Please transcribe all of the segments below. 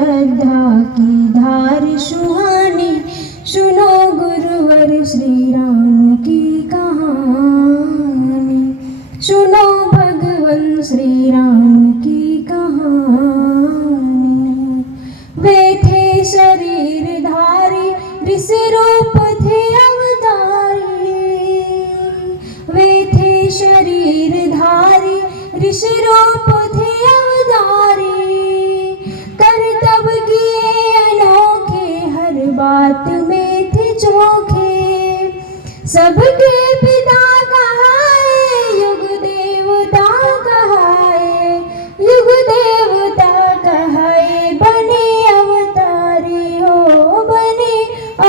श्रद्धा की धार सुहानी, सुनो गुरुवर श्री राम की कहानी, सुनो भगवान श्री राम की कहानी। वे थे शरीर धारी, ऋष रूप थे अवतारी, वे थे शरीर धारी, ऋष रूप थे अवतारी। करतब किए अनोखे, हर बात में थे चोखे, सबके पिता कहाए, युग देवता कहाए, युग देवता कहाए। बने अवतारी हो, बने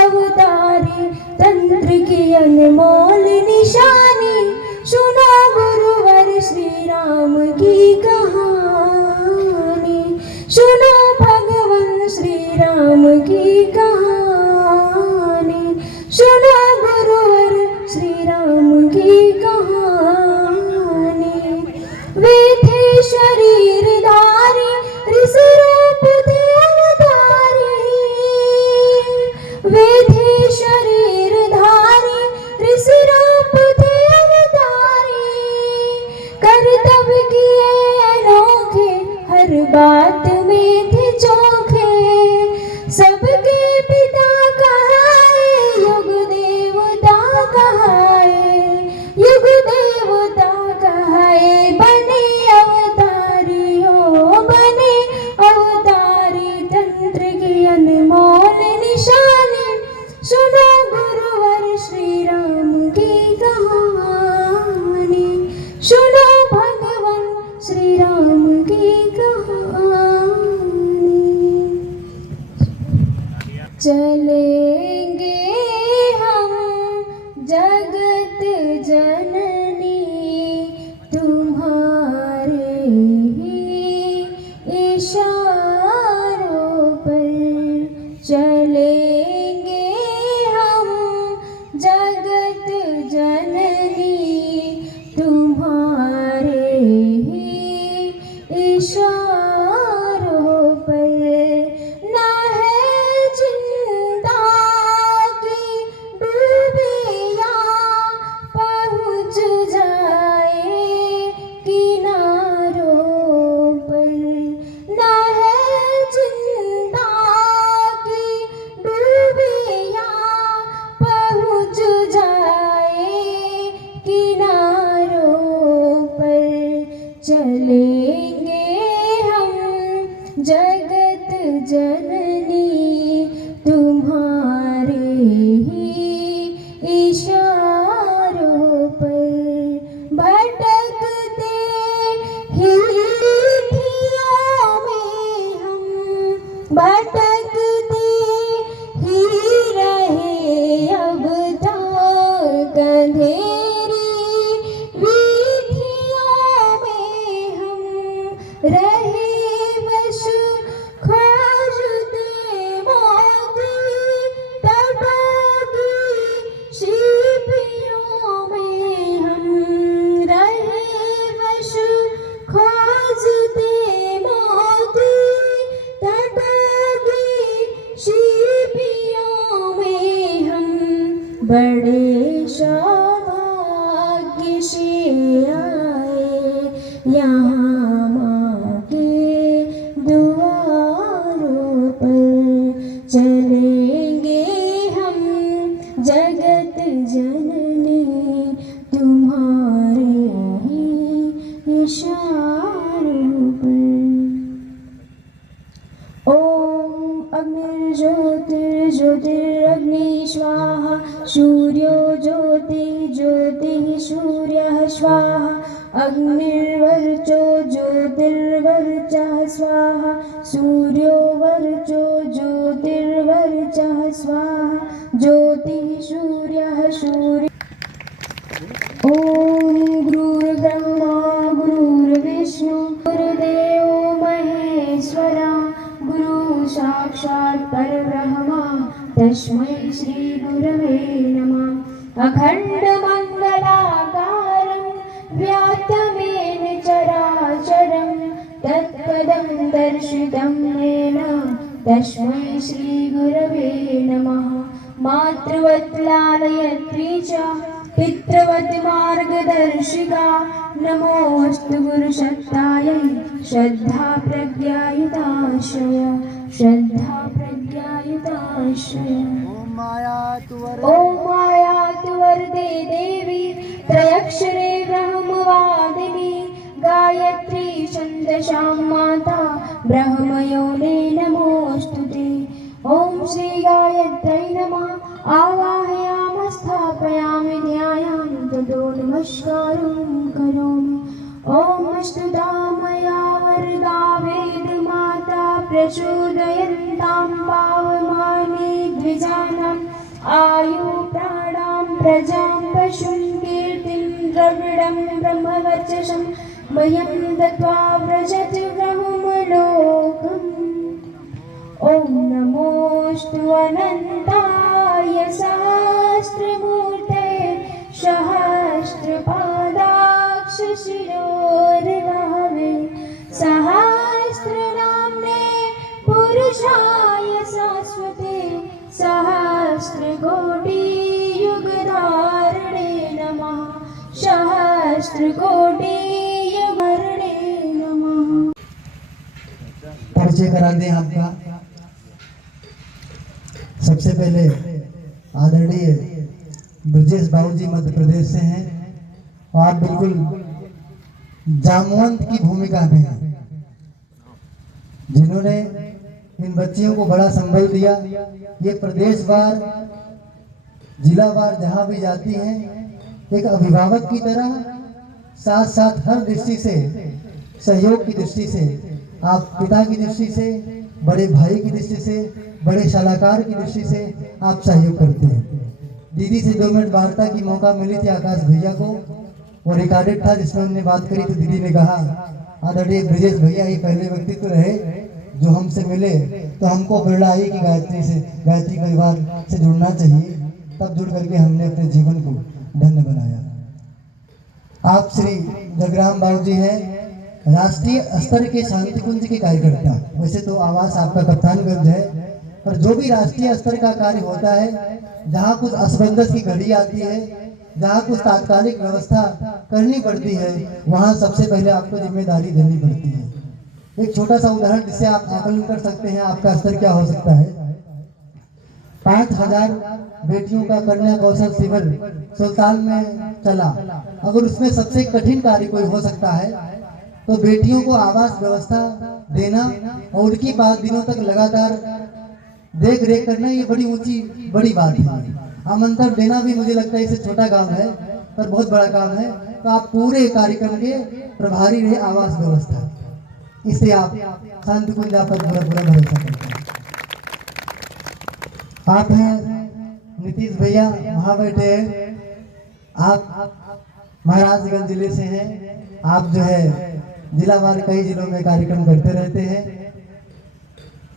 अवतारी, तंत्र की अनमोल निशानी, सुनो गुरुवर श्री राम की कहानी, सुनो भगवान श्री राम की कहानी, सुनो गुरुवर श्री राम की कहानी। वे थे शरीर धारी, ऋष रूप थे अवतारी, वे थे शरीर धारी, ऋष रूप थे अवतारी। करतब किए अनोखे, हर बात में थे चोखे, सबके पिता कहाए, युग देवता कहाए, युग देवता कहाए। बने अवतारी हो, बने अवतारी, तंत्र की अनमोल निशानी, सुनो गुरुवर श्री राम की कहानी, सुनो भगवान श्री राम की कहानी। चलेंगे हम जगत जननी, तुम्हारे ही इशारों पर। चलेंगे हम जगत जननी, तुम्हारे ही इशारों पर। ना है चिंता की डूबिया, पहुँच जाए किनारों पर। ना है चिंता की डूबिया, पहुँच जाए किनारों पर। चलेंगे हम जगत जननी, तुम्हारे ही इशारों पर। भटकते ही थियों में हम, भटकते ही रहे अब तक। अंधेरी वीथियों में हम रहे बस, खोजते मौत तड़पती सीपियों में हम रहे बस, खोजते मौत तड़पती सीपियों में हम। बड़े सौभाग्य से आए यहाँ माँ के दुआरों पर। चलेंगे हम जगत जननी, तुम्हारे ही इशारों पर। ओम अग्निर्ज्योतिर्ज्योतिरग्नि स्वाहा, सूर्यो ज्योति ज्योतिः सूर्यः स्वाहा। अग्निर्वर्चो ज्योतिर्वर्चः स्वाहा, सूर्यो वर्चो ज्योतिर्वर्चः स्वाहा। ज्योतिः सूर्यः सूर्य। ओम गुरुर्ब्रह्मा गुरुर्विष्णु गुरुदेवो महेश्वरा, गुरु साक्षात् परब्रह्म तस्मै श्री गुरवे नमः। अखंड मंगलाकारं व्याप्तमेन चराचरं तत्पदं दर्शितं येन तस्मै श्रीगुरवे नमः। मातृवत् लालयत्री च पितृवत् मार्गदर्शिका नमोऽस्तु गुरुशक्तायै श्रद्धा प्रज्ञायुताश्रय श्रद्धा प्रज्ञायुताश्रय। ॐ माया तु वरदे देवी त्रयक्षरे ब्रह्मवादिनी गायत्री छन्दसां माता ब्रह्मयोने नमोऽस्तुते। ॐ श्री गायत्र्यै नमः। आवाहयामि स्थापयामि ध्यायामि ततो नमस्कारं करोमि। ॐ स्तुता मया वरदा वेदमाता प्रचोदयन्तां पावमाने द्विजानाम् आयु प्राणां प्रजां पशुं कीर्तिं द्रविडं ब्रह्मवर्चसं मह्यं दत्त्वा व्रजति ब्रह्मलोकम्। ॐ नमोऽस्तु अनन्ताय सहस्रमूर्ते सहस्रपादाक्षशिरोर्वहवे सहस्रनाम्ने पुरुषाय शाश्वते सहस्रकोटियुगधारिणे नमः सहस्रकोटियुगधारिणे नमः। परिचय करा दें आपका। सबसे पहले आदरणीय ब्रजेश बाबू जी मध्य प्रदेश से हैं और आप बिल्कुल जामवंत की भूमिका में हैं, जिन्होंने इन बच्चियों को बड़ा संबल दिया। ये प्रदेशवार जिलावार जहां भी जाती हैं एक अभिभावक की तरह साथ साथ हर दृष्टि से सहयोग की दृष्टि से, आप पिता की दृष्टि से, बड़े भाई की दृष्टि से, बड़े सलाहकार की दृष्टि से आप सहयोग करते हैं। दीदी से 2 मिनट वार्ता की मौका मिली थी आकाश भैया को, वो रिकॉर्डेड था जिसमें उन्होंने बात करी तो दीदी ने कहा आदरणीय ब्रजेश भैया ही पहले व्यक्तित्व रहे जो हमसे मिले तो हमको प्रेरणा आई कि गायत्री परिवार से जुड़ना चाहिए। तब जुड़ करके हमने अपने जीवन को धन्य बनाया। आप श्री जगराम बाबू जी हैं राष्ट्रीय स्तर के शांति कुंज के कार्यकर्ता। वैसे तो आवास आपका कप्तानगंज है, पर जो भी राष्ट्रीय स्तर का कार्य होता है, जहाँ कुछ असमंजस की घड़ी आती है, जहाँ कुछ तात्कालिक व्यवस्था करनी पड़ती है, वहाँ सबसे पहले आपको जिम्मेदारी देनी पड़ती है। एक छोटा सा उदाहरण जिससे आप आकलन कर सकते हैं आपका स्तर क्या हो सकता है। 5000 बेटियों का कन्या कौशल शिविर सुल्तान में चला। अगर उसमें सबसे कठिन कार्य कोई हो सकता है तो बेटियों को आवास व्यवस्था देना और उनकी 5 दिनों तक लगातार देख रेख करना, ये बड़ी बात है। आमंत्रण देना भी मुझे लगता है इसे छोटा काम है, पर बहुत बड़ा काम है। तो आप पूरे कार्यक्रम के प्रभारी रहे आवास व्यवस्था, इससे आप शांति कुंज पर पूरा भरोसा करते हैं। आप हैं नीतीश भैया, वहां बैठे हैं। आप महाराजगंज जिले से हैं। आप जो है जिलावार कई जिलों में कार्यक्रम करते रहते हैं।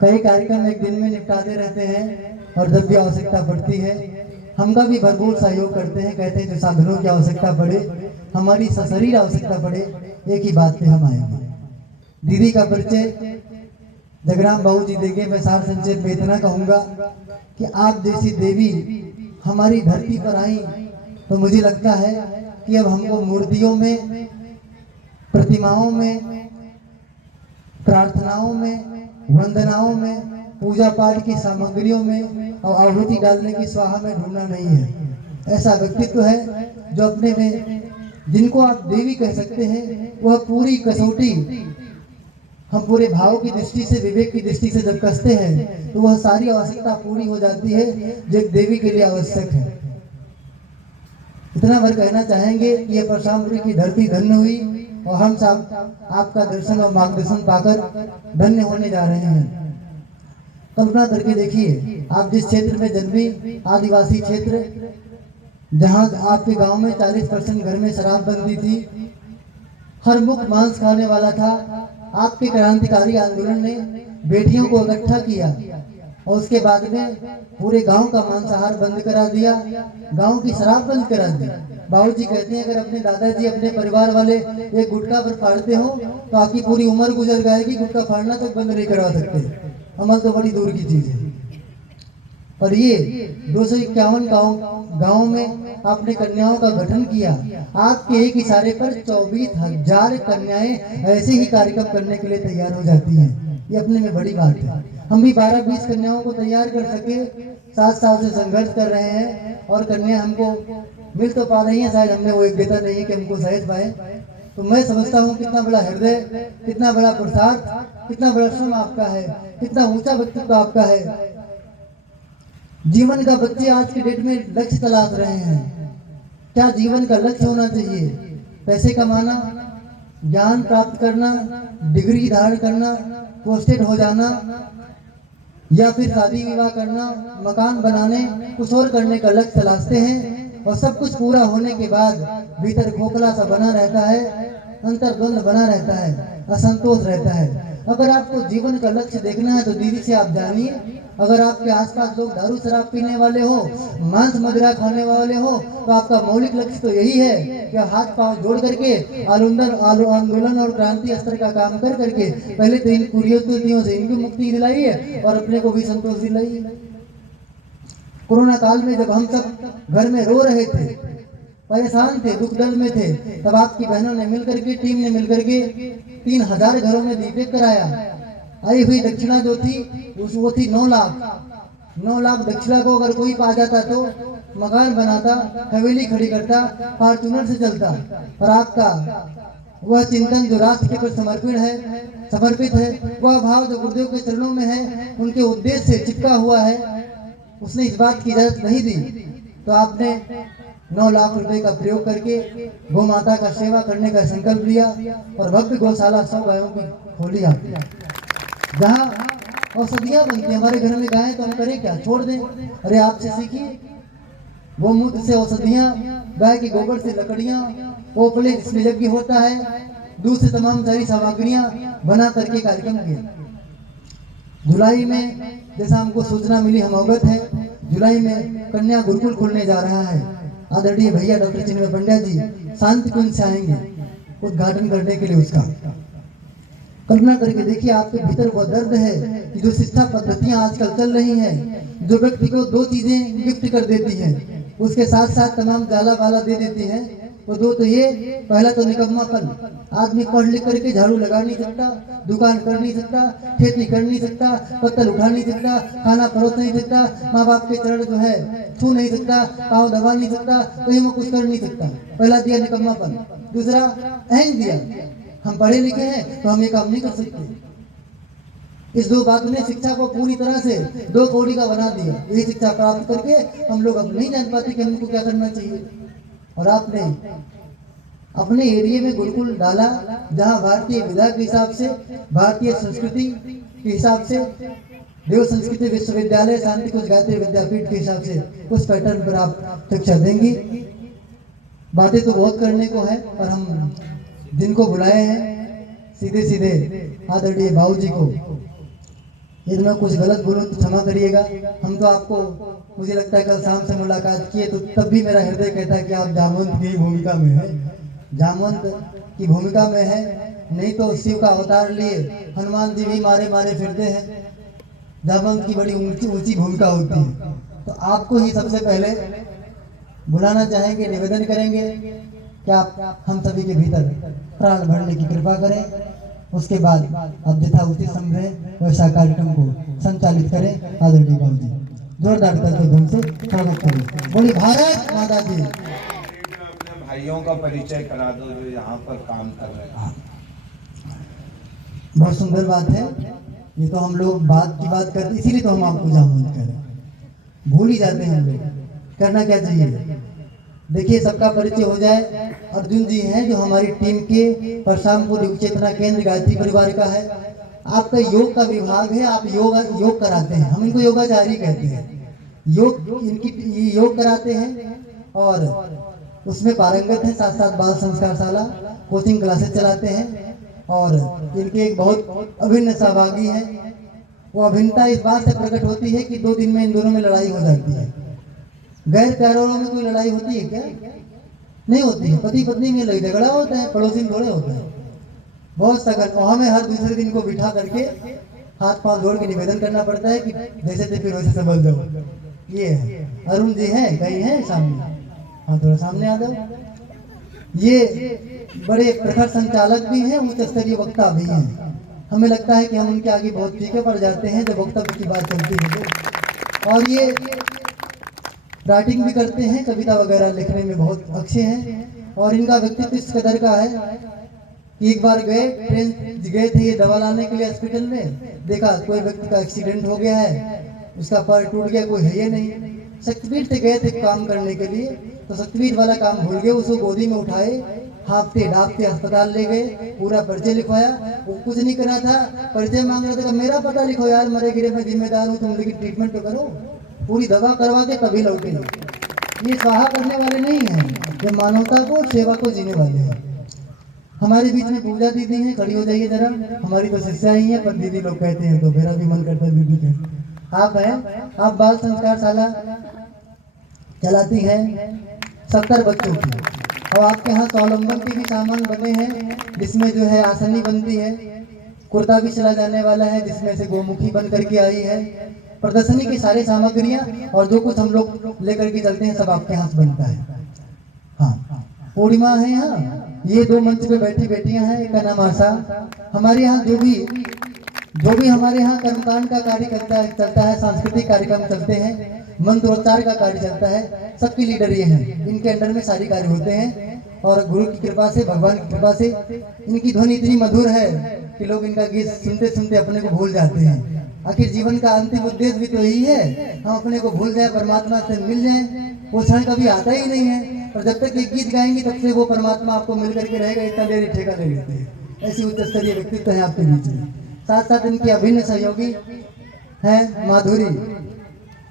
कई कार्यक्रम एक दिन में निपटाते रहते हैं और जब भी आवश्यकता पड़ती है हमका भी भरपूर सहयोग करते हैं। कहते हैं जो साधनों की आवश्यकता पड़े, हमारी सशरीर आवश्यकता पड़े, एक ही बात पे हम आएंगे। दीदी का परिचय जगराम बाबू जी देंगे। मैं सार संक्षेप में इतना कहूँगा कि आप जैसी देवी हमारी धरती पर आई तो मुझे लगता है कि अब हमको मूर्तियों में, प्रतिमाओं में, प्रार्थनाओं में, वंदनाओं में, पूजा पाठ की सामग्रियों में और आहुति डालने की स्वाहा में ढूंढना नहीं है। ऐसा व्यक्तित्व है जो अपने में, जिनको आप देवी कह सकते हैं, वह पूरी कसौटी हम पूरे भाव की दृष्टि से, विवेक की दृष्टि से जब कसते हैं तो वह सारी आवश्यकता पूरी हो जाती है जो एक देवी के लिए आवश्यक है। इतना भर कहना चाहेंगे कि यह परशुरामपुरी की धरती धन्य हुई और हम सब आपका दर्शन और मार्गदर्शन पाकर धन्य होने जा रहे हैं। कल्पना करके देखिए, आप जिस क्षेत्र में जन्मी, आदिवासी क्षेत्र, जहां आपके गांव में 40% घर में शराबबंदी थी, हर मुख मांस खाने वाला था, आपके क्रांतिकारी आंदोलन ने बेटियों को इकट्ठा किया और उसके बाद में पूरे गांव का मांसाहार बंद करा दिया, गांव की शराब बंद करा दी। बाबूजी कहते हैं अगर अपने दादाजी, अपने परिवार वाले एक गुटखा पर फाड़ते हो तो आपकी पूरी उम्र गुजर जाएगी, गुटखा फाड़ना तक बंद नहीं करवा सकते। अमल तो बड़ी दूर की चीज है। पर ये 251 गाँव में आपने कन्याओं का गठन किया। आपके एक इशारे पर 24,000 कन्याएं ऐसे ही कार्यक्रम करने के लिए तैयार हो जाती हैं। ये अपने में बड़ी बात है। हम भी 12-20 कन्याओं को तैयार कर सके, 7 साल से संघर्ष कर रहे हैं और कन्या हमको मिल तो पा रही है, शायद हमने वो योग्यता नहीं है कि हमको सहेज पाए। तो मैं समझता हूँ कितना बड़ा हृदय, कितना बड़ा पुरुषार्थ, कितना बड़ा श्रम आपका है, कितना ऊंचा व्यक्तित्व आपका है। जीवन का बच्चे आज के डेट में लक्ष्य तलाश रहे हैं। क्या जीवन का लक्ष्य होना चाहिए? पैसे कमाना, ज्ञान प्राप्त करना, डिग्री धारण करना, पोस्टेड हो जाना, या फिर शादी विवाह करना, मकान बनाने, कुछ और करने का लक्ष्य तलाशते हैं। और सब कुछ पूरा होने के बाद भीतर खोखला सा बना रहता है, अंतर्द्वंद बना रहता है, असंतोष रहता है। अगर आपको जीवन का लक्ष्य देखना है तो दीदी से आप जानिए। अगर आपके आसपास लोग दारू शराब पीने वाले हो, मांस मदिरा खाने वाले हो, तो आपका मौलिक लक्ष्य तो यही है कि हाथ पांव जोड़ करके आंदोलन और क्रांति स्तर का काम कर करके पहले तो इन कुरीतियों से इनको मुक्ति दिलाइए और अपने को भी संतोष दिलाइए। कोरोना काल में जब हम सब घर में रो रहे थे, परेशान थे, दुख दर्द में थे, तब आपकी बहनों ने मिलकर के, टीम ने मिलकर के 3,000 घरों में दीपक कराया। आई हुई दक्षिणा जो थी वो थी 9 लाख। 9 लाख दक्षिणा को अगर कोई पा जाता तो मकान बनाता, हवेली खड़ी करता, फॉर्च्यूनर से चलता। और आपका वह चिंतन जो राष्ट्र के प्रति समर्पित है, वह भाव जो गुरुदेव के चरणों में है, उनके उद्देश्य से चिपका हुआ है, उसने इस बात की इजाजत नहीं दी। तो आपने 9 लाख रुपए का प्रयोग करके गौ माता का सेवा करने का संकल्प लिया और भव्य गौशाला 100 गायों की खोली आपने, जहाँ औषधियाँ बनती है। हमारे घर में गाय तो हम करें क्या, छोड़ दें? अरे आपसे सीखिए। गोमूत्र से औषधियाँ, गाय के गोबर से लकड़ियाँ, ओपले जिसमें यज्ञ होता है, दूध से तमाम सारी सामग्रियाँ बना करके कार्यक्रम किया। जुलाई में जैसा हमको सूचना मिली, हम अवगत है, जुलाई में कन्या गुरुकुल खुलने जा रहा है। आदरणीय भैया डॉक्टर चिन्मय पंड्या जी शांति कुंज से आएंगे उद्घाटन करने के लिए। उसका कल्पना करके देखिए, आपके भीतर वो दर्द है कि जो शिक्षा पद्धतियां आजकल चल रही हैं, जो व्यक्ति को 2 चीजें गिफ्ट कर देती है, उसके साथ साथ तमाम जाला वाला दे देती है। वो 2 तो ये, पहला तो निकम्मापन। आदमी पढ़ लिख करके झाड़ू लगा नहीं सकता, दुकान कर नहीं सकता, खेती कर नहीं सकता, पत्तल उठा नहीं सकता, खाना परोस नहीं सकता, माँ बाप के चरण जो है छू नहीं सकता, पाँव दबा नहीं सकता, कहीं वो कुछ कर नहीं सकता। पहला दिया निकम्मापन। दूसरा अहंग दिया, हम पढ़े लिखे हैं तो हम ये काम नहीं कर सकते। इस 2 बातों ने शिक्षा को पूरी तरह से 2 कौड़ी का बना दिया। यही शिक्षा प्राप्त करके हम लोग अब नहीं जान पाते कि हमको क्या करना चाहिए। और आपने अपने एरिया में गुरुकुल डाला, जहाँ भारतीय विधा के हिसाब से, भारतीय संस्कृति के हिसाब से, देव संस्कृति विश्वविद्यालय, शांति कुंज गायत्री विद्यापीठ के हिसाब से उस पैटर्न पर आप शिक्षा देंगी। बातें तो बहुत करने को है, पर हम जिनको बुलाए हैं सीधे सीधे आदरणीय बाबू जी को, यदि मैं कुछ गलत बोलूं तो क्षमा करिएगा। हम तो आपको, मुझे लगता है कल शाम से मुलाकात किए तो तब भी मेरा हृदय कहता है कि आप जामवंत की भूमिका में है, जामवंत की भूमिका में है। नहीं तो शिव का अवतार लिए हनुमान जी भी मारे मारे फिरते हैं। जामवंत की बड़ी ऊंची भूमिका होती है। तो आपको ही सबसे पहले बुलाना चाहेंगे, निवेदन करेंगे कि आप हम सभी के भीतर प्राण भरने की कृपा करें। उसके बाद अब यथा उचित समझे वैसा कार्यक्रम को संचालित करें। आदरणीय बाबू जी जोरदार करके धूम से स्वागत करें। बोली भारत माता जी। अपने भाइयों का परिचय करा दो जो यहाँ पर काम कर रहे हैं। बहुत सुंदर बात है। ये तो हम लोग बात की बात करते, इसीलिए तो हम आपको जामवंत करें। भूल ही जाते हैं हम लोग। करना क्या चाहिए? देखिए, सबका परिचय हो जाए। अर्जुन जी हैं जो हमारी टीम के परशामपुर युग चेतना केंद्र गायत्री परिवार का है। आपका योग का विभाग है, आप योग कराते हैं। हम इनको योगाचारी कहते हैं। इनकी योग कराते हैं और उसमें पारंगत है। साथ साथ बाल संस्कारशाला कोचिंग क्लासेस चलाते हैं और इनके एक बहुत अभिन्न सहभागी हैं। वो अभिन्नता इस बात से प्रकट होती है कि 2 दिन में इन दोनों में लड़ाई हो जाती है। गैर पैरों में कोई लड़ाई होती है क्या? नहीं होती है। पति पत्नी में लड़ाई झगड़ा होता है, पड़ोसी में थोड़े होता है। बहुत सघन। वहाँ में हर दूसरे दिन को बिठा करके हाथ पांव जोड़ के निवेदन करना पड़ता है कि जैसे थे फिर वैसे समझ जाओ। ये है अरुण जी हैं, कहीं हैं सामने? हाँ थोड़ा सामने आ जाओ। ये बड़े प्रखर संचालक भी हैं, उच्च स्तरीय वक्ता भी हैं। हमें लगता है कि हम उनके आगे बहुत फीके पड़ जाते हैं जब वक्तव्य की बात चलती है तो। और ये राइटिंग भी करते हैं, कविता वगैरह लिखने में बहुत अच्छे हैं। और इनका व्यक्तित्व इस कदर का है कि एक बार गए थे ये दवा लाने के लिए हॉस्पिटल में, देखा कोई व्यक्ति का एक्सीडेंट हो गया है, उसका पैर टूट गया, कोई है ये नहीं। शक्तिपीठ से गए थे काम करने के लिए, तो शक्तिपीठ वाला काम भूल गए, उसको गोदी में उठाए, हाँफते ढापते अस्पताल ले गए, पूरा परिचय लिखवाया। वो कुछ नहीं करा था, परिचय मांग रहा था, मेरा पता लिखो यार, मरे गिरे मैं जिम्मेदार हूँ, तुम लेकिन ट्रीटमेंट तो करो। पूरी दवा करवा के तभी लौटे। ये स्वाहा करने वाले नहीं हैं, ये मानवता को सेवा को जीने वाले हैं। हमारे बीच में पूजा दीदी हैं, खड़ी हो जाइए जरा। हमारी तो शिष्या ही है, पर दीदी लोग कहते हैं तो मेरा भी मन करता है दीदी कहें। आप हैं, आप बाल संस्कार शाला चलाती हैं 70 बच्चों की, और आपके यहाँ स्वावलंबन के भी सामान बने हैं, जिसमें जो है आसनी बनती है, कुर्ता भी चला जाने वाला है, जिसमें से गोमुखी बन करके आई है। प्रदर्शनी की सारी सामग्रियां और जो कुछ हम लोग लेकर के चलते हैं सब आपके हाथ बनता है। हाँ, पूर्णिमा है यहाँ, ये 2 मंच पे बैठी बेटियां हैं, एक का नाम आशा। हमारे यहाँ जो भी हमारे यहाँ कर्मकांड का कार्य चलता है, सांस्कृतिक कार्यक्रम चलते हैं, मंत्रोच्चार का कार्य चलता है, सबकी लीडर ये हैं। इनके अंडर में सारे कार्य होते हैं और गुरु की कृपा से, भगवान की कृपा से इनकी ध्वनि इतनी मधुर है कि लोग इनका गीत सुनते सुनते अपने को भूल जाते हैं। आखिर जीवन का अंतिम उद्देश्य भी तो यही है, हम अपने को भूल जाए, परमात्मा से मिल जाए। वो क्षण कभी आता ही नहीं है, और जब तक ये गीत गाएंगे तब से वो परमात्मा आपको मिल करके रहेगा, इतना देर ठेका ले लेते हैं। ऐसी उच्च स्तरीय व्यक्तित्व है आपके बीच में। साथ साथ इनकी अभिन्न सहयोगी है माधुरी,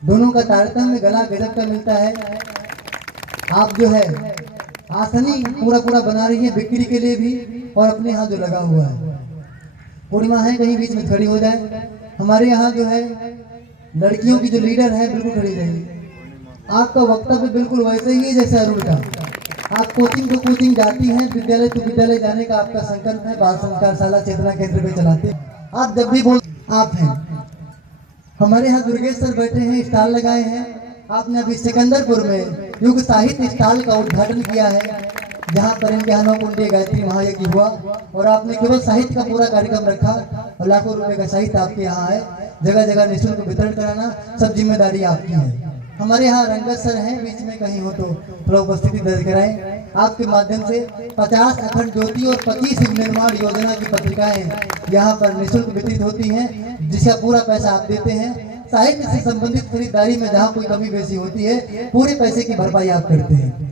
दोनों का तारतम्य गला गजब का मिलता है। आप जो है आसनी पूरा बना रही है बिक्री के लिए भी, और अपने यहाँ जो लगा हुआ है। पूर्णिमा है, कहीं बीच में खड़ी हो जाए। हमारे यहाँ जो है लड़कियों की जो लीडर है बिल्कुल खड़ी रहेगी। आपका वक्तव्य बिल्कुल वैसे ही है जैसे अरुण का। आप कोचिंग तो कोचिंग जाती हैं, विद्यालय तो विद्यालय जाने का आपका संकल्प है, बाल संस्कार शाला चेतना केंद्र पे चलाते हैं। आप जब भी बोल आप हैं। हमारे यहाँ दुर्गेश सर बैठे हैं, स्टॉल लगाए हैं। आपने अभी सिकंदरपुर में युग साहित्य स्टॉल का उद्घाटन किया है, जहाँ पर इनके यहाँ 9 कुंडीय गायत्री महायज्ञ हुआ, और आपने केवल साहित्य का पूरा कार्यक्रम रखा, और लाखों रुपए का साहित्य आपके यहाँ है। जगह जगह निःशुल्क वितरण कराना सब जिम्मेदारी आपकी है। हमारे यहाँ रंगत सर हैं, बीच में कहीं हो तो थोड़ा उपस्थिति दर्ज कराएं। आपके माध्यम से 50 अखंड ज्योति और 25 शिव निर्माण योजना की पत्रिकाएं यहाँ पर निःशुल्क वितरित होती हैं, जिसका पूरा पैसा आप देते हैं। साहित्य से संबंधित खरीदारी में जहाँ कोई कमी बेसी होती है, पूरे पैसे की भरपाई आप करते हैं।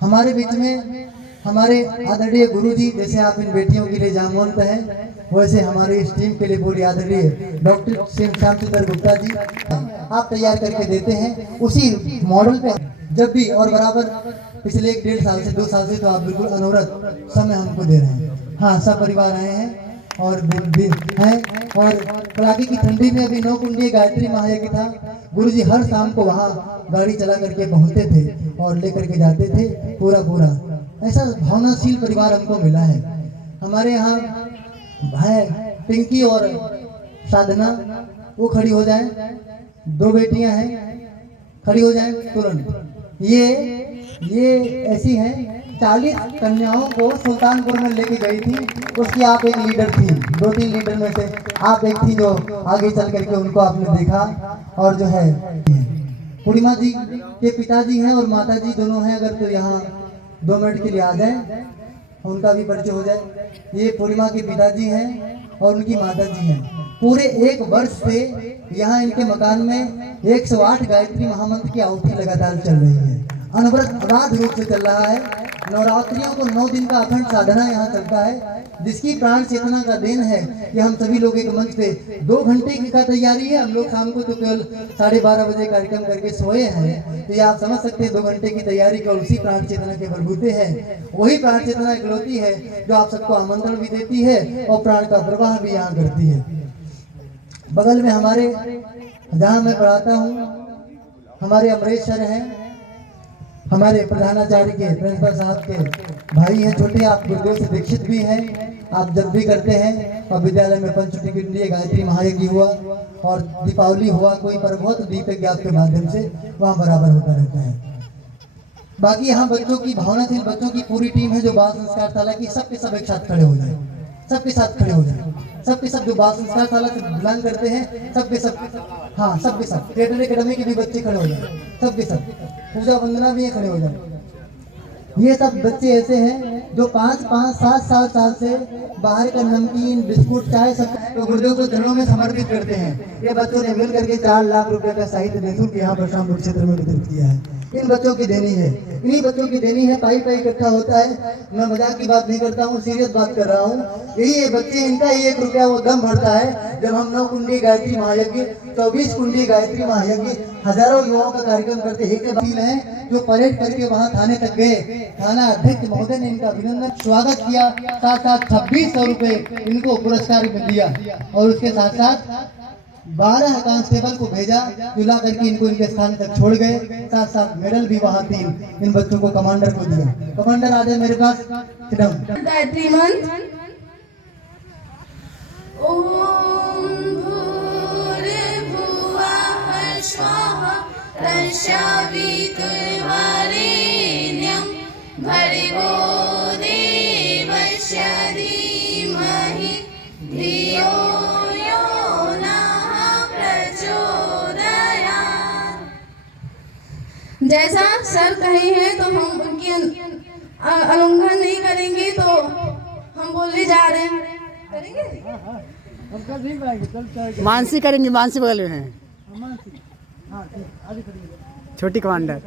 हमारे बीच में हमारे आदरणीय गुरु जी, जैसे आप इन बेटियों के लिए जामवंत हैं, वैसे हमारे इस टीम के लिए पूरी आदरणीय डॉक्टर श्याम सुंदर गुप्ता जी आप तैयार करके देते हैं उसी मॉडल पे जब भी, और बराबर पिछले 1-1.5 साल से 2 साल से तो आप बिल्कुल अनवरत समय हमको दे रहे हैं। हाँ, सब परिवार आए हैं और हैं, और कड़ाके की ठंडी में अभी 9 कुंडीय गायत्री महायज्ञ था। गुरु जी हर शाम को वहाँ गाड़ी चला करके पहुँचते थे और लेकर के जाते थे पूरा। ऐसा भावनाशील परिवार हमको मिला है। हमारे यहाँ भाई पिंकी और साधना, वो खड़ी हो जाए, 2 बेटियां हैं, खड़ी हो जाए तुरंत। ये ऐसी हैं, 40 कन्याओं को सुल्तानपुर में लेके गई थी, उसकी आप एक लीडर थी। 2-3 लीडर में से आप एक थी जो आगे चल करके उनको आपने देखा। और जो है पूर्णिमा जी के पिताजी हैं और माता जी दोनों हैं, अगर तो यहाँ 2 मिनट के लिए आ जाए, उनका भी परिचय हो जाए। ये पूर्णिमा के पिताजी हैं और उनकी माता जी हैं। पूरे 1 वर्ष से यहाँ इनके मकान में 108 गायत्री महामंत्र की आहुति लगातार चल रही है, अनवरत अबाध रूप से चल रहा है। नवरात्रियों को 9 दिन का अखंड साधना यहाँ चलता है, जिसकी प्राण चेतना का देन है कि हम सभी लोग एक मंच पे 2 घंटे की का तैयारी है। हम लोग शाम को तो केवल 12:30 बजे कार्यक्रम करके सोए हैं, तो ये आप समझ सकते हैं 2 घंटे की तैयारी केवल उसी प्राण चेतना के बलबूते है। वही प्राण चेतना इकलौती है जो आप सबको आमंत्रण भी देती है और प्राण का प्रवाह भी यहाँ करती है। बगल में हमारे जहाँ मैं पढ़ाता हूँ, हमारे अमरेश सर हैं, हमारे प्रधानाचार्य के प्रिंसिपल साहब के भाई हैं छोटे, आप गुरुदेव से दीक्षित भी हैं। आप जब भी करते हैं और विद्यालय में पंचवटी के लिए गायत्री महायज्ञ हुआ और दीपावली हुआ, कोई पर्व हो तो दीप यज्ञ के माध्यम से वहाँ बराबर होता रहता है। बाकी यहाँ बच्चों की भावनाशील बच्चों की पूरी टीम है जो बाल संस्कार शाला की, सबके सब एक साथ खड़े हो जाए, सबके साथ खड़े हो जाए, सबके सब जो बाल संस्कार शाला से बिलोंग करते हैं सबके सब, हाँ सबके सब, थिएटर एकेडमी के भी बच्चे खड़े हो जाए, सबके सब, पूजा वंदना भी खड़े हो जाए। ये सब बच्चे ऐसे हैं जो 5-7 साल से बाहर का नमकीन बिस्कुट चाय सब तो गुरुदेव को चरणों में समर्पित करते हैं। ये बच्चों ने मिल करके 4 लाख रुपए का साहित्य निःशुल्क यहाँ पर शामपुर क्षेत्र में वितरित किया है। इन बच्चों की देनी है, इन्हीं बच्चों की देनी है। पाई इकट्ठा होता है, मैं मजाक की बात नहीं करता हूँ, सीरियस बात कर रहा हूँ। यही बच्चे, इनका ही 1 रुपया वो दम भरता है जब हम 9 कुंडी गायत्री महायज्ञ, 24 कुंडी गायत्री महायज्ञ, हजारों युवाओं का कार्यक्रम करते हैं जो परेड करके वहाँ थाने तक गए। थाना अध्यक्ष महोदय ने इनका अभिनंदन स्वागत किया, साथ 2600 रुपए इनको पुरस्कार में दिया और उसके साथ 12 कांस्टेबल को भेजा जो ला करके इनको इनके स्थान तक छोड़ गए। साथ मेडल भी वहाँ 3 इन बच्चों को कमांडर को दिया। कमांडर आ जाए मेरे पास। गायत्री मंत्र। ओम भूर्भुवः स्वः तस्सवितुर्वरेण्यं भर्गो देवस्य धीमहि धियो यो नः प्रचोदयात्। जैसा सर कहे हैं तो हम उनकी उल्लंघन नहीं करेंगे, तो हम बोलने जा रहे हैं। करेंगे? मानसी करेंगे, मानसी बगल में है, छोटी कमांडर।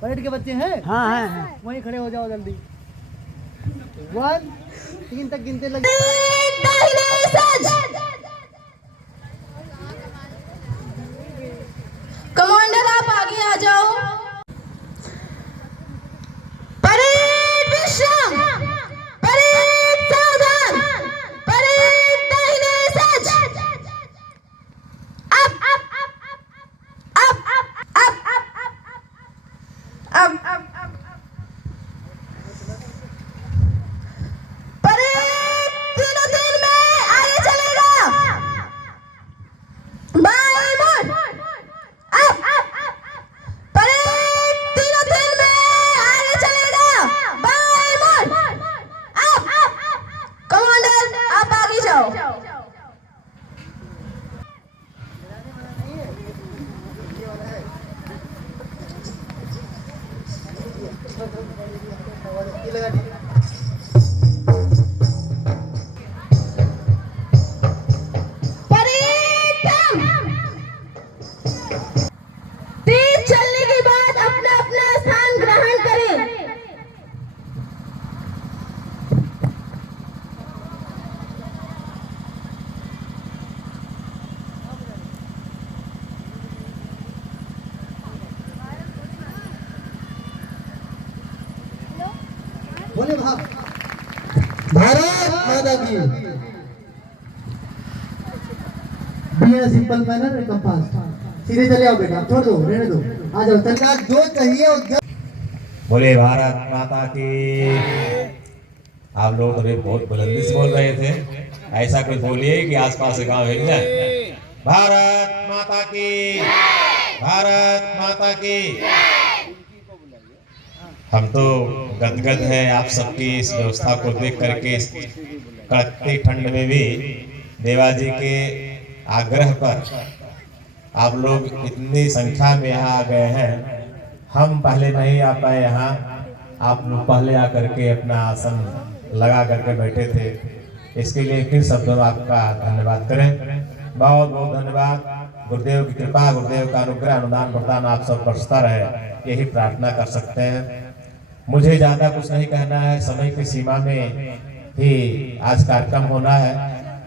परेड के बच्चे हैं? हाँ हैं। वहीं खड़े हो जाओ जल्दी। 1 3 तक गिनते लगे। कमांडर आप आगे आ जाओ। परेड विश्राम, परेड सावधान, परेड दाहिने सज। अब परेड तीनों दिन में आगे चलेगा। बाएं मुड़। परेड तीनों दिन में आगे चलेगा। बाएं मुड़। कमांडर आप आगे जाओ। तेज चलने के बाद अपना अपना स्थान ग्रहण करें। बोले भारत माता की। बिना सिंपल मैनर एकदम फास्ट। सीधे चले आओ बेटा, छोड़ दो, रहने दो, आ जाओ। सरकार जो चाहिए वो। बोले भारत माता की। आप लोग अभी बहुत बुलंदी से बोल रहे थे, ऐसा कुछ बोलिए कि आसपास से गांव हिल जाए। भारत माता की, भारत माता की। हम तो गदगद हैं आप सबकी इस व्यवस्था को देख करके। इस कड़कती ठंड में भी देवा जी के आग्रह पर आप लोग इतनी संख्या में यहाँ आ गए हैं। हम पहले नहीं आ पाए यहाँ, आप लोग पहले आकर के अपना आसन लगा करके बैठे थे। इसके लिए फिर शब्दों में आपका धन्यवाद करें। बहुत बहुत धन्यवाद। गुरुदेव की कृपा, गुरुदेव का अनुग्रह, अनुदान वरदान आप सब बरसता रहे, यही प्रार्थना कर सकते हैं। मुझे ज़्यादा कुछ नहीं कहना है, समय की सीमा में ही आज कार्यक्रम होना है।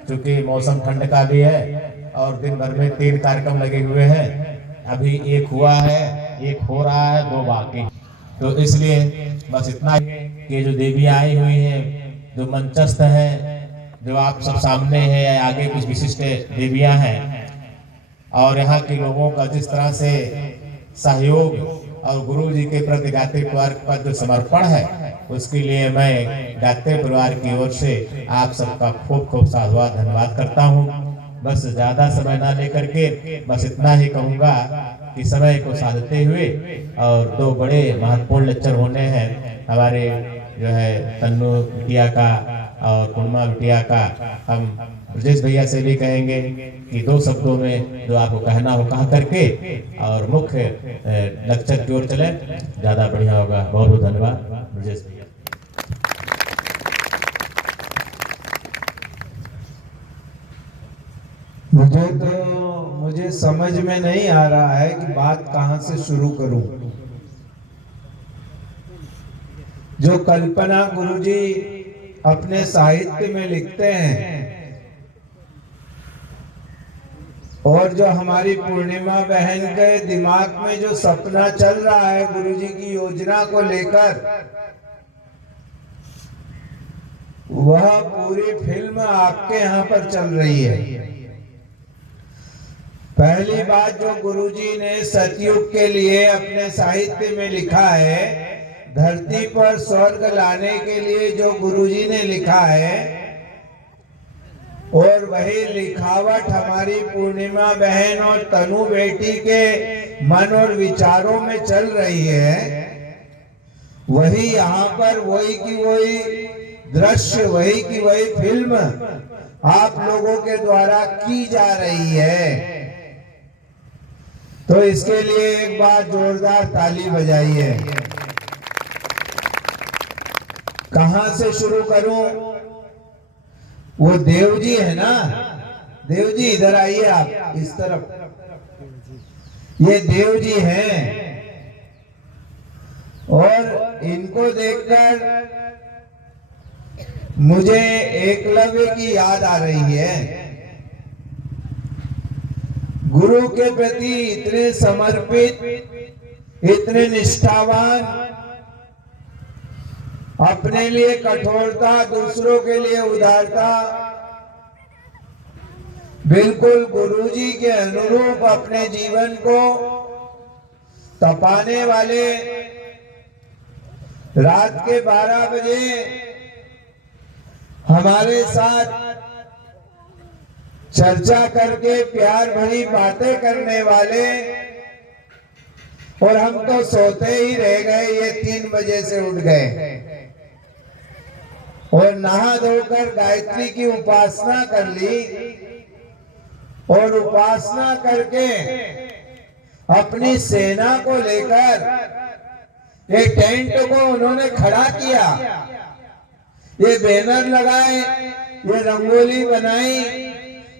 क्योंकि मौसम ठंड का भी है और दिन भर में 3 कार्यक्रम लगे हुए हैं। अभी 1 हुआ है, 1 हो रहा है, 2 बाकी। तो इसलिए बस इतना कि जो देवियाँ आई हुई हैं, जो मंचस्थ हैं, जो आप सब सामने हैं, आगे कुछ विशिष्ट देवियाँ हैं, और यहाँ के लोगों का जिस तरह से सहयोग और गुरु जी के प्रति गायत्री परिवार का जो समर्पण है उसके लिए मैं गायत्री परिवार की ओर से आप सबका खूब खूब साधुवाद धन्यवाद करता हूँ। बस ज्यादा समय ना लेकर के बस इतना ही कहूँगा कि समय को साधते हुए और दो बड़े महत्वपूर्ण लेक्चर होने हैं हमारे जो है तन्नू बिटिया का और पूर्णिमा बिटिया का। हम ब्रजेश भैया से भी कहेंगे कि दो शब्दों में जो आपको कहना हो कहा करके और मुख्य लेक्चर की ओर चले, ज्यादा बढ़िया होगा। बहुत बहुत धन्यवाद ब्रजेश भैया। मुझे समझ में नहीं आ रहा है कि बात कहां से शुरू करूं। जो कल्पना गुरुजी अपने साहित्य में लिखते हैं और जो हमारी पूर्णिमा बहन के दिमाग में जो सपना चल रहा है गुरुजी की योजना को लेकर, वह पूरी फिल्म आपके यहाँ पर चल रही है। पहली बात जो गुरुजी ने सतयुग के लिए अपने साहित्य में लिखा है, धरती पर स्वर्ग लाने के लिए जो गुरुजी ने लिखा है, और वही लिखावट हमारी पूर्णिमा बहन और तनु बेटी के मन और विचारों में चल रही है। वही यहाँ पर वही की वही दृश्य, वही की वही फिल्म आप लोगों के द्वारा की जा रही है। तो इसके लिए एक बार जोरदार ताली बजाइए। कहां से शुरू करूं? वो देव जी है ना, देव जी इधर आइए आप इस तरफ। ये देव जी हैं और इनको देखकर मुझे एकलव्य की याद आ रही है। गुरु के प्रति इतने समर्पित, इतने निष्ठावान, अपने लिए कठोरता, दूसरों के लिए उदारता, बिल्कुल गुरुजी के अनुरूप अपने जीवन को तपाने वाले, रात के 12 बजे हमारे साथ चर्चा करके प्यार भरी बातें करने वाले, और हम तो सोते ही रह गए। ये 3 बजे से उठ गए और नहा धोकर गायत्री की उपासना कर ली, और उपासना करके अपनी सेना को लेकर एक टेंट को उन्होंने खड़ा किया। ये बैनर लगाए, ये रंगोली बनाई,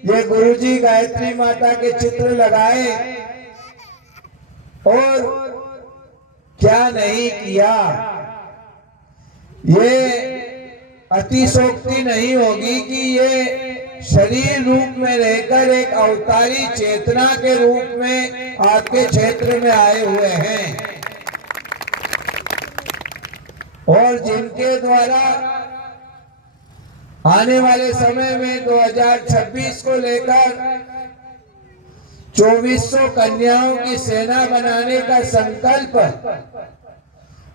ये गुरुजी गायत्री माता के चित्र लगाए, और क्या नहीं किया। ये अतिशोक्ति नहीं होगी कि ये शरीर रूप में रहकर एक अवतारी चेतना के रूप में आपके क्षेत्र में आए हुए हैं, और जिनके द्वारा आने वाले समय में 2026 को लेकर 2400 कन्याओं की सेना बनाने का संकल्प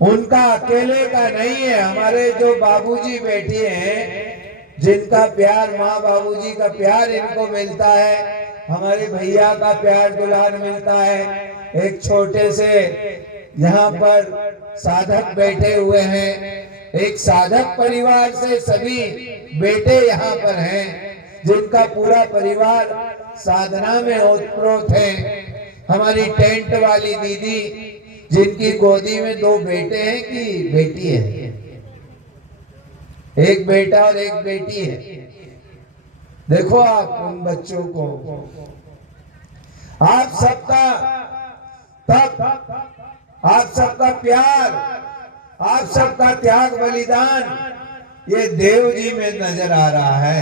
उनका अकेले का नहीं है। हमारे जो बाबूजी बैठे हैं, जिनका प्यार, माँ बाबूजी का प्यार इनको मिलता है, हमारे भैया का प्यार दुलार मिलता है। एक छोटे से यहाँ पर साधक बैठे हुए हैं, एक साधक परिवार से सभी बेटे यहाँ पर हैं, जिनका पूरा परिवार साधना में ओतप्रोत है। हमारी टेंट वाली दीदी, जिनकी गोदी में 2 बेटे हैं कि बेटी है, एक बेटा और एक बेटी है। देखो आप उन बच्चों को, आप सबका तप, आप सबका प्यार, आप सबका त्याग बलिदान ये देव जी में नजर आ रहा है,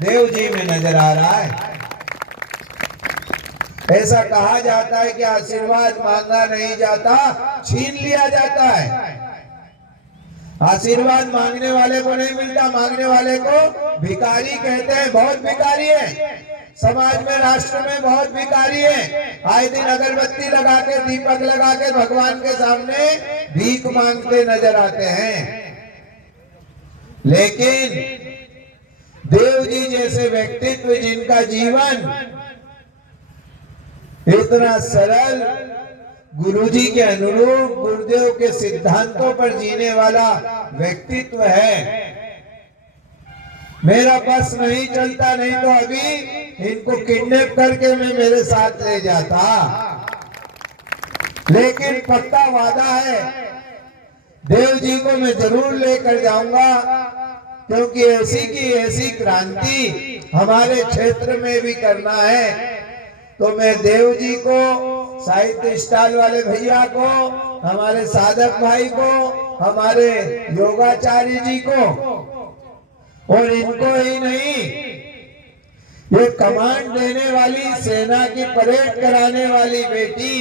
देव जी में नजर आ रहा है। ऐसा कहा जाता है कि आशीर्वाद मांगा नहीं जाता, छीन लिया जाता है। आशीर्वाद मांगने वाले को नहीं मिलता, मांगने वाले को भिखारी कहते हैं। बहुत भिखारी है, समाज में, राष्ट्र में बहुत भिखारी हैं। आए दिन अगरबत्ती लगा के, दीपक लगा के भगवान के सामने भीख मांगते नजर आते हैं। लेकिन देव जी जैसे व्यक्तित्व, जिनका जीवन इतना सरल, गुरुजी के अनुरूप, गुरुदेव के सिद्धांतों पर जीने वाला व्यक्तित्व है, मेरा बस नहीं चलता, नहीं तो अभी इनको किडनैप करके मैं मेरे साथ ले जाता। लेकिन पक्का वादा है, देव जी को मैं जरूर लेकर जाऊंगा, क्योंकि ऐसी की ऐसी क्रांति हमारे क्षेत्र में भी करना है। तो मैं देव जी को, साहित्य स्टॉल वाले भैया को, हमारे साधक भाई को, हमारे योगाचार्य जी को, और इनको ही नहीं, ये कमांड देने वाली, सेना की परेड कराने वाली बेटी,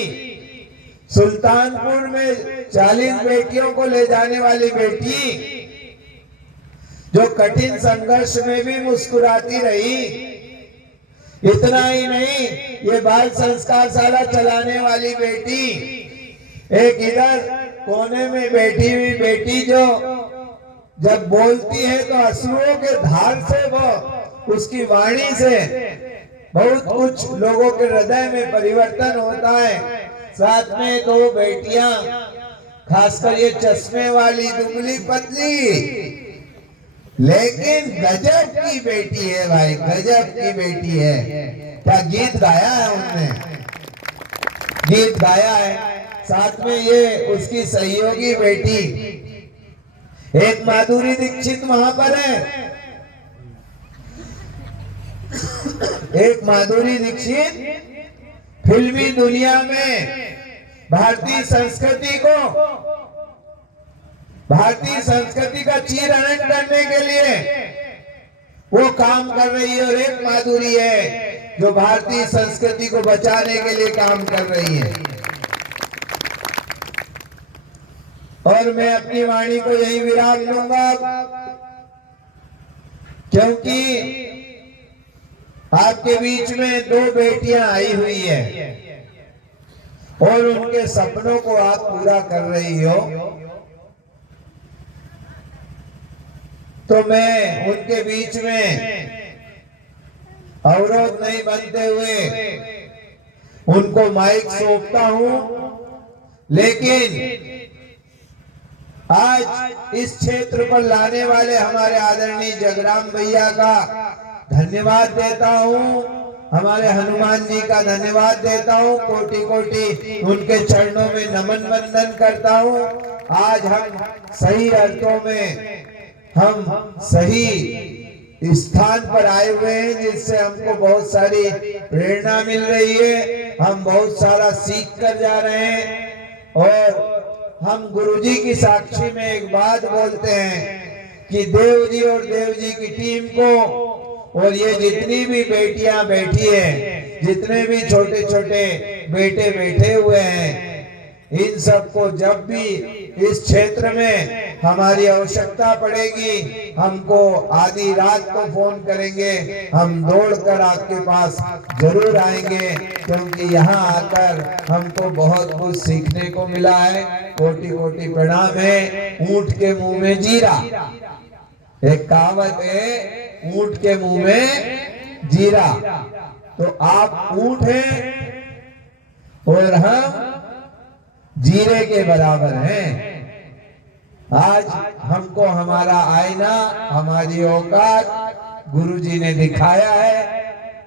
सुल्तानपुर में 40 बेटियों को ले जाने वाली बेटी, जो कठिन संघर्ष में भी मुस्कुराती रही। इतना ही नहीं, ये बाल संस्कार शाला चलाने वाली बेटी, एक इधर कोने में बैठी हुई बेटी जो जब बोलती है तो अश्रुओं के धार से, वो उसकी वाणी से बहुत कुछ लोगों के हृदय में परिवर्तन होता है। साथ में 2 बेटियां, खासकर ये चश्मे वाली दुबली पतली, लेकिन गजब की बेटी है भाई, गजब की बेटी है। क्या गीत गाया है उनने, गीत गाया है। साथ में ये उसकी सहयोगी बेटी, एक माधुरी दीक्षित वहां पर है, एक माधुरी दीक्षित फिल्मी दुनिया में भारतीय संस्कृति को, भारतीय संस्कृति का चीरहरण करने के लिए वो काम कर रही है, और एक माधुरी है जो भारतीय संस्कृति को बचाने के लिए काम कर रही है। और मैं अपनी वाणी को यही विराम दूंगा, क्योंकि आपके बीच में 2 बेटियां आई हुई है और उनके सपनों को आप पूरा कर रही हो। तो मैं उनके बीच में अवरोध नहीं बनते हुए उनको माइक सौंपता हूं। लेकिन आज इस क्षेत्र पर लाने वाले हमारे आदरणीय जगराम भैया का धन्यवाद देता हूं, हमारे हनुमान जी का धन्यवाद देता हूं, कोटि कोटि उनके चरणों में नमन वंदन करता हूं। आज हम सही अर्थों में हम सही स्थान पर आए हुए हैं, जिससे हमको बहुत सारी प्रेरणा मिल रही है, हम बहुत सारा सीख कर जा रहे हैं। और हम गुरुजी की साक्षी में एक बात बोलते हैं कि देव जी और देव जी की टीम को, और ये जितनी भी बेटियां बैठी हैं, जितने भी छोटे छोटे बेटे बैठे हुए हैं, इन सबको जब भी इस क्षेत्र में हमारी आवश्यकता पड़ेगी, हमको आधी रात को फोन करेंगे, हम दौड़कर आपके पास जरूर आएंगे, क्योंकि यहाँ आकर हमको बहुत कुछ सीखने को मिला है। कोटि कोटि प्रणाम है। ऊंट के मुंह में जीरा, एक कहावत है, ऊंट के मुंह में जीरा। तो आप ऊंट हैं और हम जीरे के बराबर हैं। आज हमको हमारा आईना, हमारी औकात गुरुजी ने दिखाया है,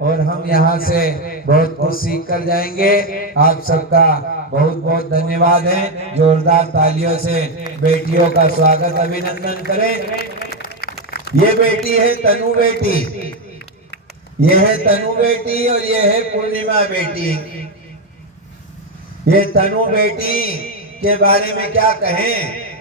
और हम यहाँ से बहुत कुछ सीख कर जाएंगे। आप सबका बहुत बहुत धन्यवाद है। जोरदार तालियों से बेटियों का स्वागत, अभिनंदन करें। ये बेटी है तनु बेटी, ये है तनु बेटी, और ये है पूर्णिमा बेटी। ये तनु बेटी के बारे में क्या कहें,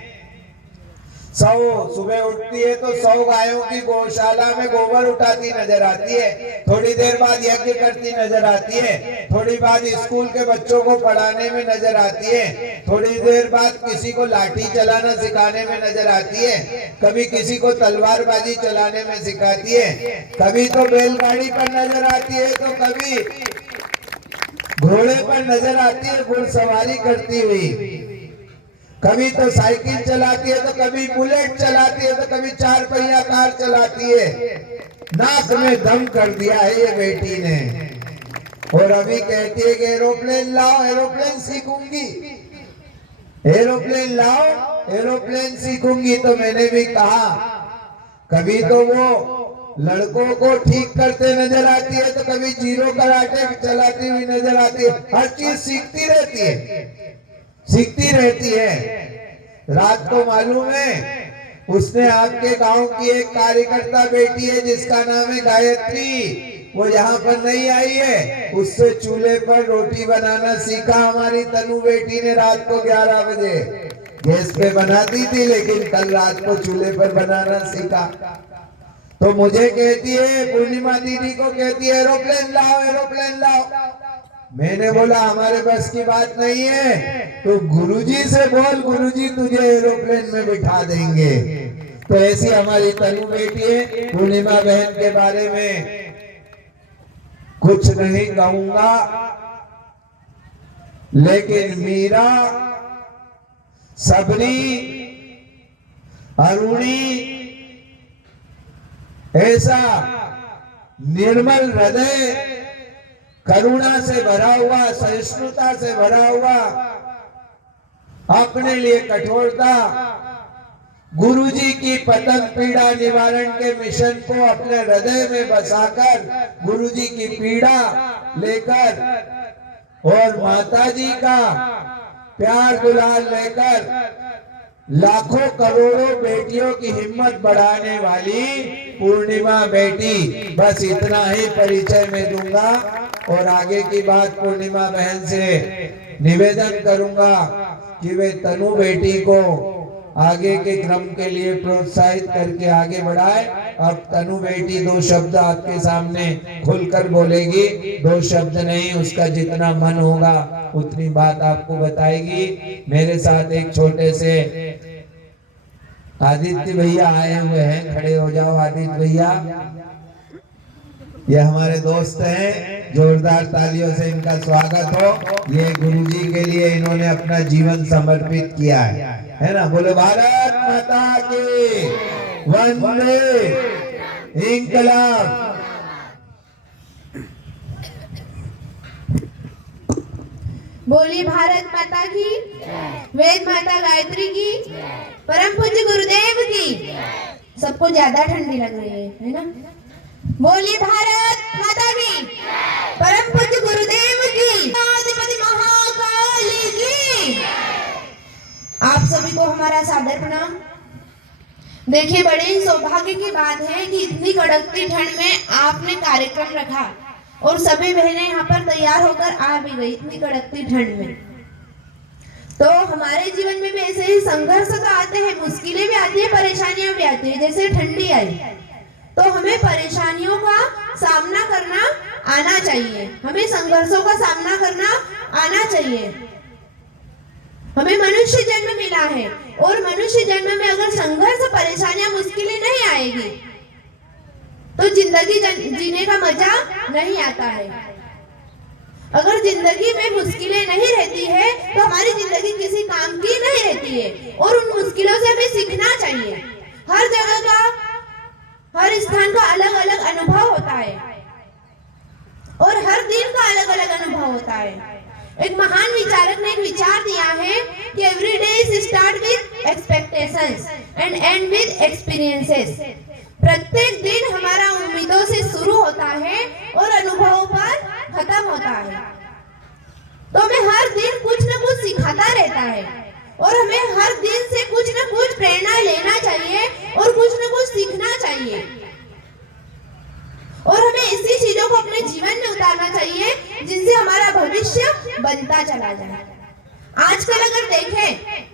सुबह उठती है तो 100 गायों की गौशाला में गोबर उठाती नजर आती है, थोड़ी देर बाद यज्ञ करती नजर आती है, थोड़ी बाद स्कूल के बच्चों को पढ़ाने में नजर आती है, थोड़ी देर बाद किसी को लाठी चलाना सिखाने में नजर आती है, कभी किसी को तलवारबाजी चलाने में सिखाती है, कभी तो बैलगाड़ी पर नजर आती है तो कभी घोड़े पर नजर आती है घुड़सवारी करती हुई, कभी तो साइकिल चलाती है तो कभी बुलेट चलाती है तो कभी 4 पहिया कार चलाती है। नाक में दम कर दिया है ये बेटी ने, और अभी कहती है कि एरोप्लेन लाओ, एरोप्लेन सीखूंगी, एरोप्लेन लाओ, एरोप्लेन सीखूंगी। तो मैंने भी कहा कभी तो वो लड़कों को ठीक करते नजर आती है तो कभी जीरो कराटे चलाती हुई नजर आती है। हर चीज सीखती रहती है, सीखती रहती है। रात को मालूम है उसने आपके गांव की एक कार्यकर्ता बेटी है जिसका नाम है गायत्री, वो यहाँ पर नहीं आई है, उससे चूल्हे पर रोटी बनाना सीखा हमारी तनु बेटी ने। रात को 11 बजे गैस पे बनाती थी लेकिन कल रात को चूल्हे पर बनाना सीखा। तो मुझे कहती है, पूर्णिमा दीदी को कहती है एरोप्लेन लाओ, एरोप्लेन लाओ। मैंने बोला हमारे बस की बात नहीं है, तो गुरुजी से बोल, गुरुजी तुझे एरोप्लेन में बिठा देंगे। तो ऐसी हमारी तनु बेटी है। पूर्णिमा बहन के बारे में कुछ नहीं कहूंगा, लेकिन मीरा, सबरी, अरुणी ऐसा निर्मल हृदय, करुणा से भरा हुआ, सहिष्णुता से भरा हुआ, अपने लिए कठोरता, गुरुजी की पतन पीड़ा निवारण के मिशन को अपने हृदय में बसाकर गुरुजी की पीड़ा लेकर और माताजी का प्यार दुलार लेकर लाखों करोड़ों बेटियों की हिम्मत बढ़ाने वाली पूर्णिमा बेटी। बस इतना ही परिचय मैं दूंगा और आगे की बात पूर्णिमा बहन से निवेदन करूंगा कि वे तनु बेटी को आगे के क्रम के लिए प्रोत्साहित करके आगे बढ़ाए। अब तनु बेटी 2 शब्द आपके सामने खुलकर बोलेगी, 2 शब्द नहीं, उसका जितना मन होगा उतनी बात आपको बताएगी। मेरे साथ एक छोटे से आदित्य भैया आए हुए हैं, खड़े हो जाओ आदित्य भैया। ये हमारे दोस्त हैं, जोरदार तालियों से इनका स्वागत हो। ये गुरुजी के लिए इन्होंने अपना जीवन समर्पित किया है ना। बोले भारत माता की वंदे इंकलाब। बोलिए भारत माता की, वेद माता गायत्री की, परम पूज्य गुरुदेव की। सबको ज्यादा ठंडी लग रही है ना। बोलिए भारत माता की, परम पूज्य गुरुदेव की, अधिपति महाकाल की। आप सभी को हमारा सादर प्रणाम। देखिए, बड़े ही सौभाग्य की बात है कि इतनी कड़कती ठंड में आपने कार्यक्रम रखा और सभी बहनें यहाँ पर तैयार होकर आ भी गई इतनी कड़कती ठंड में। तो हमारे जीवन में भी ऐसे ही संघर्ष तो आते हैं, मुश्किलें भी आती है, परेशानियां भी आती है। जैसे ठंडी आई तो हमें परेशानियों का सामना करना आना चाहिए, हमें संघर्षों का सामना करना आना चाहिए। हमें मनुष्य जन्म मिला है और मनुष्य जन्म में अगर संघर्ष, परेशानियां, मुश्किलें नहीं आएगी तो जिंदगी जीने का मजा नहीं आता है। अगर जिंदगी में मुश्किलें नहीं रहती है तो हमारी जिंदगी किसी काम की नहीं रहती है और उन मुश्किलों से हमें सीखना चाहिए। हर जगह का, हर स्थान का अलग अलग अनुभव होता है और हर दिन का अलग अलग अनुभव होता है। एक महान विचारक ने एक विचार दिया है कि every day is start with expectations and and with experiences. प्रत्येक दिन हमारा उम्मीदों से शुरू होता है और अनुभवों पर खत्म होता है। तो हमें हर दिन कुछ न कुछ सिखाता रहता है और हमें हर दिन से कुछ न कुछ प्रेरणा लेना चाहिए और कुछ न कुछ सीखना चाहिए और हमें इसी चीजों को अपने जीवन में उतारना चाहिए जिनसे हमारा भविष्य बनता चला जाए। आजकल अगर देखें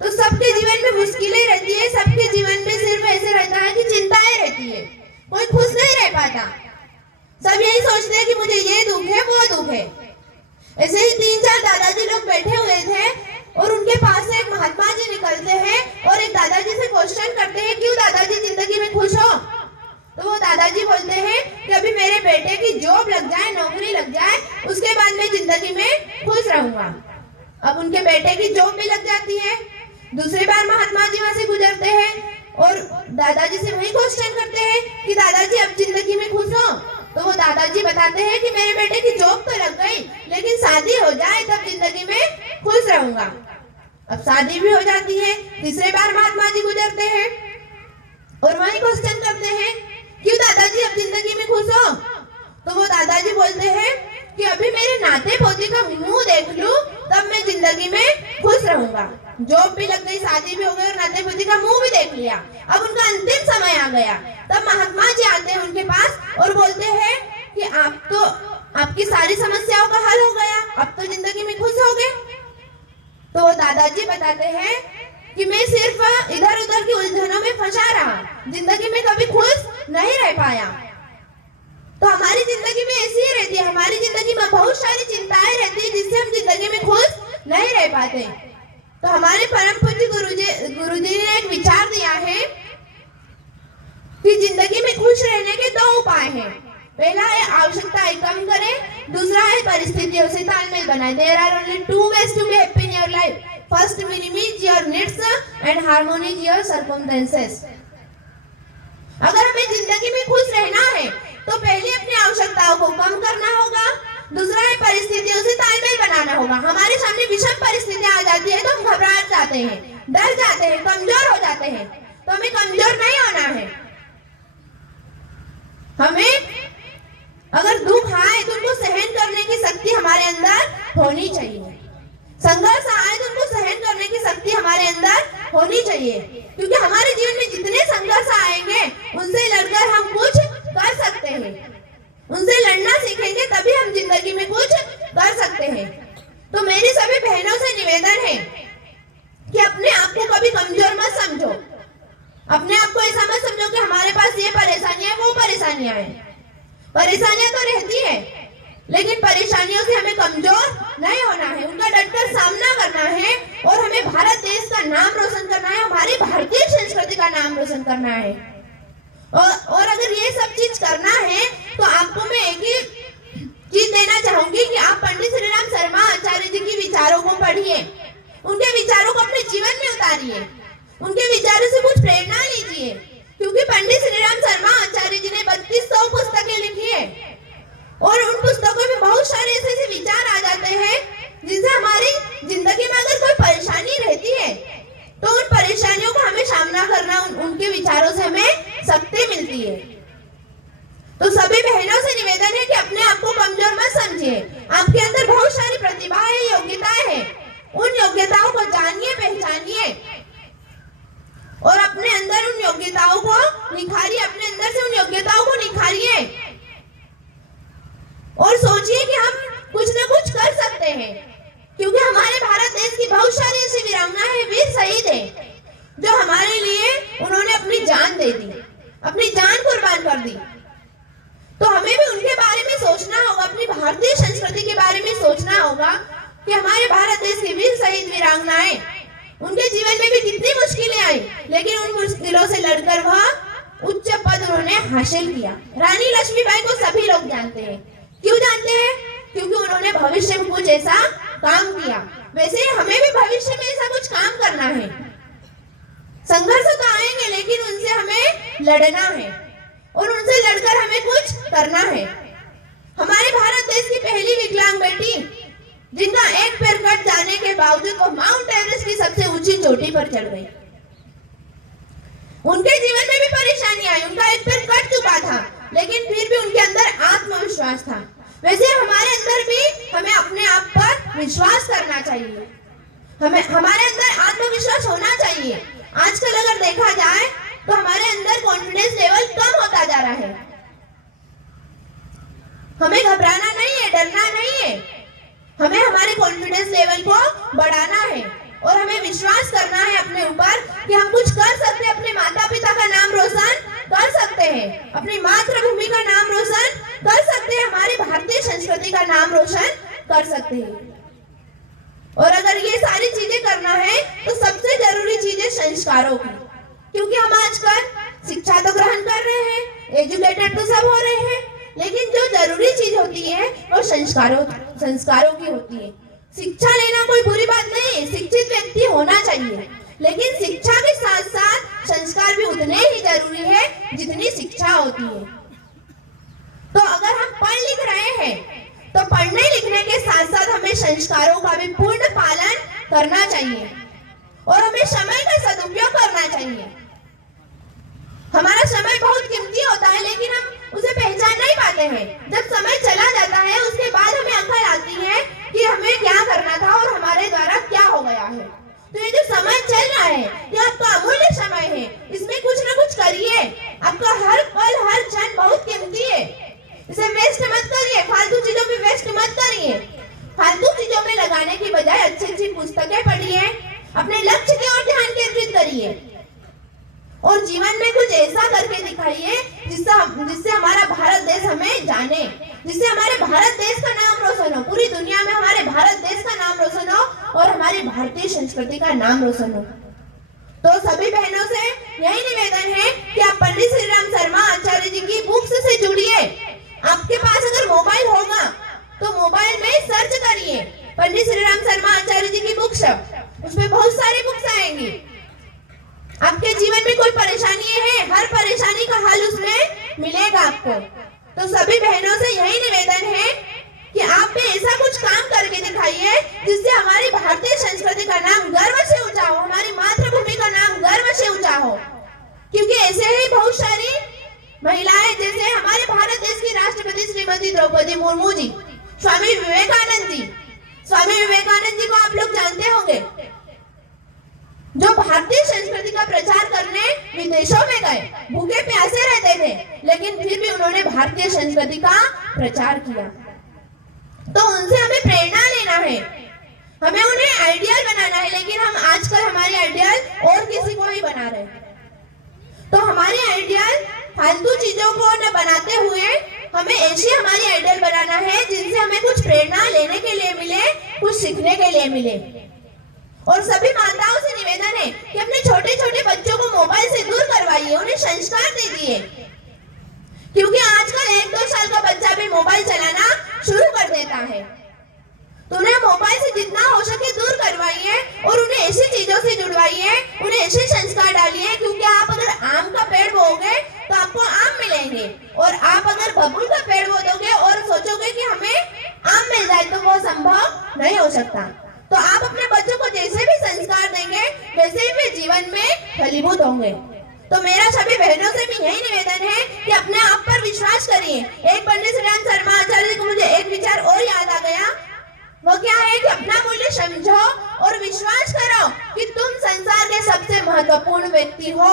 तो सबके जीवन में मुश्किलें रहती है, सबके जीवन में सिर्फ ऐसे रहता है कि चिंताएं रहती है, कोई खुश नहीं रह पाता। सब यही सोचते हैं कि मुझे ये दुख है, वो दुख है। ऐसे ही 3-4 दादाजी लोग बैठे हुए थे और उनके पास से एक महात्मा जी निकलते हैं और एक दादाजी से क्वेश्चन करते हैं, क्यों दादाजी जिंदगी में खुश हो? तो वो दादाजी बोलते हैं कि अभी मेरे बेटे की जॉब लग जाए, नौकरी लग जाए, उसके बाद मैं जिंदगी में खुश रहूंगा। अब उनके बेटे की जॉब भी लग जाती है। दूसरी बार महात्मा जी वहां से गुजरते हैं और दादाजी से वही क्वेश्चन करते हैं कि दादाजी अब जिंदगी में खुश हो? तो वो दादाजी बताते हैं कि मेरे बेटे की जॉब तो लग गई, लेकिन शादी हो जाए तब जिंदगी में खुश रहूंगा। अब शादी भी हो जाती है। तीसरे बार महात्मा जी गुजरते हैं और वही क्वेश्चन करते हैं, क्यों दादाजी अब जिंदगी में खुश हो? तो वो दादाजी बोलते हैं कि अभी मेरे नाते पोते का मुंह देख लूं तब मैं जिंदगी में खुश रहूंगा। जॉब भी लग गई, शादी भी हो गई और नाते पोते का मुंह भी देख लिया। अब उनका अंतिम समय आ गया। तब महात्मा जी आते हैं उनके पास और बोलते हैं कि आपकी सारी समस्याओं का हल हो गया, अब तो जिंदगी में खुश हो गए। तो वो दादाजी बताते हैं कि मैं सिर्फ इधर उधर की उलझनों में फंसा रहा, जिंदगी में कभी खुश नहीं रह पाया। तो हमारी जिंदगी में ऐसी ही रहती है, हमारी जिंदगी में बहुत सारी चिंताएं रहती है जिससे हम जिंदगी में खुश नहीं रह पाते। तो हमारे परम पूज्य गुरुजी ने एक विचार दिया है कि जिंदगी में खुश रहने के 2 उपाय हैं। पहला है आवश्यकताएं कम करें, दूसरा है परिस्थितियों से तालमेल बनाए। There are only 2 ways to be happy in your life. First, minimize your needs and harmonize your circumstances. अगर हमें जिंदगी में खुश रहना है तो पहले अपनी आवश्यकताओं को कम करना होगा, दूसरा है परिस्थितियों से तालमेल बनाना होगा। हमारे सामने विषम परिस्थितियां आ जाती है तो हम घबरा जाते हैं, डर जाते हैं, कमजोर हो जाते हैं। तो हमें कमजोर नहीं होना है। हमें अगर दुख आए तो उनको सहन करने की शक्ति हमारे अंदर होनी चाहिए। संघर्ष आए तो उनको सहन करने की शक्ति हमारे अंदर होनी चाहिए, क्योंकि हमारे जीवन में जितने संघर्ष आएंगे उनसे लड़कर हम कुछ कर सकते हैं। उनसे लड़ना सीखेंगे तभी हम जिंदगी में कुछ कर सकते हैं। तो मेरी सभी बहनों से निवेदन है कि अपने आप को कभी कमजोर मत समझो। अपने आप को ऐसा मत समझो कि हमारे पास ये परेशानियां, वो परेशानियां हैं। परेशानियां तो रहती है, लेकिन परेशानियों से हमें कमजोर नहीं होना है, उनका डटकर सामना करना है और हमें भारत देश का नाम रोशन करना है, हमारी भारतीय संस्कृति का नाम रोशन करना है। और अगर ये सब चीज करना है तो आपको मैं एक ही चीज देना चाहूंगी कि आप पंडित श्री राम शर्मा आचार्य जी के विचारों को पढ़िए, उनके विचारों को अपने जीवन में उतारिए, उनके विचारों से कुछ प्रेरणा लीजिए, क्योंकि पंडित श्री राम शर्मा आचार्य जी ने 3200 पुस्तकें लिखी है और उन पुस्तकों में बहुत सारे ऐसे विचार आ जाते हैं जिनसे हमारी जिंदगी में अगर कोई परेशानी रहती है तो उन परेशानियों को हमें सामना करना उनके विचारों से हमें शक्ति मिलती है। तो सभी बहनों से निवेदन है कि अपने आप को कमजोर मत समझिए। आपके अंदर बहुत सारी प्रतिभा है, योग्यताएं हैं, उन योग्यताओं को जानिए, पहचानिए और अपने अंदर उन योग्यताओं को निखारिए, अपने अंदर से उन योग्यताओं को निखारिए और सोचिए कि हम कुछ न कुछ कर सकते हैं, क्योंकि हमारे भारत देश की बहुत सारी ऐसी वीरांगना है, वीर शहीद है, जो हमारे लिए उन्होंने अपनी जान दे दी, अपनी जान कुर्बान कर दी। तो हमें भी उनके बारे में सोचना होगा, अपनी भारतीय संस्कृति के बारे में सोचना होगा कि हमारे भारत देश की वीर शहीद वीरांगनाएं, उनके जीवन में भी कितनी मुश्किलें आई, लेकिन उन मुश्किलों से लड़कर वह उच्च पद उन्होंने हासिल किया। रानी लक्ष्मीबाई को सभी लोग जानते हैं। क्यों जानते हैं? क्योंकि उन्होंने भविष्य में कुछ ऐसा काम किया। वैसे हमें भी भविष्य में ऐसा कुछ काम करना है। संघर्ष तो आएंगे, लेकिन उनसे हमें लड़ना है और उनसे लड़कर हमें कुछ करना है। हमारे भारत देश की पहली विकलांग बेटी, जिनका एक पैर कट जाने के बावजूद वो माउंट एवरेस्ट की सबसे ऊंची चोटी पर चढ़ गई। उनके जीवन में भी परेशानी आई, उनका एक पैर कट चुका था, लेकिन फिर भी उनके अंदर आत्मविश्वास था। वैसे हमारे अंदर भी हमें अपने आप पर विश्वास करना चाहिए, हमें हमारे अंदर आत्मविश्वास होना चाहिए। आजकल अगर देखा जाए तो हमारे अंदर कॉन्फिडेंस लेवल कम होता जा रहा है। हमें घबराना नहीं है, डरना नहीं है, हमें हमारे कॉन्फिडेंस लेवल को बढ़ाना है और हमें विश्वास करना है अपने ऊपर कि हम कुछ कर सकते हैं, अपने माता पिता का नाम रोशन कर सकते हैं, अपनी मातृभूमि का नाम रोशन कर सकते हैं, हमारी भारतीय संस्कृति का नाम रोशन कर सकते हैं। और अगर ये सारी चीजें करना है तो सबसे जरूरी चीज है संस्कारों की, क्योंकि हम आजकल शिक्षा तो ग्रहण कर रहे हैं, एजुकेटेड तो सब हो रहे हैं, लेकिन जो जरूरी चीज होती है वो संस्कारों की होती है। शिक्षा लेना कोई बुरी बात नहीं है, शिक्षित व्यक्ति होना चाहिए, लेकिन शिक्षा के साथ साथ संस्कार भी उतने ही जरूरी है जितनी शिक्षा होती है। तो अगर हम पढ़ लिख रहे हैं तो पढ़ने लिखने के साथ साथ हमें संस्कारों का भी पूर्ण पालन करना चाहिए और हमें समय का सदुपयोग करना चाहिए। हमारा समय बहुत कीमती होता है, लेकिन हम उसे पहचान नहीं पाते हैं। जब समय चला जाता है उसके बाद हमें अकल आती है कि हमें क्या करना था और हमारे द्वारा क्या हो गया है। तो ये जो समय चल रहा है ये आपका अमूल्य समय है, इसमें कुछ ना कुछ करिए। आपका हर पल हर क्षण बहुत कीमती है, इसे वेस्ट मत करिए, फालतू चीजों में वेस्ट मत करिए। फालतू चीजों में लगाने की बजाय अच्छी अच्छी पुस्तकें पढ़िए, अपने लक्ष्य की ओर ध्यान केंद्रित करिए और जीवन में कुछ ऐसा करके दिखाइए जिससे हमारा भारत देश हमें जाने, जिससे हमारे भारत देश का नाम रोशन हो, पूरी दुनिया में हमारे भारत देश का नाम रोशन हो और हमारी भारतीय संस्कृति का नाम रोशन हो। तो सभी बहनों से यही निवेदन है कि आप पंडित श्री राम शर्मा आचार्य जी की बुक्स से जुड़िए। आपके पास अगर मोबाइल होगा तो मोबाइल में सर्च करिए पंडित श्री राम शर्मा आचार्य जी की बुक्स, उसमें बहुत सारी बुक्स आएंगी। आपके जीवन में कोई परेशानी है, हर परेशानी का हल उसमें मिलेगा आपको। तो सभी बहनों से यही निवेदन है कि आप भी ऐसा कुछ काम करके दिखाइए जिससे हमारी भारतीय संस्कृति का नाम गर्व से ऊंचा हो, हमारी मातृभूमि का नाम गर्व से ऊंचा हो। क्योंकि ऐसे ही बहुत सारी महिलाएं, जैसे हमारे भारत देश की राष्ट्रपति श्रीमती द्रौपदी मुर्मू जी, स्वामी विवेकानंद जी को आप लोग जानते होंगे, जो भारतीय संस्कृति का प्रचार करने विदेशों में गए, भूखे प्यासे रहते थे, लेकिन फिर भी उन्होंने भारतीय संस्कृति का प्रचार किया। तो उनसे हमें प्रेरणा लेना है, हमें उन्हें आइडियल बनाना है, लेकिन हम आजकल हमारी आइडियल और किसी को ही बना रहे हैं। तो हमारी आइडियल फालतू चीजों को न बनाते हुए हमें ऐसी हमारी आइडियल बनाना है जिनसे हमें कुछ प्रेरणा लेने के लिए मिले, कुछ सीखने के लिए मिले। और सभी माताओं से निवेदन है कि अपने छोटे छोटे बच्चों को मोबाइल से दूर करवाइए, उन्हें संस्कार दीजिए, क्योंकि आजकल 1-2 साल का बच्चा भी मोबाइल चलाना शुरू कर देता है। तो उन्हें मोबाइल से जितना हो सके दूर करवाइए और उन्हें ऐसी चीजों से जुड़वाइए, उन्हें ऐसे संस्कार डालिए, क्योंकि आप अगर आम का पेड़ बोओगे तो आपको आम मिलेंगे, और आप अगर बबूल का पेड़ बो दोगे और सोचोगे कि हमें आम मिल जाए तो वो संभव नहीं हो सकता। तो आप अपने बच्चों को जैसे भी संस्कार देंगे वैसे ही वे जीवन में फलीभूत होंगे। तो मेरा सभी बहनों से भी यही निवेदन है कि अपने आप पर विश्वास करिए। एक पंडित श्री राम शर्मा आचार्य जी को मुझे एक विचार और याद आ गया, वो क्या है कि अपना मूल्य समझो और विश्वास करो कि तुम संसार के सबसे महत्वपूर्ण व्यक्ति हो।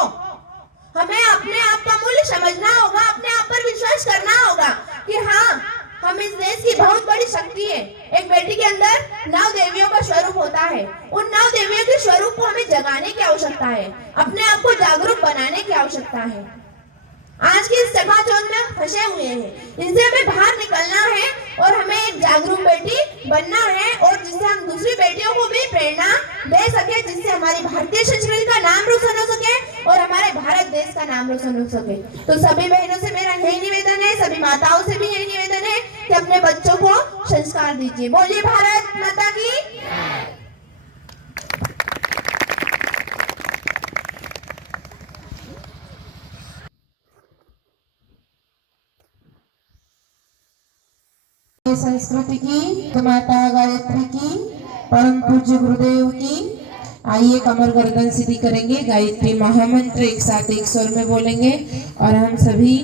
हमें अपने आप का मूल्य समझना होगा, अपने आप पर विश्वास करना होगा कि हाँ, हम इस देश की बहुत बड़ी शक्ति है। एक बेटी के अंदर 9 देवियों का स्वरूप होता है, उन 9 देवियों के स्वरूप को हमें जगाने की आवश्यकता है, अपने आप को जागरूक बनाने की आवश्यकता है। आज की इस चकाचौंध में हम फंसे हुए हैं, इनसे हमें बाहर निकलना है और हमें एक जागरूक बेटी बनना है, और जिससे हम दूसरी बेटियों को भी प्रेरणा दे सके, जिससे हमारी भारतीय संस्कृति का नाम रोशन हो सके और हमारे भारत देश का नाम रोशन हो सके। तो सभी बहनों से मेरा यही निवेदन है, सभी माताओं से भी यही निवेदन है कि अपने बच्चों को संस्कार दीजिए। बोलिए भारत माता की। संस्कृति की, माता गायत्री की, परम पूज्य गुरुदेव की। आइए कमर गर्दन सीधी करेंगे, गायत्री महामंत्र एक साथ एक स्वर में बोलेंगे और हम सभी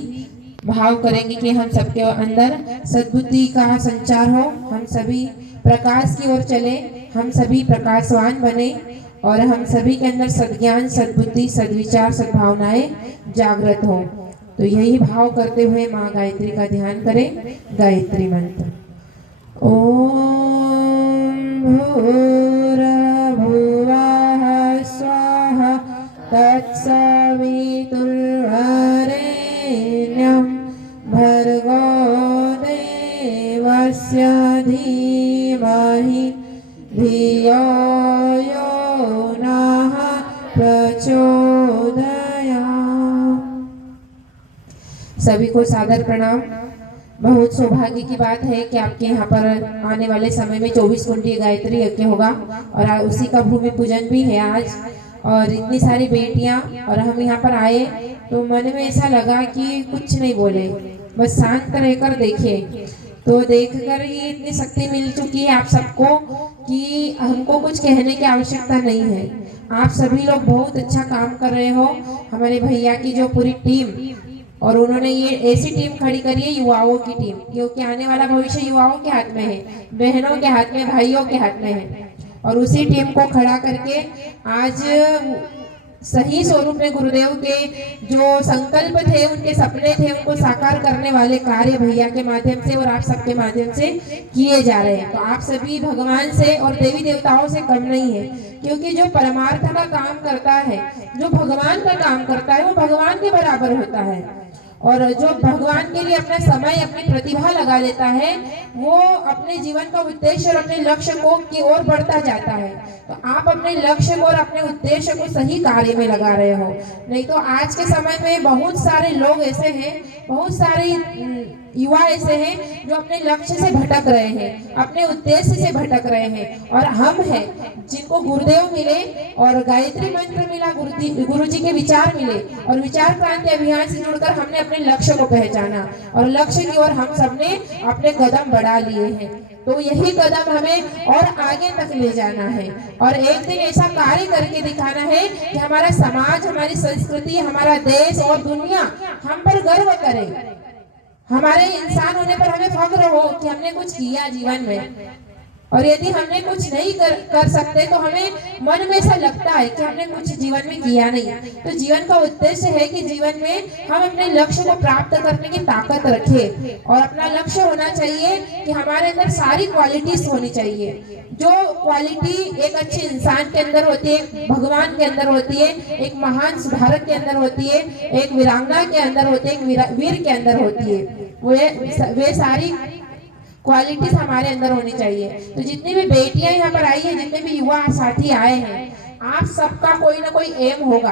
भाव करेंगे कि हम सबके अंदर सद्बुद्धि का संचार हो, हम सभी प्रकाश की ओर चले, हम सभी प्रकाशवान बने और हम सभी के अंदर सद्ज्ञान, सद्बुद्धि, सद्विचार, सद्भावनाएं जागृत हो। तो यही भाव करते हुए माँ गायत्री का ध्यान करें। गायत्री मंत्र। ओम भूर्भुवः स्वाहा सभी को सादर प्रणाम। बहुत सौभाग्य की बात है कि आपके यहाँ पर आने वाले समय में 24 कुंडी गायत्री यज्ञ होगा और उसी का भूमि पूजन भी है आज। और इतनी सारी बेटियां और हम यहाँ पर आए तो मन में ऐसा लगा कि कुछ नहीं बोले, बस शांत रहकर देखे। तो देखकर ये इतनी शक्ति मिल चुकी है आप सबको कि हमको कुछ कहने की आवश्यकता नहीं है। आप सभी लोग बहुत अच्छा काम कर रहे हो। हमारे भैया की जो पूरी टीम, और उन्होंने ये ऐसी टीम खड़ी करी है, युवाओं की टीम, क्योंकि आने वाला भविष्य युवाओं के हाथ में है, बहनों के हाथ में, भाइयों के हाथ में है। और उसी टीम को खड़ा करके आज सही स्वरूप में गुरुदेव के जो संकल्प थे, उनके सपने थे, उनको साकार करने वाले कार्य भैया के माध्यम से और आप सबके माध्यम से किए जा रहे हैं। तो आप सभी भगवान से और देवी देवताओं से कम नहीं है, क्योंकि जो परमार्थ का काम करता है, जो भगवान का काम करता है, वो भगवान के बराबर होता है। और जो भगवान के लिए अपना समय, अपनी प्रतिभा लगा देता है, वो अपने जीवन का उद्देश्य और अपने लक्ष्य को की ओर बढ़ता जाता है। तो आप अपने लक्ष्य को और अपने उद्देश्य को सही कार्य में लगा रहे हो। नहीं तो आज के समय में बहुत सारे लोग ऐसे हैं, बहुत सारे युवा ऐसे हैं जो अपने लक्ष्य से भटक रहे हैं, अपने उद्देश्य से भटक रहे हैं। और हम हैं जिनको गुरुदेव मिले और गायत्री मंत्र मिला, गुरु जी के विचार मिले और विचार क्रांति अभियान से जुड़कर हमने अपने लक्ष्य को पहचाना और लक्ष्य की ओर हम सबने अपने कदम बढ़ा लिए हैं। तो यही कदम हमें और आगे तक ले जाना है और एक दिन ऐसा कार्य करके दिखाना है कि हमारा समाज, हमारी संस्कृति, हमारा देश और दुनिया हम पर गर्व करे। हमारे इंसान होने पर हमें फख्र हो कि हमने कुछ किया जीवन में। और यदि हमने कुछ नहीं कर सकते तो हमें मन में ऐसा लगता है कि हमने कुछ जीवन में किया नहीं। तो जीवन का उद्देश्य है कि जीवन में हम अपने लक्ष्य को प्राप्त करने की ताकत रखें। और अपना लक्ष्य होना चाहिए कि हमारे अंदर सारी क्वालिटीज होनी चाहिए। जो क्वालिटी एक अच्छे इंसान के अंदर होती है, एक भगवान के अंदर होती है, एक महान सुधारक के अंदर होती है, एक वीरांगना के अंदर होती है, एक वीर के अंदर होती है, वे सारी क्वालिटीज हमारे अंदर होनी चाहिए। तो जितनी भी बेटियां यहाँ पर आई है, जितने भी युवा साथी आए हैं, आप सबका कोई ना कोई एम होगा,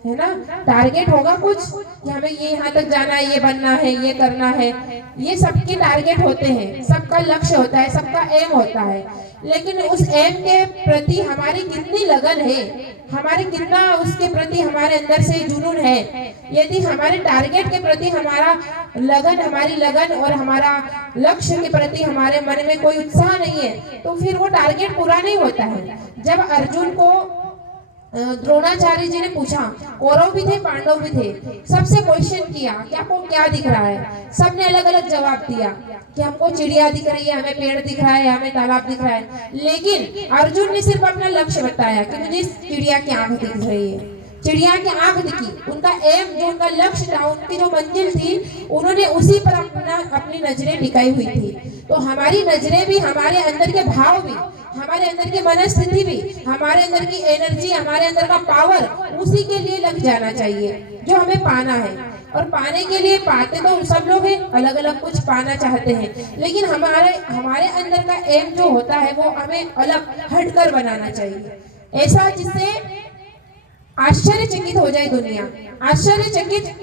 है ना, टारगेट होगा कुछ कि हमें ये यहाँ तक जाना है, ये बनना है, ये करना है। ये सबके टारगेट होते हैं, सबका लक्ष्य होता है, सबका एम होता है। लेकिन उस एम के प्रति हमारी कितनी लगन है, हमारे कितना उसके प्रति हमारे अंदर से जुनून है। यदि हमारे टारगेट के प्रति हमारा लगन, हमारी लगन और हमारा लक्ष्य के प्रति हमारे मन में कोई उत्साह नहीं है, तो फिर वो टारगेट पूरा नहीं होता है। जब अर्जुन को द्रोणाचार्य जी ने पूछा, कौरव भी थे, पांडव भी थे, सबसे क्वेश्चन किया कि आपको क्या दिख रहा है। सबने अलग अलग जवाब दिया कि हमको चिड़िया दिख रही है, हमें पेड़ दिख रहा है, हमें तालाब दिख रहा है। लेकिन अर्जुन ने सिर्फ अपना लक्ष्य बताया कि मुझे चिड़िया की आंख दिख रही है। चिड़िया की आंख दिखी, उनका एम, जो उनका लक्ष्य था, उनकी जो मंजिल थी, उन्होंने उसी पर अपनी नजरें टिकाई हुई थी। तो हमारी नजरें भी, हमारे अंदर के भाव भी, हमारे अंदर की मनस्थिति भी, हमारे अंदर की एनर्जी, हमारे अंदर का पावर उसी के लिए लग जाना चाहिए जो हमें पाना है। और पाने के लिए, पाते तो सब लोग हैं, अलग अलग कुछ पाना चाहते हैं, लेकिन हमारे अंदर का एम जो होता है वो हमें अलग हटकर बनाना चाहिए, ऐसा जिससे आश्चर्यचकित हो जाए दुनिया, आश्चर्यचकित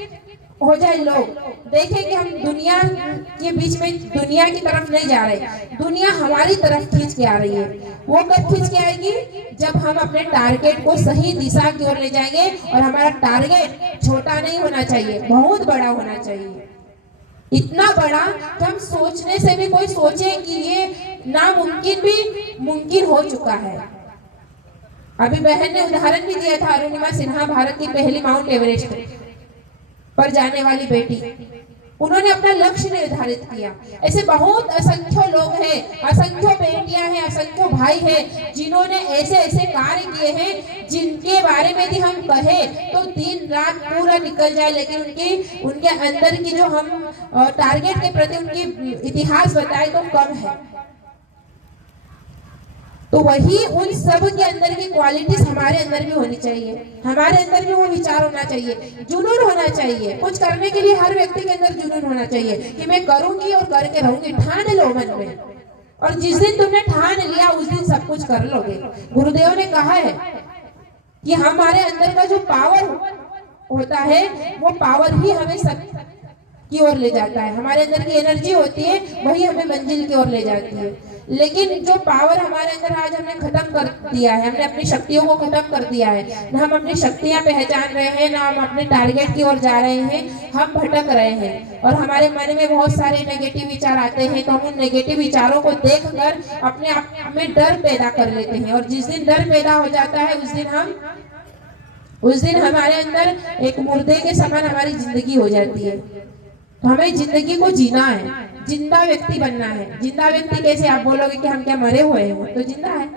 हो जाए लोग, देखें कि हम दुनिया के बीच में, दुनिया की तरफ नहीं जा रहे, दुनिया हमारी तरफ खींच के आ रही है। वो कब खींच के आएगी? जब हम अपने टारगेट को सही दिशा की ओर ले जाएंगे। और हमारा टारगेट छोटा नहीं होना चाहिए, बहुत बड़ा होना चाहिए, इतना बड़ा कि हम सोचने से भी कोई सोचे कि ये नामुमकिन भी मुमकिन हो चुका है। अभी बहन ने उदाहरण भी दिया था, अरुणिमा सिन्हा, भारत की पहली माउंट एवरेस्ट पर जाने वाली बेटी, उन्होंने अपना लक्ष्य निर्धारित किया। ऐसे बहुत असंख्य लोग हैं, असंख्य बेटियां हैं, असंख्य भाई हैं, जिन्होंने ऐसे ऐसे कार्य किए हैं जिनके बारे में यदि हम कहें तो दिन रात पूरा निकल जाए, लेकिन उनके अंदर की जो हम टारगेट के प्रति उनकी इतिहास बताए तो कम है। तो वही उन सब के अंदर की क्वालिटीज हमारे अंदर भी होनी चाहिए, हमारे अंदर भी वो विचार होना चाहिए, जुनून होना चाहिए। कुछ करने के लिए हर व्यक्ति के अंदर जुनून होना चाहिए कि मैं करूंगी और करके रहूंगी। ठान लो मन में, और जिस दिन तुमने ठान लिया उस दिन सब कुछ कर लोगे। गुरुदेव ने कहा है कि हमारे अंदर का जो पावर होता है वो पावर ही हमें सब की ओर ले जाता है। हमारे अंदर की एनर्जी होती है वही हमें मंजिल की ओर ले जाती है। लेकिन जो पावर हमारे अंदर आज हमने खत्म कर दिया है, हमने अपनी शक्तियों को खत्म कर दिया है, ना हम अपनी शक्तियां पहचान रहे हैं, ना हम अपने टारगेट की ओर जा रहे हैं, हम भटक रहे हैं और हमारे मन में बहुत सारे नेगेटिव विचार आते हैं। तो हम उन नेगेटिव विचारों को देखकर अपने आप में डर पैदा कर लेते हैं और जिस दिन डर पैदा हो जाता है उस दिन हमारे अंदर एक मुर्दे के समान हमारी जिंदगी हो जाती है। तो हमें जिंदगी को जीना है, जिंदा व्यक्ति बनना है। जिंदा व्यक्ति कैसे? आप बोलोगे कि हम क्या मरे हुए हैं? तो जिंदा है,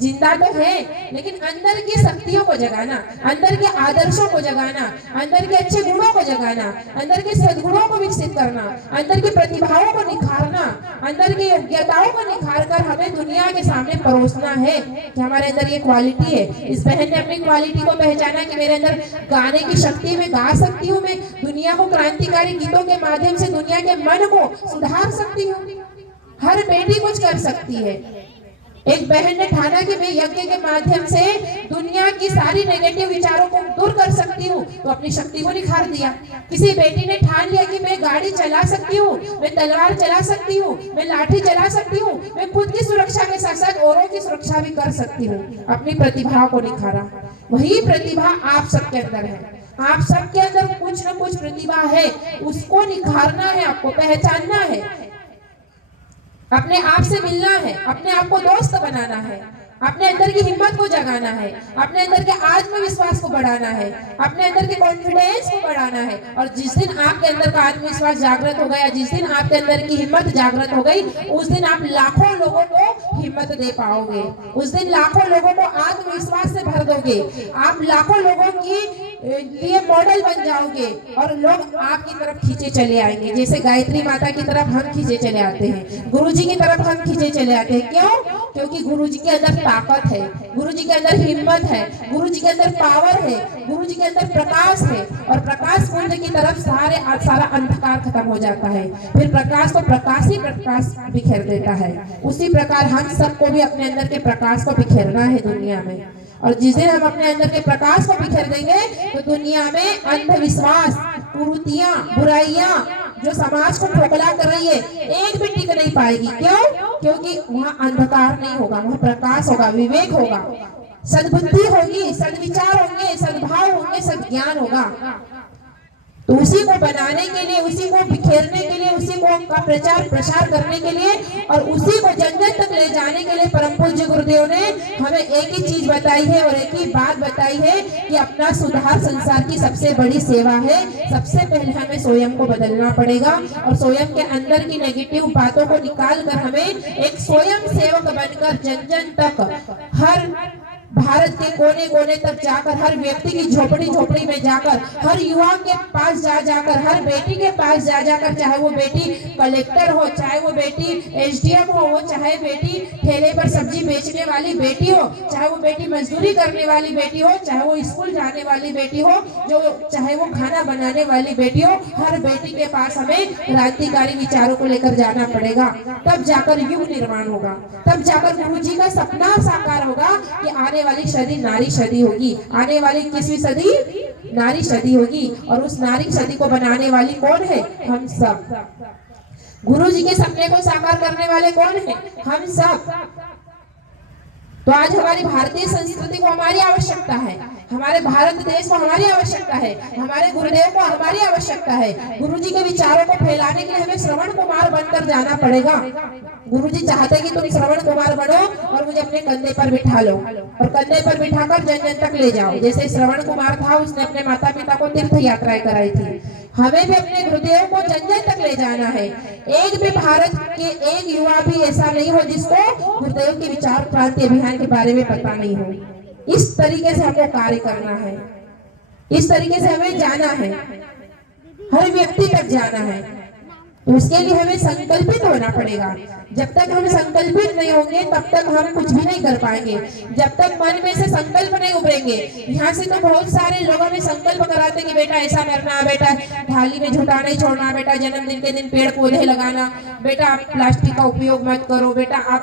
जिंदा तो है, लेकिन अंदर की शक्तियों को जगाना, अंदर के आदर्शों को जगाना, अंदर के अच्छे गुणों को जगाना, अंदर के सद्गुणों को विकसित करना, अंदर की प्रतिभाओं को निखारना, अंदर की योग्यताओं को निखार कर हमें दुनिया के सामने परोसना है कि हमारे अंदर ये क्वालिटी है। इस बहन ने अपनी क्वालिटी को पहचाना कि मेरे अंदर गाने की शक्ति, मैं गा सकती हूँ, मैं दुनिया को क्रांतिकारी गीतों के माध्यम से दुनिया के मन को सुधार सकती हूँ। हर बेटी कुछ कर सकती है। एक बहन ने ठाना कि मैं यज्ञ के माध्यम से दुनिया की सारी नेगेटिव विचारों को दूर कर सकती हूँ, तो अपनी शक्ति को निखार दिया। किसी बेटी ने ठान लिया कि मैं गाड़ी चला सकती हूँ, मैं तलवार चला सकती हूँ, मैं लाठी चला सकती हूँ, मैं खुद की सुरक्षा के साथ साथ औरों की सुरक्षा भी कर सकती हूँ। अपनी प्रतिभा को निखारा। वही प्रतिभा आप सबके अंदर है। आप सबके अंदर कुछ न कुछ प्रतिभा है, उसको निखारना है, आपको पहचानना है, अपने आप से मिलना है, अपने आप को दोस्त बनाना है, अपने अंदर की हिम्मत को जगाना है, अपने अंदर के आत्मविश्वास को बढ़ाना है, अपने अंदर के कॉन्फिडेंस को बढ़ाना है। और जिस दिन आपके अंदर का आत्मविश्वास जागृत हो गया, जिस दिन आपके अंदर की हिम्मत जागृत हो गई, उस दिन आप लाखों लोगों को हिम्मत दे पाओगे। उस दिन लाखों लोगों को आत्मविश्वास से भर दोगे। आप लाखों लोगों की लिए मॉडल बन जाओगे और लोग आपकी तरफ खींचे चले आएंगे। जैसे गायत्री माता की तरफ हम खींचे चले आते हैं, गुरु जी की तरफ हम खींचे चले आते हैं। क्यों? क्योंकि गुरु जी के अंदर ताकत है, गुरु जी के अंदर हिम्मत है, गुरु जी के अंदर पावर है, गुरु जी के अंदर प्रकाश है। और प्रकाश पुंज की तरफ सारा अंधकार खत्म हो जाता है। फिर प्रकाश को प्रकाश ही प्रकाश बिखेर देता है। उसी प्रकार हम सबको भी अपने अंदर के प्रकाश को बिखेरना है दुनिया में। और जिस दिन हम अपने अंदर के प्रकाश को बिखेर देंगे तो दुनिया में अंधविश्वास, कुरीतियां, बुराइयां जो समाज को खोखला कर रही है, एक भी टिक नहीं पाएगी। क्यों? क्योंकि वहाँ अंधकार नहीं होगा, वहाँ प्रकाश होगा, विवेक होगा, सद्बुद्धि होगी, सद्विचार होंगे, सद्भाव होंगे, सद्ज्ञान होगा। तो उसी को बनाने के लिए, उसी को बिखेरने के लिए, उसी को का प्रचार प्रसार करने के लिए और उसी को जन जन तक ले जाने के लिए परम पूज्य गुरुदेव ने हमें एक ही चीज बताई है और एक ही बात बताई है कि अपना सुधार संसार की सबसे बड़ी सेवा है। सबसे पहले हमें स्वयं को बदलना पड़ेगा और स्वयं के अंदर की नेगेटिव बातों को निकाल कर हमें एक स्वयं सेवक बनकर जन जन तक, हर भारत के कोने कोने तक जाकर, हर व्यक्ति की झोपड़ी झोपड़ी में जाकर, हर युवा के पास जाकर, हर बेटी के पास जाकर, चाहे वो बेटी कलेक्टर हो, चाहे वो बेटी एसडीएम हो, वो चाहे बेटी ठेले पर सब्जी बेचने वाली बेटी हो, चाहे वो बेटी मजदूरी करने वाली बेटी हो, चाहे वो स्कूल जाने वाली बेटी हो, चाहे वो खाना बनाने वाली बेटी हो, हर बेटी के पास हमें क्रांतिकारी विचारों को लेकर जाना पड़ेगा। तब जाकर युग निर्माण होगा, तब जाकर गुरु जी का सपना साकार होगा कि आने वाली सदी नारी सदी होगी, आने वाली 21वीं सदी नारी सदी होगी। और उस नारी सदी को बनाने वाली कौन है? हम सब। गुरु जी के सपने को साकार करने वाले कौन है? हम सब। तो आज हमारी भारतीय संस्कृति को हमारी आवश्यकता है, हमारे भारत देश को हमारी आवश्यकता है, हमारे गुरुदेव को हमारी आवश्यकता है। गुरु जी के विचारों को फैलाने के लिए हमें श्रवण कुमार बनकर जाना पड़ेगा। गुरु जी चाहते हैं कि तुम श्रवण कुमार बनो और मुझे अपने कंधे पर बिठा लो और कंधे पर बिठाकर जन जन तक ले जाओ। जैसे श्रवण कुमार था, उसने अपने माता पिता को तीर्थ यात्राएं कराई थी, हमें भी अपने गुरुदेव को जन जन तक ले जाना है। एक भी भारत के एक युवा भी ऐसा नहीं हो जिसको गुरुदेव के विचार क्रांति अभियान के बारे में पता नहीं हो। इस तरीके से हमको कार्य करना है, इस तरीके से हमें जाना है, हर व्यक्ति तक जाना है। तो उसके लिए हमें संकल्पित होना पड़ेगा। जब तक हम संकल्पित नहीं होंगे तब तक हम कुछ भी नहीं कर पाएंगे। जब तक मन में से संकल्प नहीं उभरेंगे, यहाँ से तो बहुत सारे लोग हमें संकल्प कराते कि बेटा ऐसा करना, बेटा थाली में झूठा नहीं छोड़ना, बेटा जन्मदिन के दिन पेड़ पौधे लगाना, बेटा आप प्लास्टिक का उपयोग मत करो, बेटा आप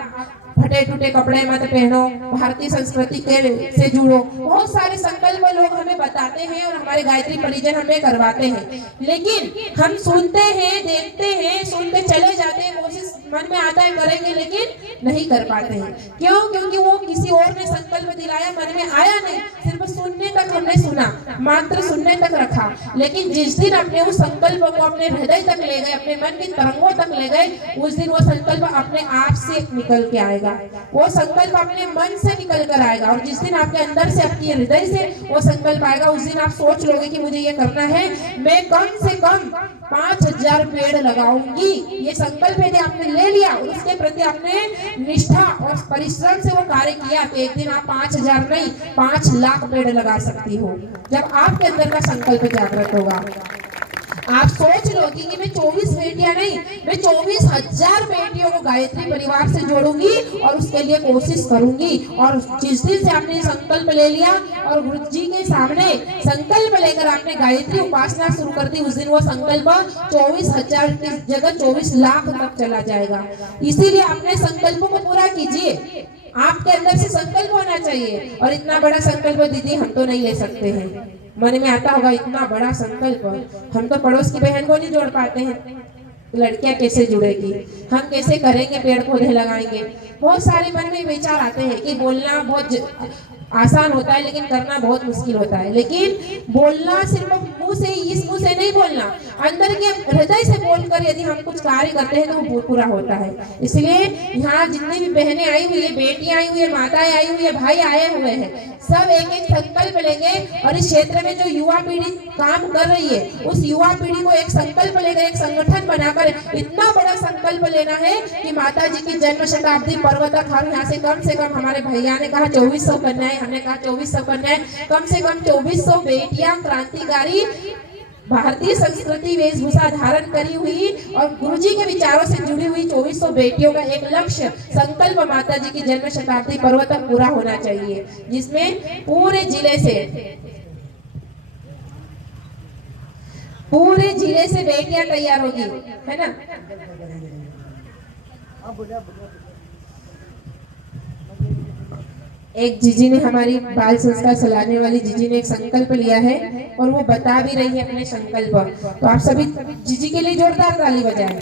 फटे टूटे कपड़े मत पहनो, भारतीय संस्कृति के से जुड़ो। बहुत सारे संकल्प लोग हमें बताते हैं और हमारे गायत्री परिजन हमें करवाते हैं, लेकिन हम सुनते हैं, देखते हैं, सुनते चले जाते हैं, कोशिश मन में आता है करेंगे लेकिन नहीं कर पाते हैं। क्यों? क्योंकि वो किसी और ने संकल्प दिलाया, मन में आया नहीं, सिर्फ सुनने तक हमने सुना, मात्र सुनने तक रखा। लेकिन जिस दिन अपने उस संकल्प को अपने हृदय तक ले गए, अपने मन की तरंगों तक ले गए, उस दिन वो संकल्प अपने आप से निकल के आएगा, वो संकल्प अपने मन से निकल कर आएगा। और जिस दिन आपके अंदर से, आपके हृदय से वो संकल्प आएगा, उस दिन आप सोच लोगे कि मुझे ये करना है, मैं कम से कम 5000 पेड़ लगाऊंगी। ये संकल्प यदि आपने ले लिया और उसके प्रति आपने निष्ठा और परिश्रम से वो कार्य किया, तो एक दिन आप 5000 नहीं 5 लाख पेड़ लगा सकती हो, जब आपके अंदर का संकल्प जागृत होगा। आप सोच लो कि मैं 24 बेटियां नहीं, मैं 24,000 बेटियों को गायत्री परिवार से जोड़ूंगी और उसके लिए कोशिश करूंगी। और जिस दिन से आपने संकल्प ले लिया और गुरु जी के सामने संकल्प लेकर आपने गायत्री उपासना शुरू कर दी, उस दिन वो संकल्प 24,000 की जगह 24 लाख तक चला जाएगा। इसीलिए अपने संकल्पों को पूरा कीजिए, आपके अंदर से संकल्प होना चाहिए। और इतना बड़ा संकल्प दीदी हम तो नहीं ले सकते हैं, मन में आता होगा इतना बड़ा संकल्प, हम तो पड़ोस की बहन को नहीं जोड़ पाते हैं, लड़कियां कैसे जुड़ेगी, हम कैसे करेंगे, पेड़ पौधे लगाएंगे। बहुत सारे मन में विचार आते हैं कि बोलना बहुत आसान होता है लेकिन करना बहुत मुश्किल होता है। लेकिन बोलना सिर्फ मुंह से, इस मुंह से नहीं बोलना, अंदर के हृदय से बोलकर यदि हम कुछ कार्य करते हैं तो वो पूरा होता है। इसलिए यहाँ जितनी भी बहनें आई हुई है, बेटियां आई हुई है, माताएं आई हुई है, भाई आए हुए हैं, सब एक एक संकल्प लेंगे। और इस क्षेत्र में जो युवा पीढ़ी काम कर रही है, उस युवा पीढ़ी को एक संकल्प लेकर, एक संगठन बनाकर इतना बड़ा संकल्प लेना है कि माता जी की जन्म शताब्दी पर्व तक हम यहाँ से कम हमारे भैया ने कहा 2400 कन्याएं, हमने कहा 2400 कन्याएं, कम से कम 2400 बेटियां क्रांतिकारी भारतीय संस्कृति वेशभूषा धारण करी हुई और गुरुजी के विचारों से जुड़ी हुई 2400 बेटियों का एक लक्ष्य संकल्प माता जी की जन्म शताब्दी पर्व तक पूरा होना चाहिए, जिसमें पूरे जिले से बेटियां तैयार होगी, है ना। एक जीजी ने, हमारी बाल संस्कार चलाने वाली जीजी ने एक संकल्प लिया है और वो बता भी रही है अपने संकल्प, तो आप सभी जीजी के लिए जोरदार ताली बजाएं।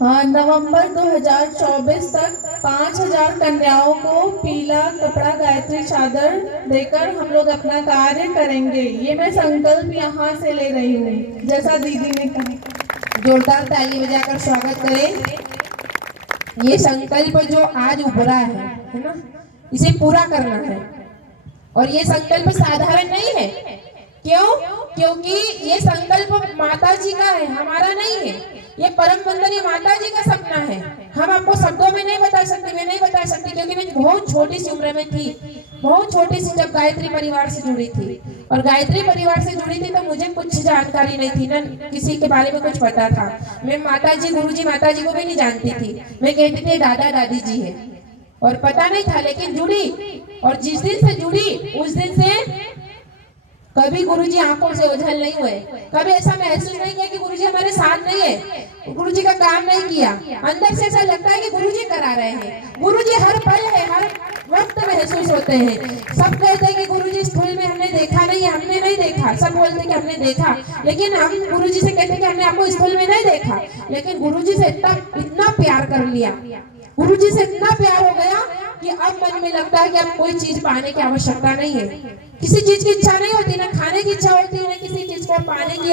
हाँ, नवंबर 2024 तक 5000 कन्याओं को पीला कपड़ा गायत्री चादर देकर हम लोग अपना कार्य करेंगे। ये मैं संकल्प यहाँ से ले रही हूँ, जैसा दीदी ने कहा। जोरदार ताली बजाकर स्वागत करें। ये संकल्प जो आज उभरा है ना, इसे पूरा करना है। और ये संकल्प साधारण नहीं है। क्यों? क्योंकि ये संकल्प माता जी का है, हमारा नहीं है। ये परम वंदनीय माता जी का सपना है। हम आपको शब्दों में नहीं बता सकते, मैं नहीं बता सकती, क्योंकि मैं बहुत छोटी सी उम्र में थी, बहुत छोटी सी, जब गायत्री परिवार से जुड़ी थी। और गायत्री परिवार से जुड़ी थी तो मुझे कुछ जानकारी नहीं थी, ना किसी के बारे में कुछ पता था। मैं माता जी, गुरु जी, माता जी को भी नहीं जानती थी। मैं कहती थी दादा दादी जी है, और पता नहीं था। लेकिन जुड़ी, और जिस दिन से जुड़ी उस दिन से कभी गुरुजी आंखों से ओझल नहीं हुए, कभी ऐसा महसूस नहीं किया कि गुरुजी हमारे साथ नहीं है, गुरुजी का काम नहीं किया। अंदर से ऐसा लगता है कि गुरुजी करा रहे हैं। गुरुजी हर पल है, हर वक्त महसूस होते हैं। सब कहते हैं कि गुरुजी स्कूल में हमने देखा नहीं, हमने नहीं देखा। सब बोलते हैं कि हमने देखा, लेकिन हम गुरुजी से कहते हैं कि हमने आपको स्कूल में नहीं देखा। लेकिन गुरुजी से इतना प्यार कर लिया, गुरुजी से इतना प्यार हो गया कि अब मन में लगता है कि अब कोई चीज पाने की आवश्यकता नहीं है। किसी चीज की इच्छा नहीं होती, ना खाने की इच्छा होती है, ना किसी चीज को पाने की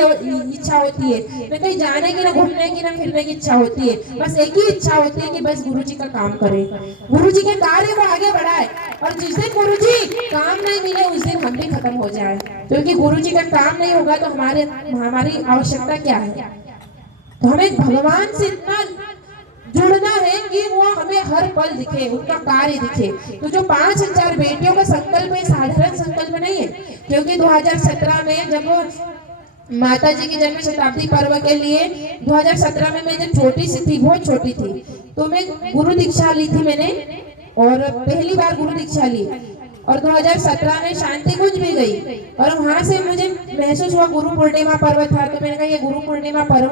इच्छा होती है, ना कहीं जाने की, ना घूमने की, ना फिरने की इच्छा होती है। बस एक ही इच्छा होती है कि बस गुरुजी का काम करे, गुरुजी के कार्य को आगे बढ़ाए। और जिस दिन गुरुजी काम नहीं मिले उस दिन हम भी खत्म हो जाए, क्योंकि गुरुजी का काम नहीं होगा तो हमारी आवश्यकता क्या है। तो हमें भगवान से इतना जुड़ना है कि वो हमें हर पल दिखे, उनका कार्य दिखे। तो जो 5000 बेटियों का संकल्प है, साधारण संकल्प नहीं है। क्योंकि 2017 में जब माता जी की जन्म शताब्दी पर्व के लिए 2017 में मैं जब छोटी सी थी, बहुत छोटी थी, तो मैं गुरु दीक्षा ली थी मैंने, और पहली बार गुरु दीक्षा ली। और 2017 में शांति कुंज भी गई और वहां से मुझे महसूस हुआ गुरु पूर्णिमा पर्व था। तो मैंने कहा ये गुरु पूर्णिमा पर्व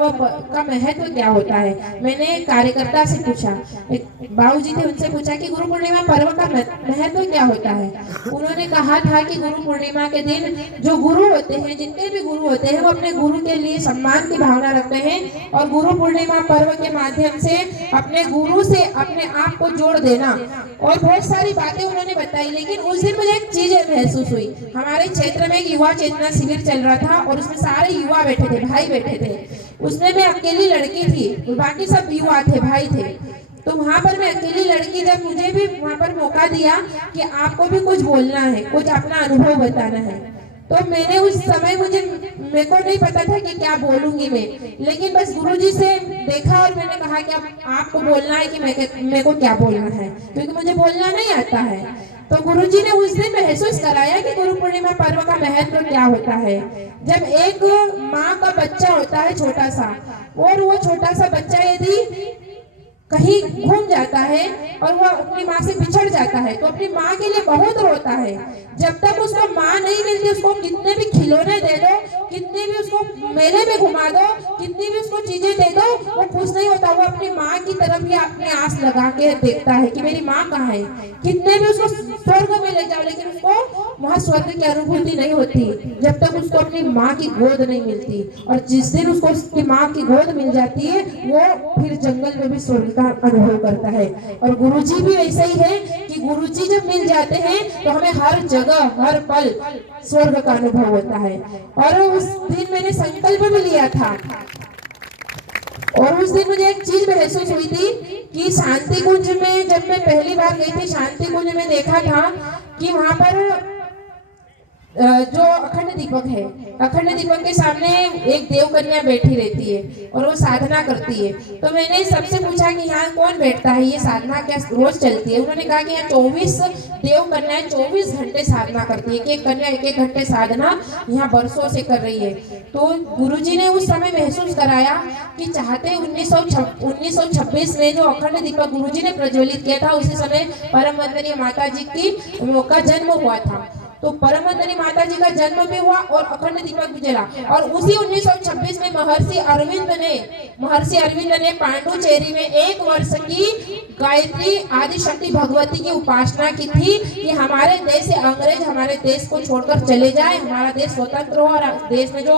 का महत्व क्या होता है। मैंने कार्यकर्ता से पूछा, एक बाबूजी थे, उनसे पूछा कि गुरु पूर्णिमा पर्व का महत्व क्या होता है। उन्होंने कहा था कि गुरु पूर्णिमा के दिन जो गुरु होते हैं, जितने भी गुरु होते हैं, वो अपने गुरु के लिए सम्मान की भावना रखते हैं और गुरु पूर्णिमा पर्व के माध्यम से अपने गुरु से अपने आप को जोड़ देना। और बहुत सारी बातें उन्होंने बताई, लेकिन उस दिन मुझे एक चीज महसूस हुई। हमारे क्षेत्र में एक युवा चेतना शिविर चल रहा था और उसमें सारे युवा बैठे थे, भाई बैठे थे। उसमें मैं अकेली लड़की थी, बाकी सब युवा थे, भाई थे। तो वहां पर मैं अकेली लड़की, जब मुझे भी वहां पर मौका दिया कि आपको भी कुछ बोलना है, कुछ अपना अनुभव बताना है, तो मैंने उस समय मेरे को नहीं पता था कि क्या बोलूंगी मैं, लेकिन बस गुरुजी से देखा और मैंने कहा कि अब आपको बोलना है कि मेरे को क्या बोलना है, क्योंकि मुझे बोलना नहीं आता है। तो गुरुजी ने उस दिन महसूस कराया कि गुरु पूर्णिमा पर्व का महत्व क्या होता है। जब एक माँ का बच्चा होता है छोटा सा, और वो छोटा सा बच्चा यदि कहीं घूम जाता है और वो अपनी माँ से बिछड़ जाता है तो अपनी माँ के लिए बहुत रोता है। जब तक उसको माँ नहीं मिलती, उसको कितने भी खिलौने दे दो, कितने भी उसको मेले में घुमा दो, कितनी भी उसको चीजें दे दो, वो खुश नहीं होता। वो अपनी माँ की तरफ ही अपनी आस लगा के देखता है कि मेरी माँ कहाँ है। कितने भी उसको स्वर्ग में ले जाओ, लेकिन उसको वहाँ स्वर्ग की अनुभूति नहीं होती जब तक उसको अपनी माँ की गोद नहीं मिलती। और जिस दिन उसको उसकी माँ की गोद मिल जाती है, वो फिर जंगल में भी स्वर्ग का अनुभव करता है। और गुरुजी भी ऐसा ही है कि गुरुजी जब मिल जाते हैं तो हमें हर जगह हर पल स्वर्ग का अनुभव होता है। और उस दिन मैंने संकल्प भी लिया था और उस दिन मुझे एक चीज महसूस हुई थी कि शांति कुंज में जब मैं पहली बार गई थी, शांति कुंज में देखा था कि वहां पर जो अखंड दीपक है, अखंड दीपक के सामने एक देव कन्या बैठी रहती है और वो साधना करती है। तो मैंने सबसे पूछा कि यहाँ कौन बैठता है, ये साधना क्या रोज चलती है। उन्होंने कहा कि यहाँ 24 देव कन्याएं 24 घंटे साधना करती है, एक कन्या 1-1 घंटे साधना यहाँ बरसों से कर रही है। तो गुरुजी ने उस समय महसूस कराया कि चाहते 1926 में जो अखंड दीपक गुरुजी ने प्रज्वलित किया था, उसी समय परम वंदनीय माता जी का जन्म हुआ था। तो परम वंदनीय माता जी का जन्म भी हुआ और अखंड दीपक भी जला। और उसी 1926 में महर्षि अरविंद ने पांडुचेरी में 1 वर्ष की गायत्री आदि शक्ति भगवती की उपासना की थी कि हमारे देश से अंग्रेज हमारे देश को छोड़कर चले जाए, हमारा देश स्वतंत्र हो और देश में जो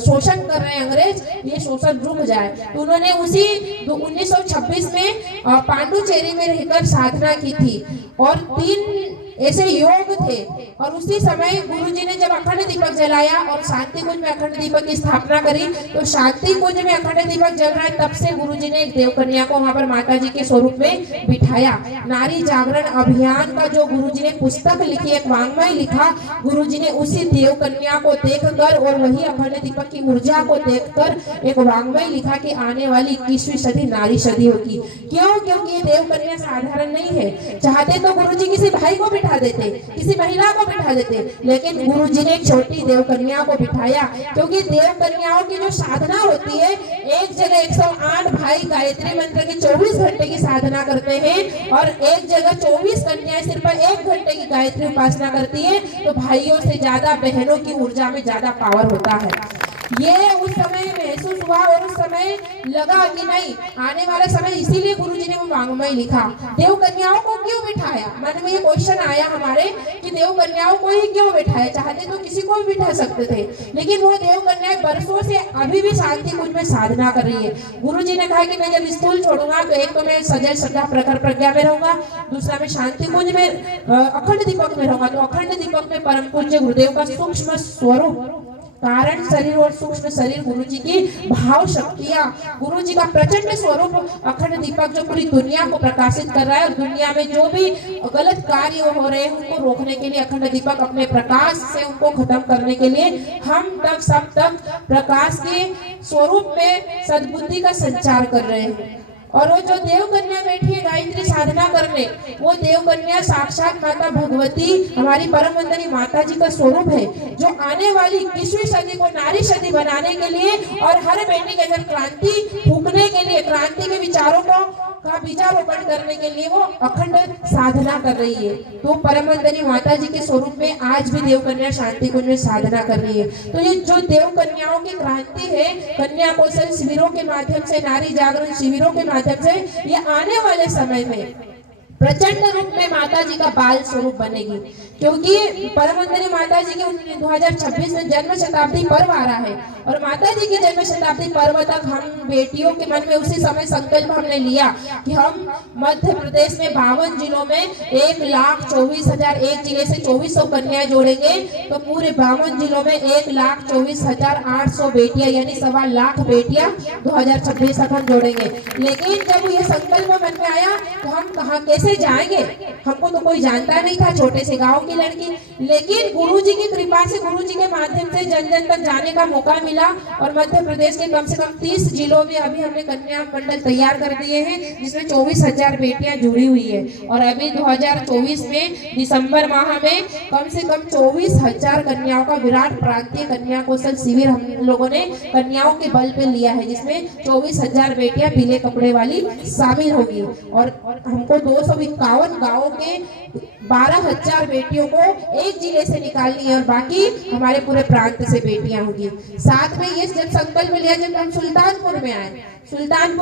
शोषण कर रहे हैं अंग्रेज, ये शोषण रुक जाए। तो उन्होंने उसी 1926 में पांडुचेरी में रहकर साधना की थी और 3 ऐसे योग थे। और उसी समय गुरुजी ने जब अखंड दीपक जलाया और शांति कुंज में अखंड दीपक की स्थापना करी, तो शांति कुंज में अखंड दीपक जल रहा है, तब से गुरुजी ने एक देव कन्या को वहां पर माता जी के स्वरूप में बिठाया। नारी जागरण अभियान का जो गुरुजी ने पुस्तक लिखी, एक वाङ्मय लिखा, गुरुजी ने उसी देव कन्या को देखकर और वही अखंड दीपक की ऊर्जा को देखकर एक वाङ्मय लिखा कि आने वाली 21वीं सदी नारी सदी होगी। क्यों? क्योंकि ये देव कन्या साधारण नहीं है। चाहते तो गुरुजी किसी भाई को बिठा देते, किसी महिला को बिठा देते, लेकिन गुरुजी ने एक छोटी देव कन्या को बिठाया, क्योंकि देव कन्याओं की जो साधना होती है, एक जगह 108 भाई गायत्री मंत्र की 24 घंटे की साधना करते हैं और एक जगह 24 कन्याएं सिर्फ 1 घंटे की गायत्री उपासना करती है। तो भाइयों से ज्यादा बहनों की ऊर्जा में ज्यादा पावर होता है। ये उस समय महसूस हुआ और उस समय लगा कि नहीं, आने वाला समय, इसीलिए गुरुजी ने वो वाङ्मय लिखा। देव कन्याओं को क्यों बिठाया? मन में ये क्वेश्चन आया हमारे कि देव कन्याओं को ही क्यों बिठाया? चाहते तो किसी को भी बिठा सकते थे, लेकिन वो देव कन्याएं बरसों से अभी भी शांति कुंज में साधना कर रही है। गुरुजी ने कहा कि मैं जब स्कूल छोड़ूंगा तो एक तो मैं सजल श्रद्धा प्रखर प्रज्ञा में रहूंगा, दूसरा मैं शांति कुंज में अखंड दीपक में रहूंगा। तो अखंड दीपक में परम पूज्य गुरुदेव का सूक्ष्म स्वरूप, कारण शरीर और सूक्ष्म शरीर, गुरुजी की भाव शक्तियां, गुरुजी का प्रचंड स्वरूप अखंड दीपक जो पूरी दुनिया को प्रकाशित कर रहा है। और दुनिया में जो भी गलत कार्य हो रहे हैं उनको रोकने के लिए अखंड दीपक अपने प्रकाश से उनको खत्म करने के लिए हम तक सब तक प्रकाश के स्वरूप में सद्बुद्धि का संचार कर रहे हैं। और वो जो देव कन्या बैठी है गायत्री साधना करने, वो देव कन्या साक्षात माता भगवती हमारी परम वंदनीय माता जी का स्वरूप है, जो आने वाली 21वीं सदी को नारी सदी बनाने के लिए और हर बेटी के अंदर क्रांति फूंकने के लिए, क्रांति के विचारों का बीजारोपण करने के लिए वो अखंड साधना कर रही है। तो परम वंदनीय माता जी के स्वरूप में आज भी देव कन्या शांति कुंज में साधना कर रही है। तो ये जो देव कन्याओं की क्रांति है, कन्या कौशल शिविरों के माध्यम से, नारी जागरण शिविरों के माध्यम से, ये आने वाले समय में प्रचंड रूप में माता जी का बाल स्वरूप बनेगी, क्योंकि परम वंदनीय माता जी के 2026 में जन्म शताब्दी पर्व आ रहा है और माता जी के जन्म शताब्दी पर्व तक हम बेटियों के मन में उसी समय संकल्प हमने लिया कि हम मध्य प्रदेश में 52 जिलों में 1,24,000, एक जिले से 2400 कन्याएं जोड़ेंगे तो पूरे 52 जिलों में 1,24,800 बेटियां यानी 1.25 लाख बेटियां 2026 तक हम जोड़ेंगे। लेकिन जब ये संकल्प मन में आया तो हम कहाँ कैसे जाएंगे, हमको तो कोई जानता नहीं था, छोटे से गांव की लड़की, लेकिन गुरुजी की कृपा से, गुरुजी के माध्यम से जन जन तक जाने का मौका मिला और मध्य प्रदेश के कम से कम 30 जिलों में अभी हमने कन्या मंडल तैयार कर दिए हैं, जिसमें 24,000 बेटियां जुड़ी हुई है। और अभी 2024 में दिसंबर माह में कम से कम 24,000 कन्याओं का विराट प्रांतीय कन्या कौशल शिविर हम लोगों ने कन्याओं के बल पे लिया है, जिसमें 24,000 बेटियां पीले कपड़े वाली शामिल होगी और हमको 251 गांवों के 12,000 बेटियों को एक जिले से निकालनी है और बाकी हमारे पूरे प्रांत से बेटियां होंगी। साथ में ये जब संकल्प लिया, जब हम सुल्तानपुर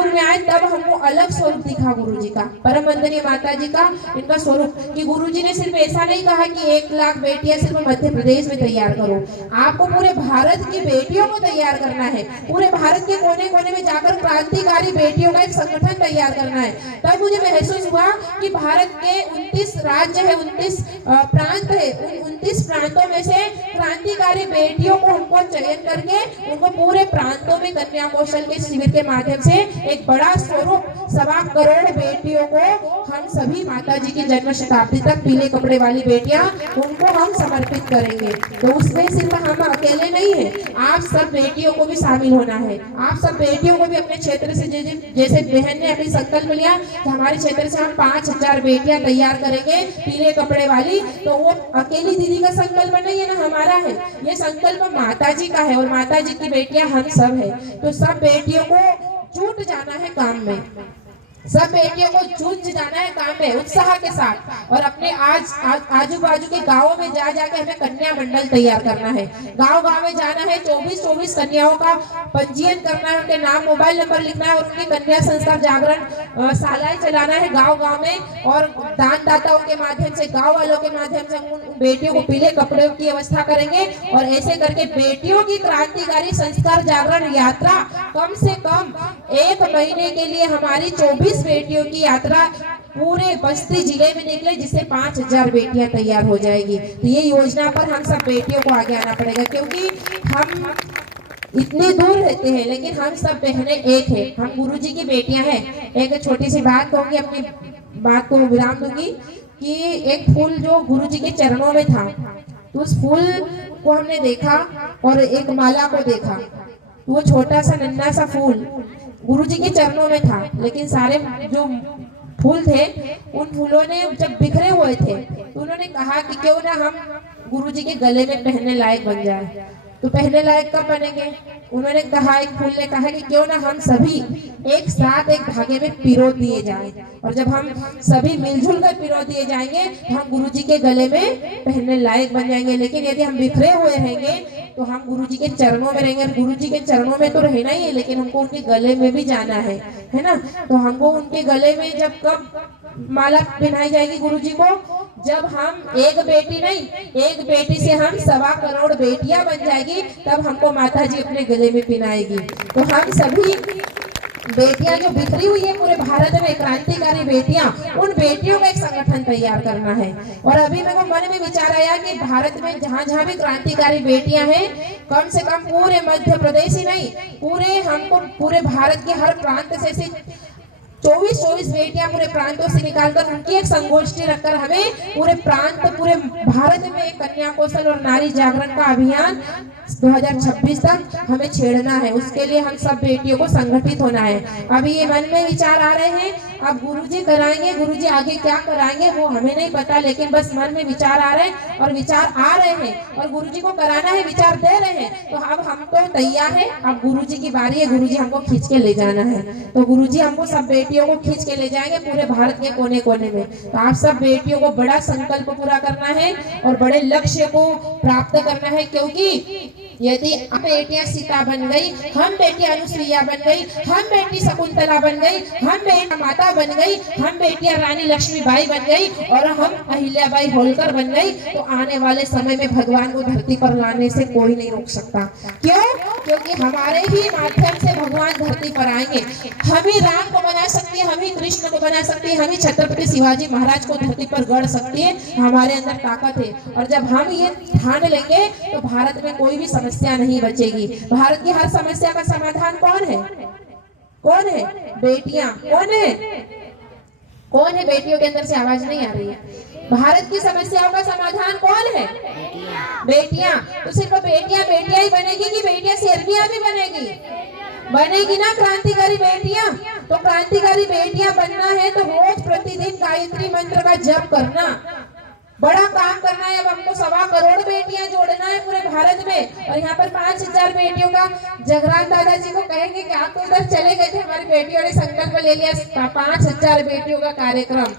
में आए तब हमको अलग स्वरूप दिखा गुरुजी का, परम वंदनीय माता जी का इनका स्वरूप, कि गुरुजी ने सिर्फ ऐसा नहीं कहा कि 1 लाख बेटियां सिर्फ मध्य प्रदेश में तैयार करो, आपको पूरे भारत की बेटियों को तैयार करना है, पूरे भारत के कोने कोने में जाकर क्रांतिकारी बेटियों का एक संगठन तैयार करना है। तब मुझे महसूस हुआ कि भारत के 29 राज्य है, 29 प्रांत है, उन 29 प्रांतों में से क्रांतिकारी बेटियों को हमको चयन करके उनको पूरे प्रांतों में कन्या कौशल के शिविर के माध्यम से एक बड़ा स्वरूप 1.25 करोड़ बेटियों को हम सभी माता जी की जन्म शताब्दी तक पीले कपड़े वाली बेटियां उनको हम समर्पित करेंगे। तो उसमें सिर्फ हम अकेले नहीं है, आप सब बेटियों को भी शामिल होना है। आप सब बेटियों को भी अपने क्षेत्र से, जैसे बहन ने अभी संकल्प लिया कि हमारे क्षेत्र से हम 5,000 बेटियां तैयार करेंगे पीले कपड़े वाली, तो वो अकेली दीदी का संकल्प नहीं है ना, हमारा है, ये संकल्प माता जी का है और माता जी की बेटियां हम सब है। तो सब बेटियों को जुट जाना है काम में, सब बेटियों को जुट जाना है काम में उत्साह के साथ और अपने आजू बाजू के गांवों में जा जाके हमें कन्या मंडल तैयार करना है। गांव गांव में जाना है, 24 कन्याओं का पंजीयन करना है, उनके नाम मोबाइल नंबर लिखना है और उनकी कन्या संस्कार जागरण शालाएं चलाना है गांव गांव में और दानदाताओं के माध्यम से, गाँव वालों के माध्यम से उन बेटियों को पीले कपड़े की व्यवस्था करेंगे और ऐसे करके बेटियों की क्रांतिकारी संस्कार जागरण यात्रा कम से कम 1 महीने के लिए हमारी 24 बेटियों की यात्रा पूरे बस्ती जिले में निकले, जिससे 5,000 बेटियां तैयार हो जाएगी। तो ये योजना पर हम सब बेटियों को आगे आना पड़ेगा, क्योंकि हम इतने दूर रहते हैं लेकिन हम सब बहनें एक है, हम गुरुजी की बेटियां हैं। एक छोटी सी बात कहूंगी, अपनी बात को विराम दूंगी कि एक फूल जो गुरुजी के चरणों में था, तो उस फूल को हमने देखा और एक माला को देखा, वो छोटा सा नन्हा सा फूल गुरुजी के चरणों में था, लेकिन सारे जो फूल थे उन फूलों ने जब बिखरे हुए थे तो उन्होंने कहा कि क्यों ना हम गुरुजी के गले में पहनने लायक बन जाए। तो पहनने लायक कब बनेंगे? उन्होंने कहा, एक फूल ने कहा कि क्यों ना हम सभी एक साथ एक धागे में पिरो दिए जाएं, और जब हम सभी मिलजुल कर पिरो दिए जाएंगे तो हम गुरुजी के गले में पहनने लायक बन जाएंगे। लेकिन यदि हम बिखरे हुए रहेंगे तो हम गुरुजी के चरणों में रहेंगे, गुरुजी के चरणों में तो रहना ही है लेकिन हमको उनके गले में भी जाना है ना। तो हमको उनके गले में जब कब माला पहनाई जाएगी गुरुजी को, जब हम एक बेटी नहीं, एक बेटी से हम 1.25 करोड़ बेटियां बन जाएगी, तब हमको माता जी अपने गले में पहनाएगी। तो हम सभी बेटियां जो बिखरी हुई है पूरे भारत में, क्रांतिकारी बेटियां, उन बेटियों का एक संगठन तैयार करना है। और अभी मेरे को मन में विचार आया कि भारत में जहाँ जहाँ भी क्रांतिकारी बेटियां हैं, कम से कम पूरे मध्य प्रदेश ही नहीं, पूरे हमको पूरे भारत के हर प्रांत से 24 बेटियां पूरे प्रांतों से निकालकर उनकी एक संगोष्ठी रखकर हमें पूरे प्रांत, पूरे भारत में कन्या कौशल और नारी जागरण का अभियान 2026 तक हमें छेड़ना है। उसके लिए हम सब बेटियों को संगठित होना है। अभी ये मन में विचार आ रहे हैं, अब गुरुजी कराएंगे, गुरुजी आगे क्या कराएंगे वो हमें नहीं पता, लेकिन बस मन में विचार आ रहे हैं और विचार आ रहे हैं और गुरुजी को कराना है, विचार दे रहे हैं। तो अब हम तो तैयार है, अब गुरुजी की बारी है, गुरुजी हमको खींच के ले जाना है। तो गुरुजी हमको सब बेटियों को खींच के ले जाएंगे पूरे भारत के कोने कोने में। तो आप सब बेटियों को बड़ा संकल्प पूरा करना है और बड़े लक्ष्य को प्राप्त करना है, क्योंकि यदि हम बेटियां सीता बन गई, हम बेटी अनुसुईया बन गई, हम बेटी शकुंतला बन गई, हम बेटी माता बन गई, हम बेटियां रानी लक्ष्मीबाई बन गई और हम अहिल्याबाई होलकर बन गई, तो आने वाले समय में भगवान को धरती पर लाने से कोई नहीं रोक सकता। क्यों? क्योंकि हमारे ही माध्यम से भगवान धरती पर आएंगे। हम ही राम को बना सकती है, हम ही कृष्ण को बना सकती है, हम ही छत्रपति शिवाजी महाराज को धरती पर गढ़ सकती है। हमारे अंदर ताकत है और जब हम ये ठान लेंगे तो भारत में कोई भी समस्या नहीं बचेगी। भारत की हर समस्या का समाधान कौन है? कौन है? बेटियां। कौन है? कौन है? बेटियों के अंदर से आवाज नहीं आ रही है। भारत की समस्याओं का समाधान कौन है? बेटियां। तो सिर्फ बेटियां बेटियां ही बनेगी कि बेटियां शेरनियां भी बनेगी? बनेगी ना क्रांतिकारी बेटियां। तो क्रांतिकारी बेटियां बनना है तो रोज प्रतिदिन गायत्री मंत्र का जप करना, बड़ा काम करना है। अब हमको 1.25 करोड़ बेटियां जोड़ना है पूरे भारत में और यहाँ पर 5000 बेटियों का। जगरान दादाजी को कहेंगे कि आप तो उधर चले गए थे, हमारी बेटियों ने संकल्प ले लिया 5000 बेटियों का कार्यक्रम।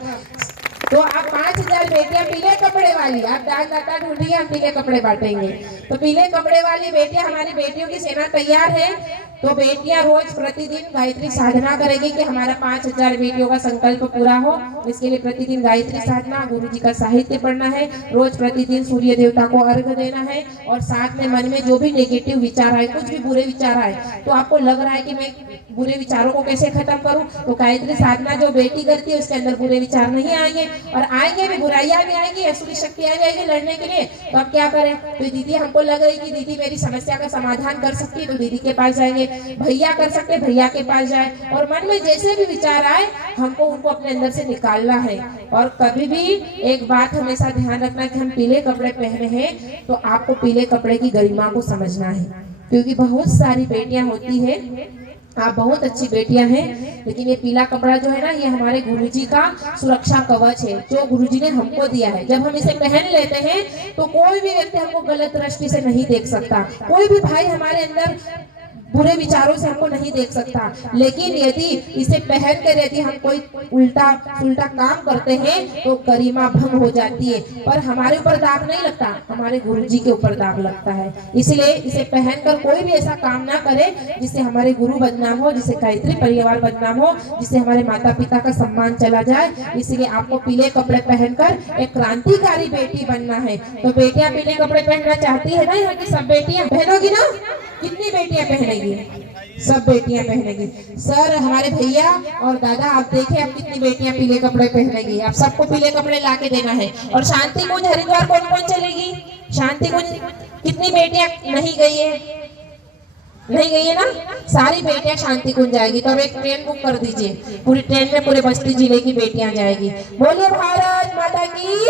तो आप 5000 बेटियां पीले कपड़े वाली, आप दादा ढूंढिए, हम पीले कपड़े बांटेंगे। तो पीले कपड़े वाली बेटियां, हमारी बेटियों की सेना तैयार है। तो बेटियां रोज प्रतिदिन गायत्री साधना करेगी कि हमारा 5000 बेटियों का संकल्प पूरा हो। इसके लिए प्रतिदिन गायत्री साधना, गुरुजी का साहित्य पढ़ना है, रोज प्रतिदिन सूर्य देवता को अर्घ देना है और साथ में मन में जो भी नेगेटिव विचार आए, कुछ भी बुरे विचार आए, तो आपको लग रहा है कि मैं बुरे विचारों को कैसे खत्म करूं, तो गायत्री साधना जो बेटी करती है उसके अंदर बुरे विचार नहीं आएंगे और आएंगे भी, बुराइयां भी आएंगी, असुरी शक्तियां भी आएंगी लड़ने के लिए। तो अब क्या करें? तो दीदी हमको लग रही कि दीदी मेरी समस्या का समाधान कर सकती है, तो दीदी के पास जाएंगे। भैया कर सकते, भैया के पास जाए और मन में जैसे भी विचार आए हमको उनको अपने अंदर से निकालना है। और कभी भी एक बात हमेशा ध्यान रखना कि हम पीले कपड़े पहने हैं तो आपको पीले कपड़े की गरिमा को समझना है, क्योंकि बहुत सारी बेटियां होती है, आप बहुत अच्छी बेटियां हैं, लेकिन ये पीला कपड़ा जो है ना, ये हमारे गुरुजी का सुरक्षा कवच है जो गुरुजी ने हमको दिया है। जब हम इसे पहन लेते हैं तो कोई भी व्यक्ति हमको गलत दृष्टि से नहीं देख सकता, कोई भी भाई हमारे अंदर बुरे विचारों से हमको नहीं देख सकता। लेकिन यदि इसे पहन कर यदि हम कोई उल्टा उल्टा काम करते हैं तो गरिमा भंग हो जाती है। पर हमारे ऊपर दाग नहीं लगता, हमारे गुरुजी के ऊपर दाग लगता है। इसलिए इसे पहनकर कोई भी ऐसा काम ना करे जिससे हमारे गुरु बदनाम हो, जिससे गायत्री परिवार बदनाम हो, जिससे हमारे माता पिता का सम्मान चला जाए। इसलिए आपको पीले कपड़े पहनकर एक क्रांतिकारी बेटी बनना है। तो बेटियां पीले कपड़े पहनना चाहती है ना? यहाँ की सब बेटियां पहनोगी ना? कितनी बेटियां पहनेगी? सब बेटियां पहनेगी। सर, हमारे भैया और दादा, आप देखें अब कितनी बेटियां पीले कपड़े पहनेगी। आप सबको पीले कपड़े लाके देना है। और शांति कुंज हरिद्वार कौन कौन चलेगी? शांति कुंज कितनी बेटियां नहीं गई है? नहीं गई है ना? सारी बेटियां शांति कुंज जाएगी। तो अब एक ट्रेन बुक कर दीजिए, पूरी ट्रेन में पूरे बस्ती जिले की बेटियां जाएगी। बोलिए भारत माता की।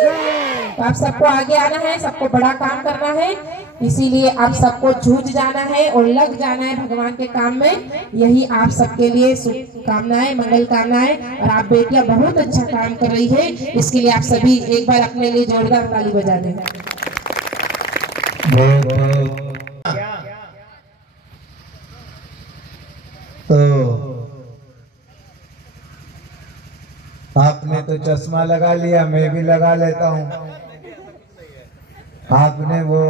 तो आप सबको आगे आना है, सबको बड़ा काम करना है। इसीलिए आप सबको जूझ जाना है और लग जाना है भगवान के काम में। यही आप सबके लिए शुभकामनाएं, मंगल कामनाएं। और आप बेटियां बहुत अच्छा काम कर रही है, इसके लिए आप सभी एक बार अपने लिए जोरदार ताली बजा दें। तो आपने तो चश्मा लगा लिया, मैं भी लगा लेता हूँ। आपने वो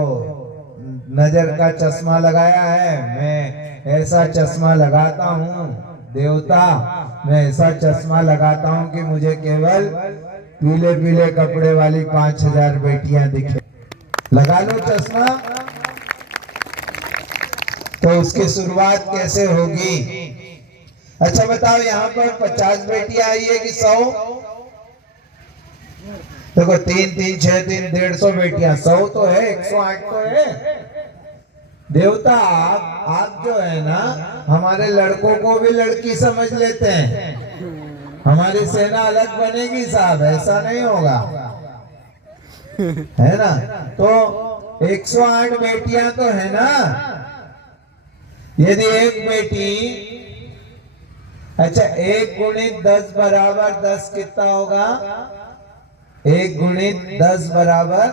नजर का चश्मा लगाया है, मैं ऐसा चश्मा लगाता हूँ देवता, मैं ऐसा चश्मा लगाता हूँ कि मुझे केवल पीले पीले कपड़े वाली 5000 बेटियां दिखे। लगा लो चश्मा। तो उसकी शुरुआत कैसे होगी? अच्छा बताओ, यहाँ पर 50 बेटियां आई है कि 100? देखो 3 3 6 3 150 बेटियां, 100 तो है, 108 तो है। देवता आप जो है ना, हमारे लड़कों को भी लड़की समझ लेते हैं हमारी सेना अलग बनेगी साहब, ऐसा नहीं होगा, है ना। तो 108 बेटियां तो है ना। यदि एक बेटी, अच्छा 1 गुणित 10 बराबर 10 कितना होगा? 1 गुणित 10 बराबर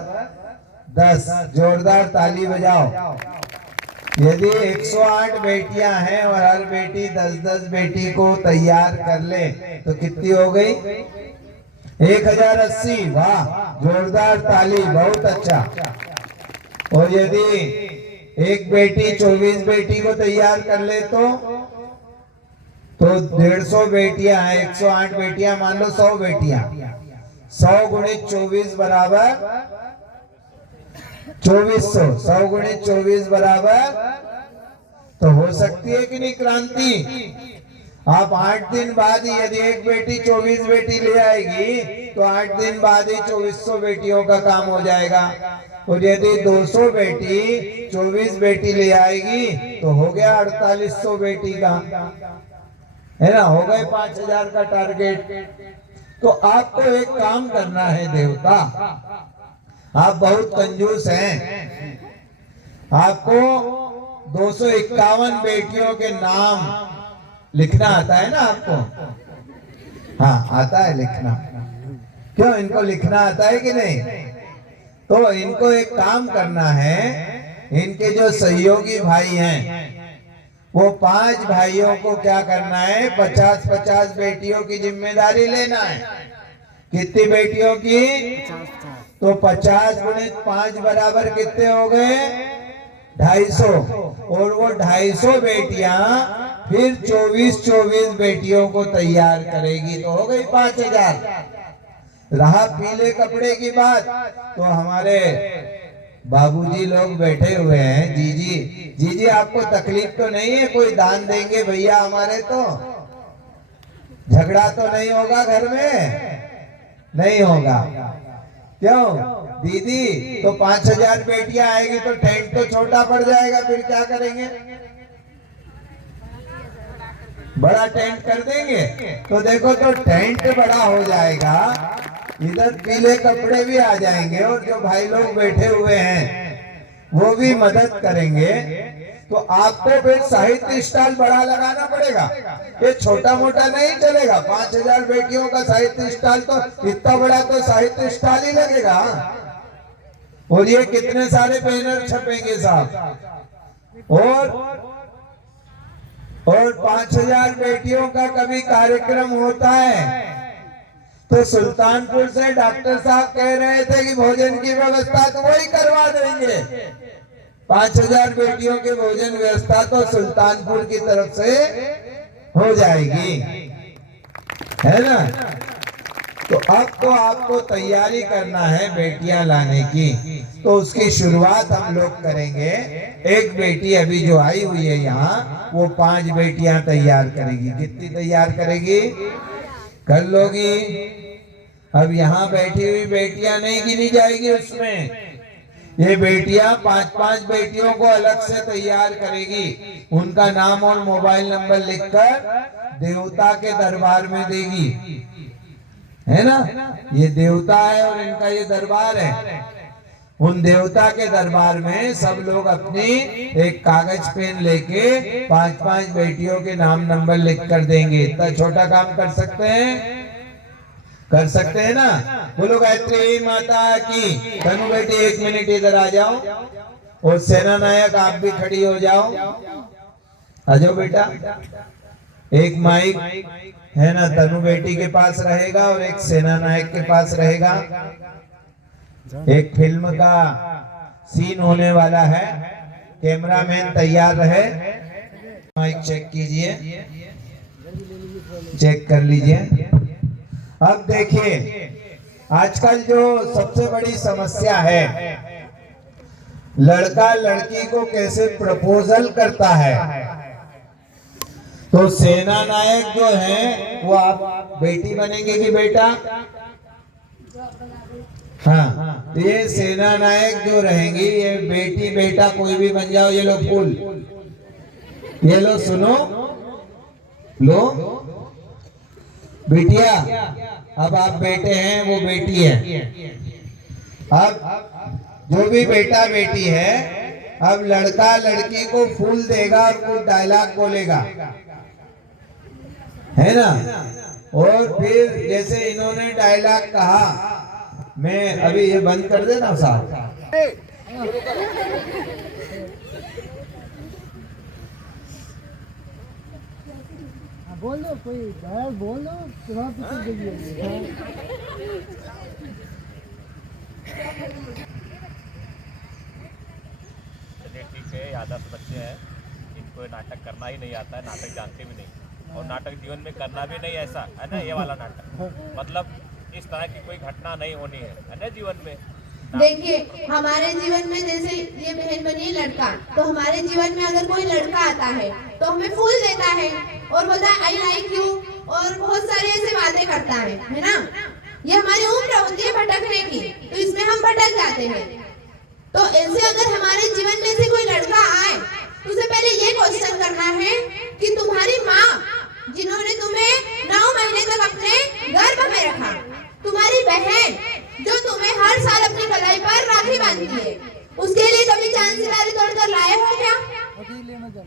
10। जोरदार ताली बजाओ। यदि 108 बेटियां हैं और हर बेटी 10-10 बेटी को तैयार कर ले तो कितनी हो गई? 1080। वाह, जोरदार ताली, बहुत अच्छा। और यदि एक बेटी 24 बेटी को तैयार कर ले तो 150 बेटियां हैं। 108 बेटियां मान लो 100 बेटियां, 100 गुणित 24 बराबर 2400। 100 गुणित 24 बराबर, तो हो सकती है कि नहीं क्रांति? आप 8 दिन बाद ही, यदि एक बेटी 24 बेटी ले आएगी तो 8 दिन बाद ही 2400 बेटियों का काम हो जाएगा। और यदि 200 बेटी 24 बेटी ले आएगी तो हो गया 4800 बेटी का, है ना, हो गए 5000 का टारगेट। तो आपको एक काम करना है देवता, आप बहुत कंजूस हैं, आपको 251 बेटियों के नाम लिखना आता है ना आपको? हाँ, आता है लिखना। क्यों, इनको लिखना आता है कि नहीं? तो इनको एक काम करना है, इनके जो सहयोगी भाई हैं वो 5 भाइयों को क्या करना है? 50-50 बेटियों की जिम्मेदारी लेना है। कितनी बेटियों की? तो 50 गुणित 5 बराबर कितने हो गए? 250। और वो 250 बेटियां फिर 24 बेटियों को तैयार करेगी तो हो गई 5000। रहा पीले कपड़े की बात, तो हमारे बाबूजी लोग बैठे हुए हैं। जीजी आपको तकलीफ तो नहीं है? कोई दान देंगे भैया हमारे, तो झगड़ा तो नहीं होगा घर में? नहीं होगा। क्यों दीदी? तो 5000 बेटियां आएगी तो टेंट तो छोटा पड़ जाएगा, फिर क्या करेंगे? बड़ा टेंट कर देंगे। तो देखो, तो टेंट बड़ा हो जाएगा, इधर पीले कपड़े भी आ जाएंगे और जो भाई लोग बैठे हुए हैं वो भी मदद करेंगे। तो आपको फिर साहित्य स्टॉल बड़ा लगाना पड़ेगा, ये छोटा मोटा नहीं चलेगा। 5000 बेटियों का साहित्य स्टॉल, तो इतना बड़ा तो साहित्य स्टॉल ही लगेगा। और ये कितने सारे बैनर छपेंगे साहब। और 5000 बेटियों का कभी कार्यक्रम होता है तो सुल्तानपुर से डॉक्टर साहब कह रहे थे कि भोजन की व्यवस्था तो वही करवा देंगे। 5000 बेटियों के भोजन व्यवस्था तो सुल्तानपुर की तरफ से हो जाएगी, है ना। तो अब तो आपको तैयारी करना है बेटियां लाने की, तो उसकी शुरुआत हम लोग करेंगे। एक बेटी अभी जो आई हुई है यहाँ, वो 5 बेटियां तैयार करेगी। कितनी तैयार करेगी? कर लोगी? अब यहाँ बैठी हुई बेटियां नहीं गिनी जाएगी उसमें, ये बेटियां 5-5 बेटियों को अलग से तैयार करेगी। उनका नाम और मोबाइल नंबर लिखकर देवता के दरबार में देगी, है ना। ये देवता है और इनका ये दरबार है। उन देवता के दरबार में सब लोग अपनी एक कागज पेन लेके 5-5 बेटियों के नाम नंबर लिख कर देंगे। इतना छोटा काम कर सकते हैं? कर सकते हैं ना। बोलो गायत्री माता की। तनु बेटी 1 मिनट इधर आ जाओ, और सेना नायक आप भी खड़ी हो जाओ। आ जाओ बेटा। एक माइक है ना तनु बेटी के पास रहेगा और एक सेना नायक के पास रहेगा। एक फिल्म का सीन होने वाला है, कैमरामैन तैयार रहे। माइक चेक कीजिए, चेक कर लीजिए। अब देखिए, आजकल जो सबसे बड़ी समस्या है, लड़का लड़की को कैसे प्रपोजल करता है। तो सेना नायक जो है वो आप बेटी बनेंगे कि बेटा? हाँ, तो ये सेना नायक जो रहेंगी, ये बेटी बेटा कोई भी बन जाओ। ये लो फूल, ये लो, सुनो लो। बिटिया, अब आप बेटे हैं, वो बेटी है। अब जो भी बेटा बेटी है, अब लड़का लड़की को फूल देगा और कुछ डायलॉग बोलेगा, है ना। और फिर जैसे इन्होंने डायलॉग कहा, मैं अभी ये बंद कर देना साहब। बोल दो, कोई बोल दो, चलिए ठीक है, आदर्श बच्चे हैं, इनको ये नाटक करना ही नहीं आता है, नाटक जानते भी नहीं, और नाटक जीवन में करना भी नहीं, ऐसा है ना। ये वाला नाटक मतलब इस तरह की कोई घटना नहीं होनी है ना जीवन में। देखिए, हमारे जीवन में जैसे ये बहन बनी लड़का, तो हमारे जीवन में अगर कोई लड़का आता है तो हमें फूल देता है और बोलता है आई लाइक यू, और बहुत सारी ऐसी बातें करता है ना। ये हमारी उम्र होती है भटकने की, तो इसमें हम भटक जाते हैं। तो ऐसे अगर हमारे जीवन में से कोई लड़का आए तो उसे पहले ये क्वेश्चन करना है कि तुम्हारी माँ जिन्होंने तुम्हें 9 महीने तक अपने गर्भ में रखा, तुम्हारी बहन जो तुम्हें हर साल अपनी कलाई पर राखी बांधती है, उसके लिए कभी चांद सितारे तोड़कर लाए हो क्या?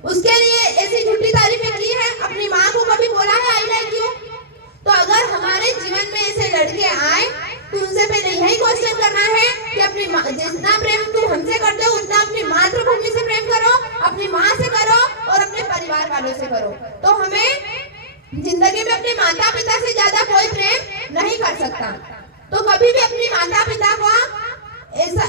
उसके लिए ऐसी झूठी तारीफें की है? अपनी माँ को कभी बोला है आई लाइक यू? तो अगर हमारे जीवन में ऐसे लड़के आए तो उनसे पहले यही क्वेश्चन करना है कि अपनी जितना प्रेम तुम हमसे करते हो उतना अपनी मातृभूमि से प्रेम करो, अपनी माँ से करो और अपने परिवार वालों से करो। तो हमें जिंदगी में अपने माता पिता से ज्यादा कोई प्रेम नहीं कर सकता। तो कभी भी अपनी माता पिता को ऐसा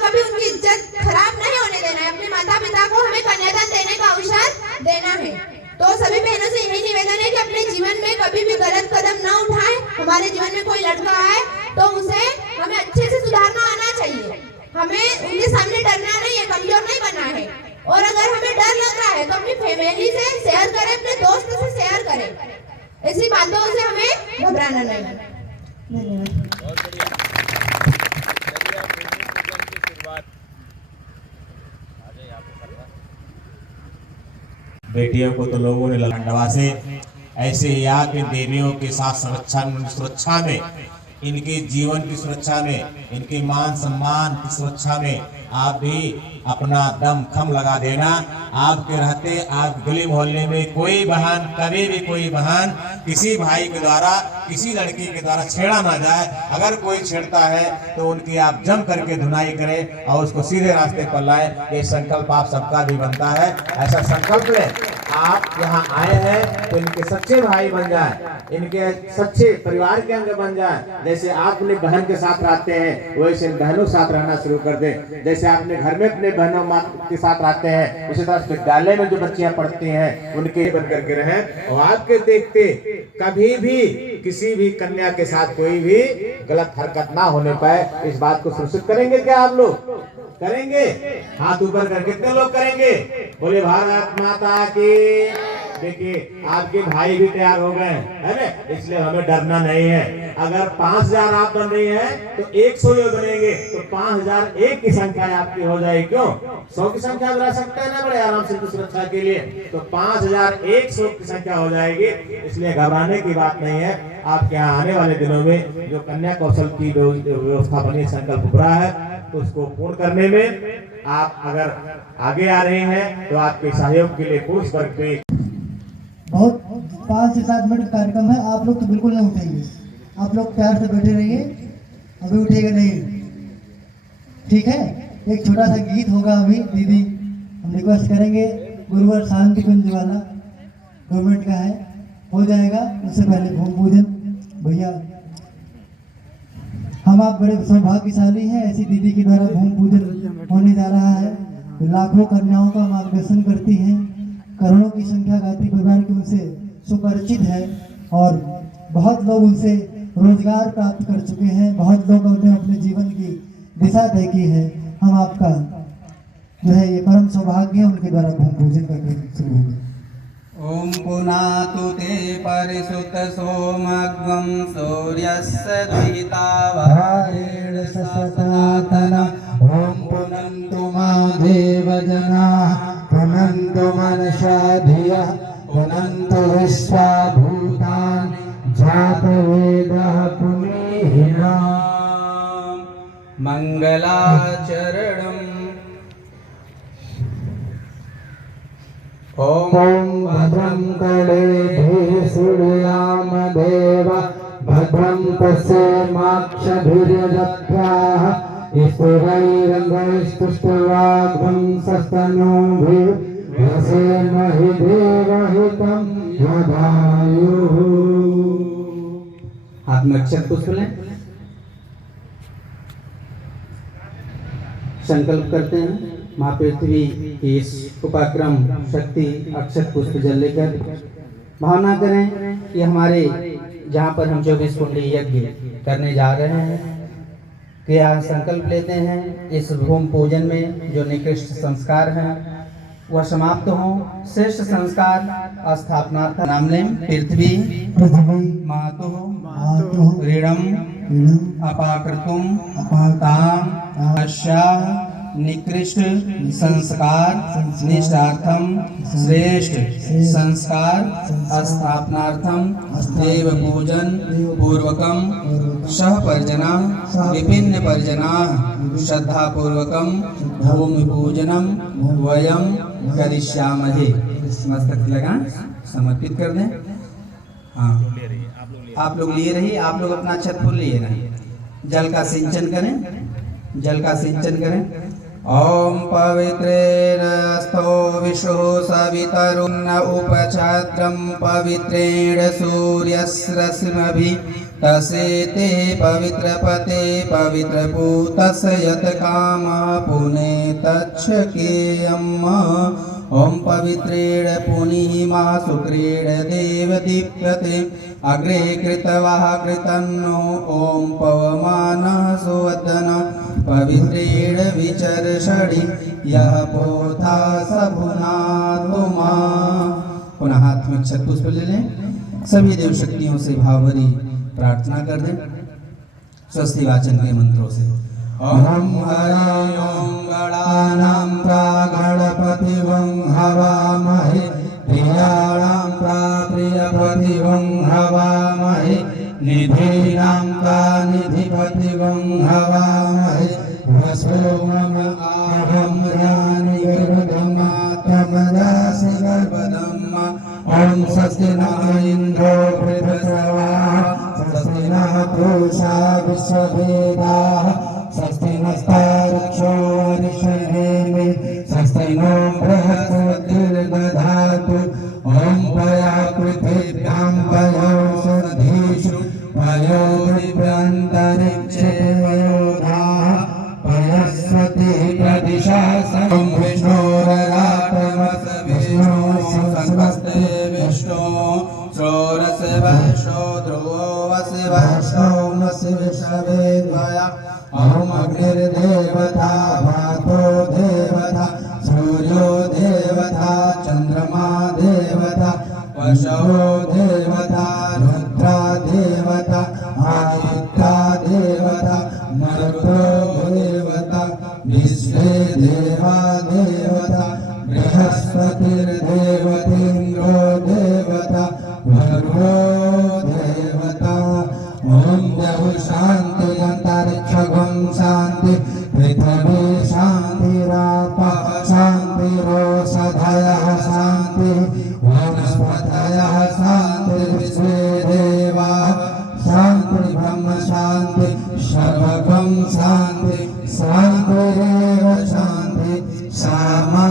कभी उनकी इज्जत खराब नहीं होने देना है। अपने माता पिता को हमें कन्यादान देने का अवसर देना है। तो सभी बहनों से यही निवेदन है कि अपने जीवन में कभी भी गलत कदम न उठाएं। हमारे जीवन में कोई लड़का आए तो उसे हमें अच्छे से सुधारना आना चाहिए। हमें उनके सामने डरना नहीं है, कमजोर नहीं बनना है। और अगर हमें डर लग रहा है तो अपनी फैमिली से शेयर करें, अपने दोस्त से शेयर करें। ऐसी बातों से हमें घबराना नहीं है। धन्यवाद। बेटियों को तो लोगों ने लंडवा से ऐसे ही आके देवियों के साथ सुरक्षा में, इनके जीवन की सुरक्षा में, इनके मान सम्मान की सुरक्षा में आप भी अपना दम खम लगा देना। आपके रहते आप गली मोहल्ले में कोई बहन, कभी भी कोई बहन किसी भाई के द्वारा, किसी लड़की के द्वारा छेड़ा ना जाए। अगर कोई छेड़ता है तो उनकी आप जम करके धुनाई करें और उसको सीधे रास्ते पर लाएं। ये संकल्प आप सबका भी बनता है। ऐसा संकल्प लें, आप यहाँ आए हैं तो इनके सच्चे भाई बन जाए, इनके सच्चे परिवार के अंग बन जाए। जैसे आप अपने बहन के साथ रहते हैं वैसे बहनों के साथ रहना शुरू कर दें। जैसे आपने घर में अपने बहनों माँ के साथ रहते हैं, उसी तरह विद्यालय में जो बच्चियां पढ़ती हैं उनके बन करके रहें। और आपके देखते कभी भी किसी भी कन्या के साथ कोई भी गलत हरकत ना होने पाए, इस बात को सुनिश्चित करेंगे क्या आप लोग? करेंगे? हाथ ऊपर कर कितने लोग करेंगे? बोले भारत माता की। देखिए आपके भाई भी तैयार हो गए है ना, इसलिए हमें डरना नहीं है। अगर 5000 आप बन रही हैं तो 100 जो बनेंगे तो 5001 की संख्या आपकी हो जाएगी। क्यों? 100 की संख्या बना सकते हैं ना बड़े आराम से सुरक्षा के लिए, तो 5100 की संख्या हो जाएगी। इसलिए घबराने की बात नहीं है। आपके यहाँ आने वाले दिनों में जो कन्या कौशल की व्यवस्था बनी, संकल्प पूरा है, तो उसको पूर्ण करने में आप अगर आगे आ रहे हैं तो आपके सहयोग के लिए पुरुष वर्ग पे बहुत 5 से 7 मिनट का कार्यक्रम है। आप लोग तो बिल्कुल नहीं उठेंगे, आप लोग प्यार से बैठे रहिए, अभी उठेगा नहीं, ठीक है? एक छोटा सा गीत होगा अभी, दीदी हम रिक्वेस्ट करेंगे, गुरुवर शांति कुंज वाला गवर्नमेंट का है, हो जाएगा। उससे पहले भूमि पूजन। भैया हम आप बड़े सौभाग्यशाली हैं, ऐसी दीदी के द्वारा भूमि पूजन होने जा रहा है। लाखों कन्याओं का मार्गदर्शन करती हैं, करोड़ों की संख्या गायत्री परिवार की उनसे सुपरिचित है और बहुत लोग उनसे रोजगार प्राप्त कर चुके हैं, बहुत लोग उन्हें अपने जीवन की दिशा तय की है। हम आपका जो है ये परम सौभाग्य है, उनके द्वारा भूमि पूजन का शुरू होगा। ओम पुनातु ते परिसुत सोमग्वं सूर्यस्य द्वितावरेण ससनातन। ओम पुनन्तु मा देवजनाः पुनन्तु मनसा धियः पुनन्तु विश्वा भूतानि। जय अथर्ववेदः पुनीहिना मङ्गलाचरणम् ॐ भद्रं कर्णेभिः शृणुयाम देव भद्रं पश्येमाक्षभिर्यजत्राः स्तुरैरङ्गैस्तुष्टवाग्भंसस्तनूभिः व्यसेमहि देवहितं यदायुः। हाथ में अक्षत पुष्प लें, संकल्प करते हैं माँ पृथ्वी की इस उपाक्रम शक्ति अक्षत पुष्प जल लेकर भावना करें कि हमारे जहाँ पर हम 24 कुंडली यज्ञ करने जा रहे हैं कि यहाँ संकल्प लेते हैं इस भूमि पूजन में जो निकृष्ट संस्कार हैं वह समाप्त हों। श्रेष्ठ संस्कार स्थापना नाम लें। पृथ्वी मातु ऋणम अपाकृतुम ताम अश्या निकृष्ट संस्कार निष्ठार्थम श्रेष्ठ संस्कार स्थापनार्थम देव पूजन पूर्वकम सह परिजना विभिन्न परिजना श्रद्धा पूर्वकम भूमि पूजनम वयम करिष्यामहे। मस्तक लगा समर्पित कर दें। हाँ आप लोग लिए रहिए, आप लोग अपना छत फूल लिए रहें। जल का सिंचन करें, जल का सिंचन करें। ओम पवित्रेण स्थो विशुः सवितरुन्न उपछात्रं पवित्रेण सूर्यस्रश्मिभिः तसेते पवित्रपते पवित्रपूतस्य यत् कामः पुने तच्छकेयम्। ओम पवित्रेण पुनीमा शुक्रेण देव दीप्यते अग्रे कृतवः कृतन्नो ओम पवमानः सुवदन पवित्रेण विचर्षणि यः पोथा सभुनातुमा। पुनः हाथ में अक्षत पुष्प ले लें। सभी देव शक्तियों से भावरी प्रार्थना कर दें स्वस्ति वाचन के मंत्रों से। ओम हराय ओम गणानां प्रागणपतिवं हवामहे प्रियाणां प्राप्रियपतिवं हवामहे निधीनां प्रानिधिपतिवं हवामहे वसोमम अहं ज्ञानि गर्भमात्रमदासि गर्भदम्। ओम स्वस्ति न इन्द्रो पृथ्व्याः स्वस्ति न पूषा विश्ववेदाः स्वस्ति नस्तार्क्ष्यो अरिष्टनेमि स्वस्ति नो बृहस्पतिर्दधातु। ओम पया पृथिव्यां पयोषधीषु पयोदिव्यन्तरिक्षे पयोधाः पयस्वति प्रदिशासं विष्णोररात्रमस विष्णो संस्ते विष्णो षोडश वर्षो ध्रुवो वसि वर्षोमसि विषवे द्वया। ओम अग्निर्देवता भातो देवता सूर्यो देवता चंद्रमा देवता वशो देवता रुद्रा देवता आदित्या देवता मरुतो देवता विश्वे देवा देवता बृहस्पतिर्देवतेन्द्रो देवता भर्गो देवता। ओम द्यौः शान्ति अंतरिक्षं शान्ति पृथिवी शान्तिरापः शान्तिरोषधयः शान्ति वनस्पतयः शान्ति विश्वे देवाः शान्ति ब्रह्म शान्ति सर्वगं शान्ति शान्तिरेव शान्ति सामा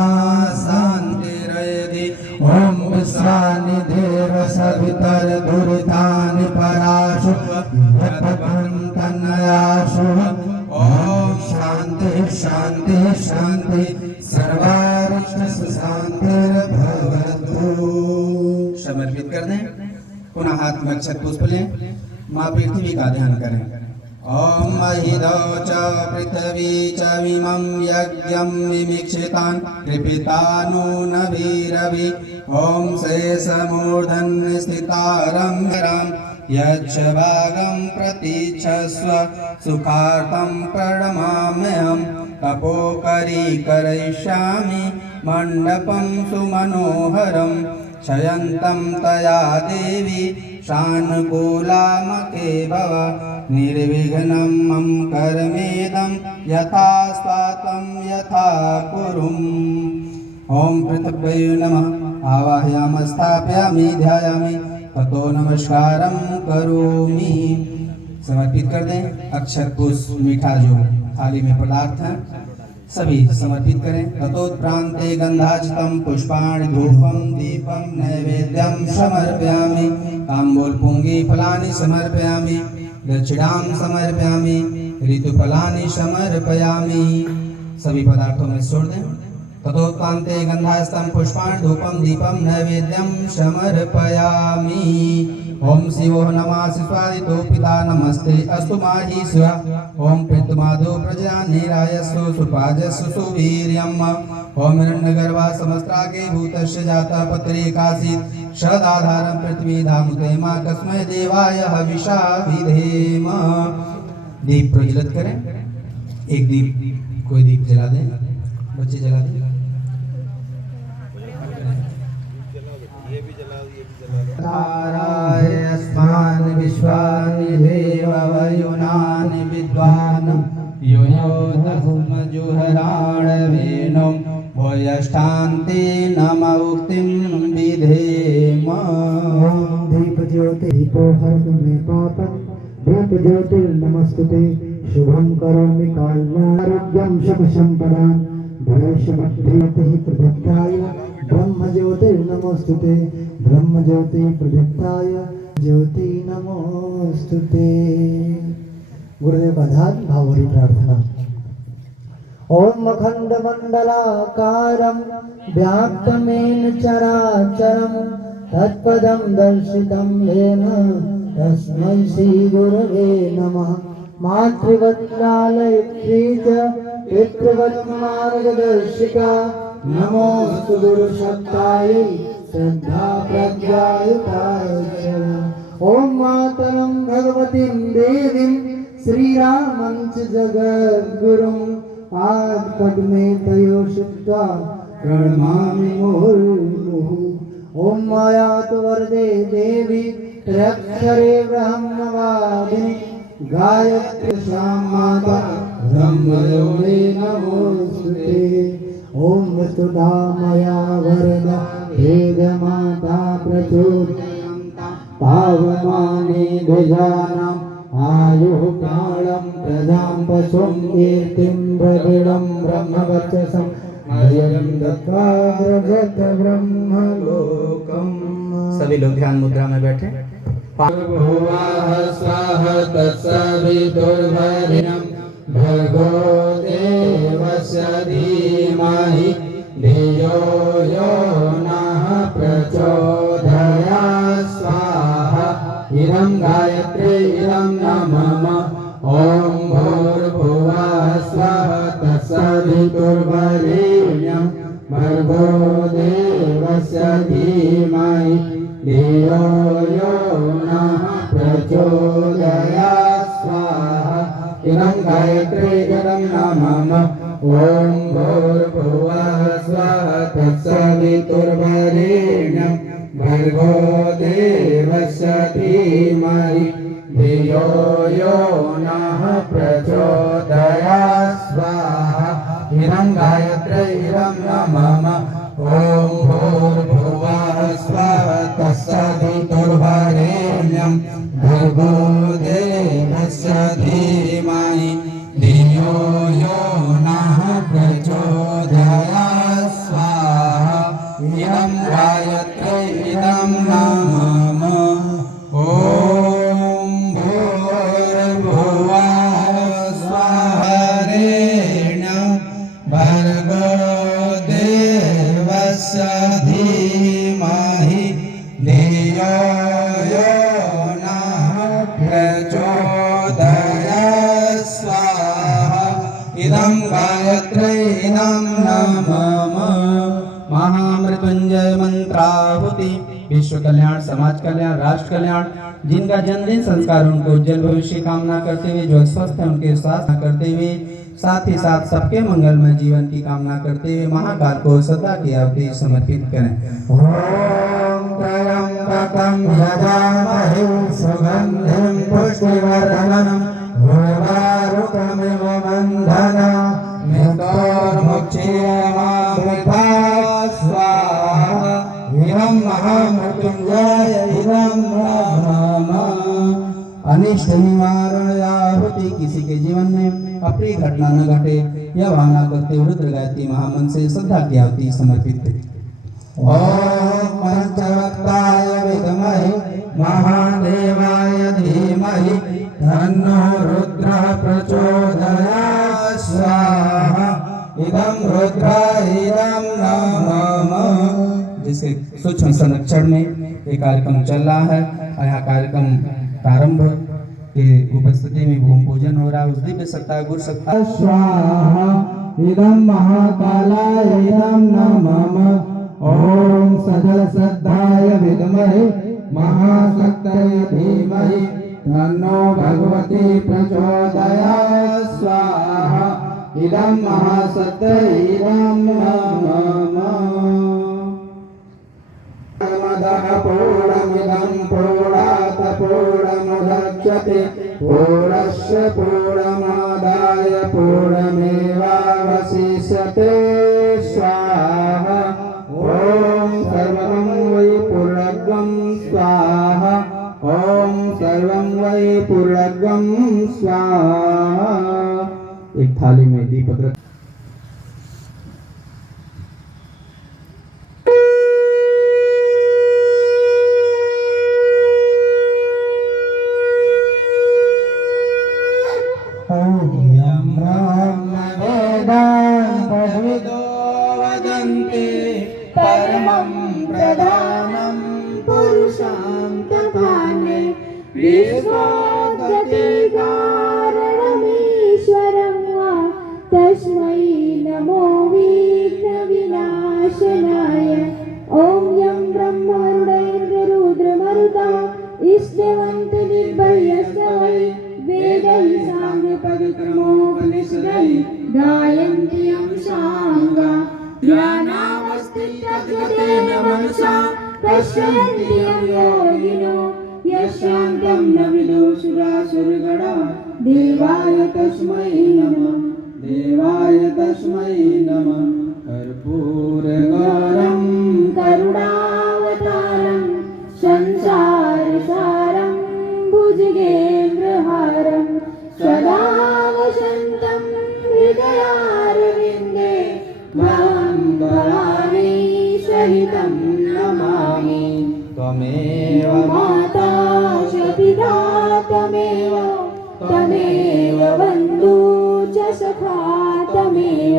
शान्तिरेधि। ओम विश्वानिधेव सवितर दुरितानि पराशु यत्तन्यासु। ओम शांति शांति शांति सर्वारिष्ट शांतिर्भवतु। समर्पित कर दें। पुनः हाथ में अक्षत पुष्प लें। माँ पृथ्वी का ध्यान करें। ओम महिदौ च पृथ्वी च इमं यज्ञं विमिक्षितान् कृपितानो नभिरवि। ओम शेषमूर्धन् स्थितारं यच्च भागं प्रतीक्षस्व सुखार्थं प्रणमाम्यहं तपोकरी करयिष्यामि मण्डपं सुमनोहरं शयन्तं तया देवी शानुकूलमके भव निर्विघ्नं मम कर्मेदं यथा स्वातं यथा कुरुम् ॐ पृथ्वी नमः आवाहयामि स्थापयामि ध्यायामि ततो नमस्कारं करोमि। समर्पित कर दें अक्षत पुष्प मीठा जो थाली में पदार्थ है सभी समर्पित करें। ततोत्प्रान्ते गंधाचितं पुष्पाणि धूपं दीपं नैवेद्यं समर्पयामि ताम्बूल पुंगी फलानि समर्पयामि दक्षिणां समर्पयामि ऋतुफलानि समर्पयामि। सभी पदार्थों में छोड़ दें। ततोत्प्रान्ते गंधास्तं पुष्पाणि धूपं दीपं नैवेद्यं समर्पयामि। ओम शिवो नमः शिवादितो पिता नमस्ते अस्तु माहि शिवा ओम पितृमाधो प्रजानेरायस्सु सुपाजस्सु सुवीर्यम् ओम हिरण्यगर्भा समस्त्रागे भूतस्य जाता पत्रेकासीत् शरदाधारं पृथ्वी धामुते मा कस्मै देवाय हविषा विधेम। दीप प्रज्वलित करें। एक दीप कोई दीप जला दें बच्चे जला दें। ताराय अस्मान् विश्वानि देववयुनानि विद्वान् यो यो दस्मजुहराणवेणुं भूयष्ठान्ते नम उक्तिं विधेम। दीप ज्योति दीपो हरतु मे पापं दीप ज्योतिर्नमस्तुते शुभं करोमि काल्यारोग्यं शुभ संपदां भवेष्यमद्भीतिः प्रदत्ताय ब्रह्म ज्योतिर्नमोस्तुते ब्रह्म ज्योति प्रदत्ताय ज्योति नमोस्तुते। गुरुदेव का ध्यान भावरी प्रार्थना। ओम अखंड मंडलाकारं व्याप्तमेन चराचरं तत्पदं दर्शितं येन तस्मै श्री गुरवे नमः। मातृवत्लालयित्री च पितृवत् मार्गदर्शिका नमोस्तु गुरुशक्तायै श्रद्धा प्रज्ञायुताय च। ओम मातरं भगवतीं देवीं श्रीरामं च जगद्गुरुं पादपद्मे तयो श्रुत्वा प्रणमामि मुहुर्मुहुः। ओम मायातु वरदे देवी त्र्यक्षरे ब्रह्मवादिनी गायत्री श्याम माता ब्रह्मयोनि नमोस्तुते। ओम वसुधा मया वरदा वेदमाता प्रचोदयन्ता पावमाने ध्वजानाम् आयुः प्राणं प्रजां पशुं कीर्तिं प्रवीणं ब्रह्मवर्चसं अयं दत्त्वा व्रजत ब्रह्मलोकम्। सभी लोग ध्यान मुद्रा में बैठे। भुवः स्वः तत्सवितुर्वरेण्यं भर्गो देवस्य धीमहि धियो यो नः प्रचोदयात् स्वाहा। इदं गायत्री इदं नमः। ॐ भूर्भुवः स्वः तत्सवितुर्वरेण्यं भर्गो देवस्य धीमहि धियो यो नः प्रचोदयात् स्वाहा। इदं गायत्री इदं नमः। ॐ भूर्भुवः स्वः तत्सवितुर्वरेण्यं भर्गो देवस्य धीमहि धियो यो नः प्रचोदयात् स्वाहा। इदं गायत्री इदं नमः। ॐ भूर्भुवः स्वः तत्सवितुर्वरेण्यं भर्गो देवस्य धीमहि धियो यो नः प्रचोदयात् स्वाहा। इदं गायत्री इदं नमः। ॐ भूर्भुवः स्वः वरेण्यं भर्गो देवस्य धीमहि धियो यो नः प्रचोदयात् स्वाहा। इदं गायत्री इदं नमः। महामृत्युंजय मंत्राहुति विश्व कल्याण समाज कल्याण राष्ट्र कल्याण जिनका जन्मदिन संस्कार उनको उज्जवल भविष्य कामना करते हुए जो स्वस्थ है उनके स्वास्थ्य करते हुए साथ ही साथ सबके मंगलमय जीवन की कामना करते हुए महाकाल को सदा की आहुति समर्पित करें। ओम त्र्यम्बकं यजामहे सुगन्धिं पुष्टिवर्धनम् उर्वारुकमिव बन्धनान् मृत्योर्मुक्षीयमामृता स्वाहा इदं महामृत्युञ्जय इदं ब्रह्म। अनिष्ट निवारण आहुति किसी के जीवन में अप्रिय घटना न घटे यह भावना करते हुए रुद्र गायत्री महामंत्र से श्रद्धा की आहुति समर्पित है। ओम पंचवक्ताय विद्महे महादेवाय धीमहि तन्नो रुद्रः प्रचोदयात् स्वाहा इदं रुद्राय इदं नमः। जिसके सूक्ष्म संरक्षण में ये कार्यक्रम चल रहा है और यहाँ कार्यक्रम प्रारंभ के उपस्थिति में भूमि पूजन हो रहा है। उस दिव्य सत्ता गुरु सत्ता स्वाहा इदं महाकालाय इदं नमः। ओम सजल श्रद्धाय विद्महे महाशक्तये धीमहि तन्नो भगवती प्रचोदयात् स्वाहा इदं महाशक्तये इदं नमः। पूर्णमिदं पूर्णात् पूर्णमुदच्यते पूर्णस्य पूर्णमादाय पूर्णमेवावशिष्यते स्वाहा। ओम सर्वं वै पूर्णं स्वाहा ओम सर्वं वै पूर्णं स्वाहा। एक थाली में दीपक रख परमं प्रधानं पुरुषं तथान्ये विश्वोत्पत्तिकारणमीश्वरं वा तस्मै नमो विघ्नविनाशनाय। ॐ यं ब्रह्मरुद्रमरुता इष्टवन्तनिर्भयस्य वै वेदैः साङ्गपदक्रमोपनिषदैः गायन्ति यं साङ्गा ध्यानावस्थितगतेन मनसा पश्यन्ति यं योगिनो यस्यान्तं न विदुषुरासुरगणा देवाय तस्मै नमः देवाय तस्मै नमः। कर्पूरगौरं करुणावतारं संसारसारं भुजगेन्द्रहारं सदा वसन्तं हृदयारविन्दे भवानी सहितं नमामि। त्वमेव माता च पिता त्वमेव त्वमेव बन्धु च सखा त्वमेव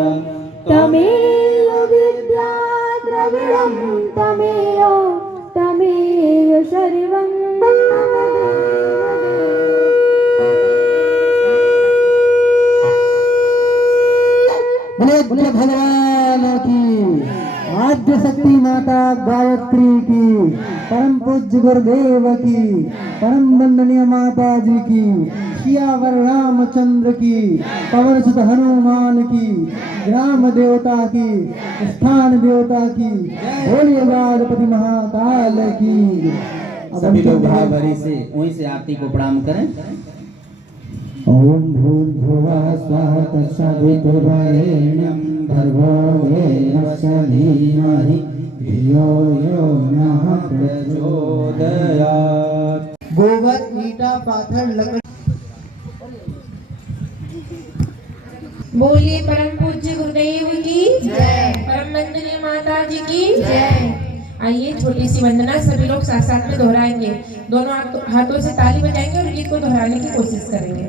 त्वमेव विद्या द्रविणं त्वमेव त्वमेव सर्वं। बोले भगवान की आद्य शक्ति माता गायत्री की परम पूज्य गुरुदेव की परम वंदनीय माता जी की सियावर रामचंद्र की पवन सुत हनुमान की ग्राम देवता की स्थान देवता की बोलिए गणपति महाकाल की। सभी लोग भाव भरी से वहीं से आरती को प्रणाम करें। ओम भूर्भुवः स्वः तत्सवितुर्वरेण्यं भर्गो देवस्य धीमहि धियो यो नः प्रचोदयात्। गोबर ईटा पाथर लकड़ी। बोलिए परम पूज्य गुरुदेव की जय, परम वंदनीय माता जी की जय। आइए छोटी सी वंदना सभी लोग साथ साथ में दोहराएंगे। दोनों हाथों से ताली बजाएंगे और गीत को दोहराने की कोशिश करेंगे।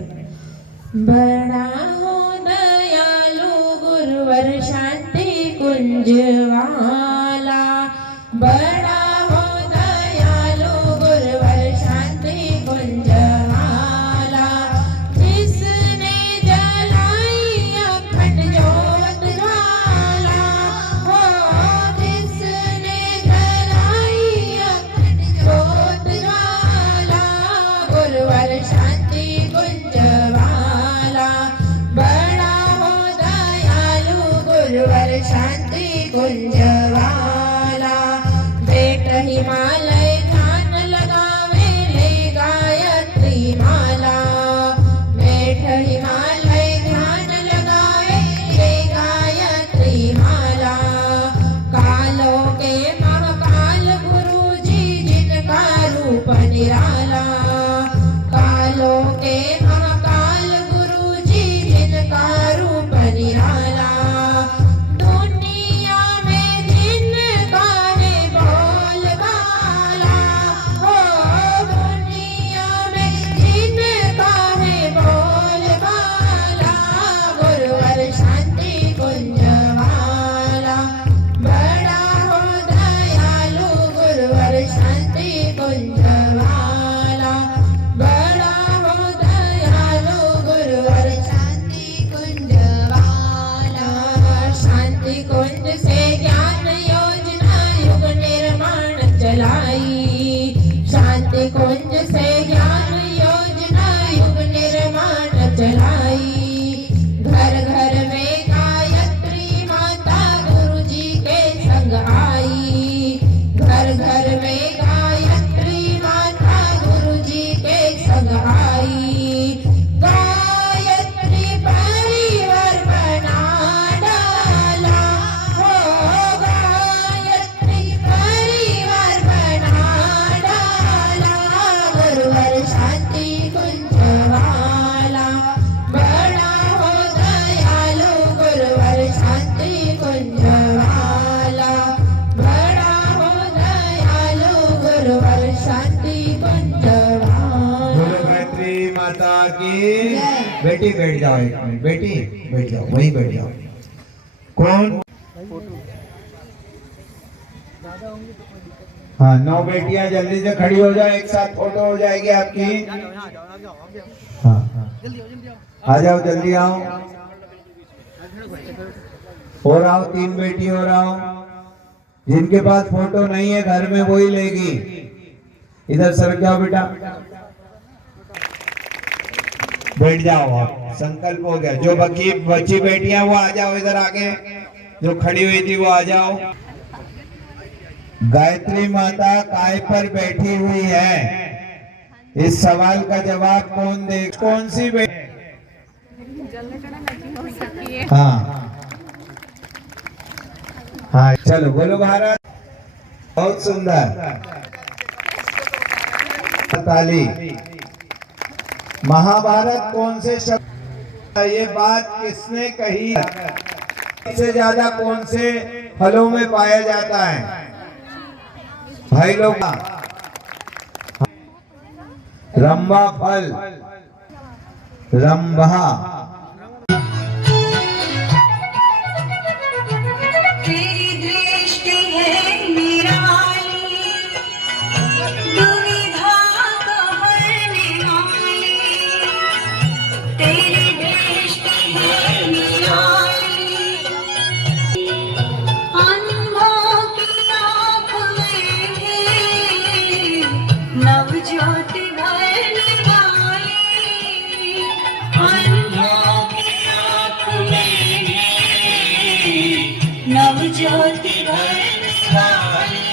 बड़ा हो दयालु गुरुवर शांति कुंज वाला, बड़ा हो दयालु गुरुवर शांति कुंज वाला, जिसने जलाई अखंड ज्योत ज्वाला, हो जिसने जलाई अखंड ज्योत ज्वाला, गुरुवर शांति कुंज वाला, बड़ा हो दयालु गुरुवर शांति कुंज वाला। बेट हिमालय था हे महाकाल गुरु जी जिनका रूप निराला, दुनिया में जिनका है बोलबाला, हो दुनिया में जिनका है बोलबाला, गुरुवर शांति कुंज वाला, बड़ा हो दयालु गुरुवर शांति कुंज वाला, बड़ा हो दयालु गुरुवर शांति कुंज वाला। शांति कुंज से ज्ञान योजना युग निर्माण चलाई, शांति कुंज से ज्ञान योजना युग निर्माण चलाई। घर घर में गायत्री माता गुरु जी के संग आई, घर घर में गायत्री माता गुरु जी के संग आई। गायत्री परिवार बना डाला, हो गायत्री परिवार बना डाला, गुरुवर शांति कुंज वाला, बड़ा हो दयालु गुरुवर शांति कुंज वाला, बड़ा हो दयालु गुरुवर शांति कुंज वाला। बोलो गायत्री माता की। बेटी बैठ जाओ, एक मिनट बेटी बैठ जाओ, वहीं बैठ जाओ। कौन? हाँ 9 बेटियां जल्दी से खड़ी हो जाओ, एक साथ फोटो हो जाएगी आपकी। हाँ आ जाओ, जल्दी आओ। और आओ, 3 बेटी और आओ। जिनके पास फोटो नहीं है घर में वही लेगी। इधर सर जाओ बेटा, बैठ जाओ आप। संकल्प हो गया। जो बची बेटियां वो आ जाओ इधर आगे, जो खड़ी हुई थी वो आ जाओ। गायत्री माता काय पर बैठी हुई है, इस सवाल का जवाब कौन दे? कौन सी बेटी? हाँ हाँ चलो बोलो भारत। बहुत सुंदर ताली। महाभारत कौन से शब्द, ये बात किसने कही? सबसे ज्यादा कौन से फलों में पाया जाता है भाई लोग? रंभा फल, रंभा। ज्योति भरने वाली,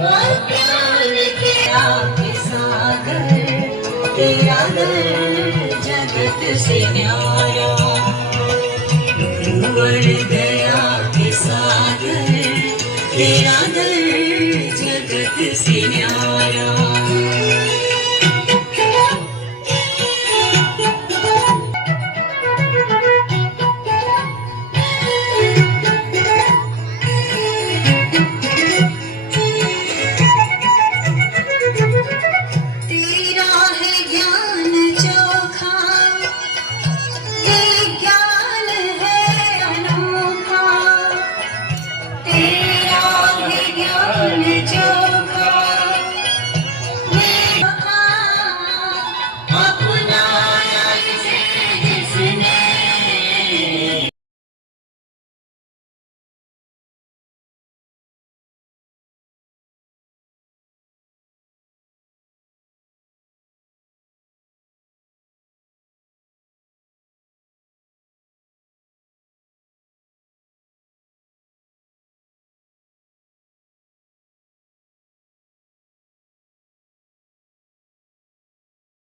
और ज्ञान के सागर, तेरा दर जगत से न्याय।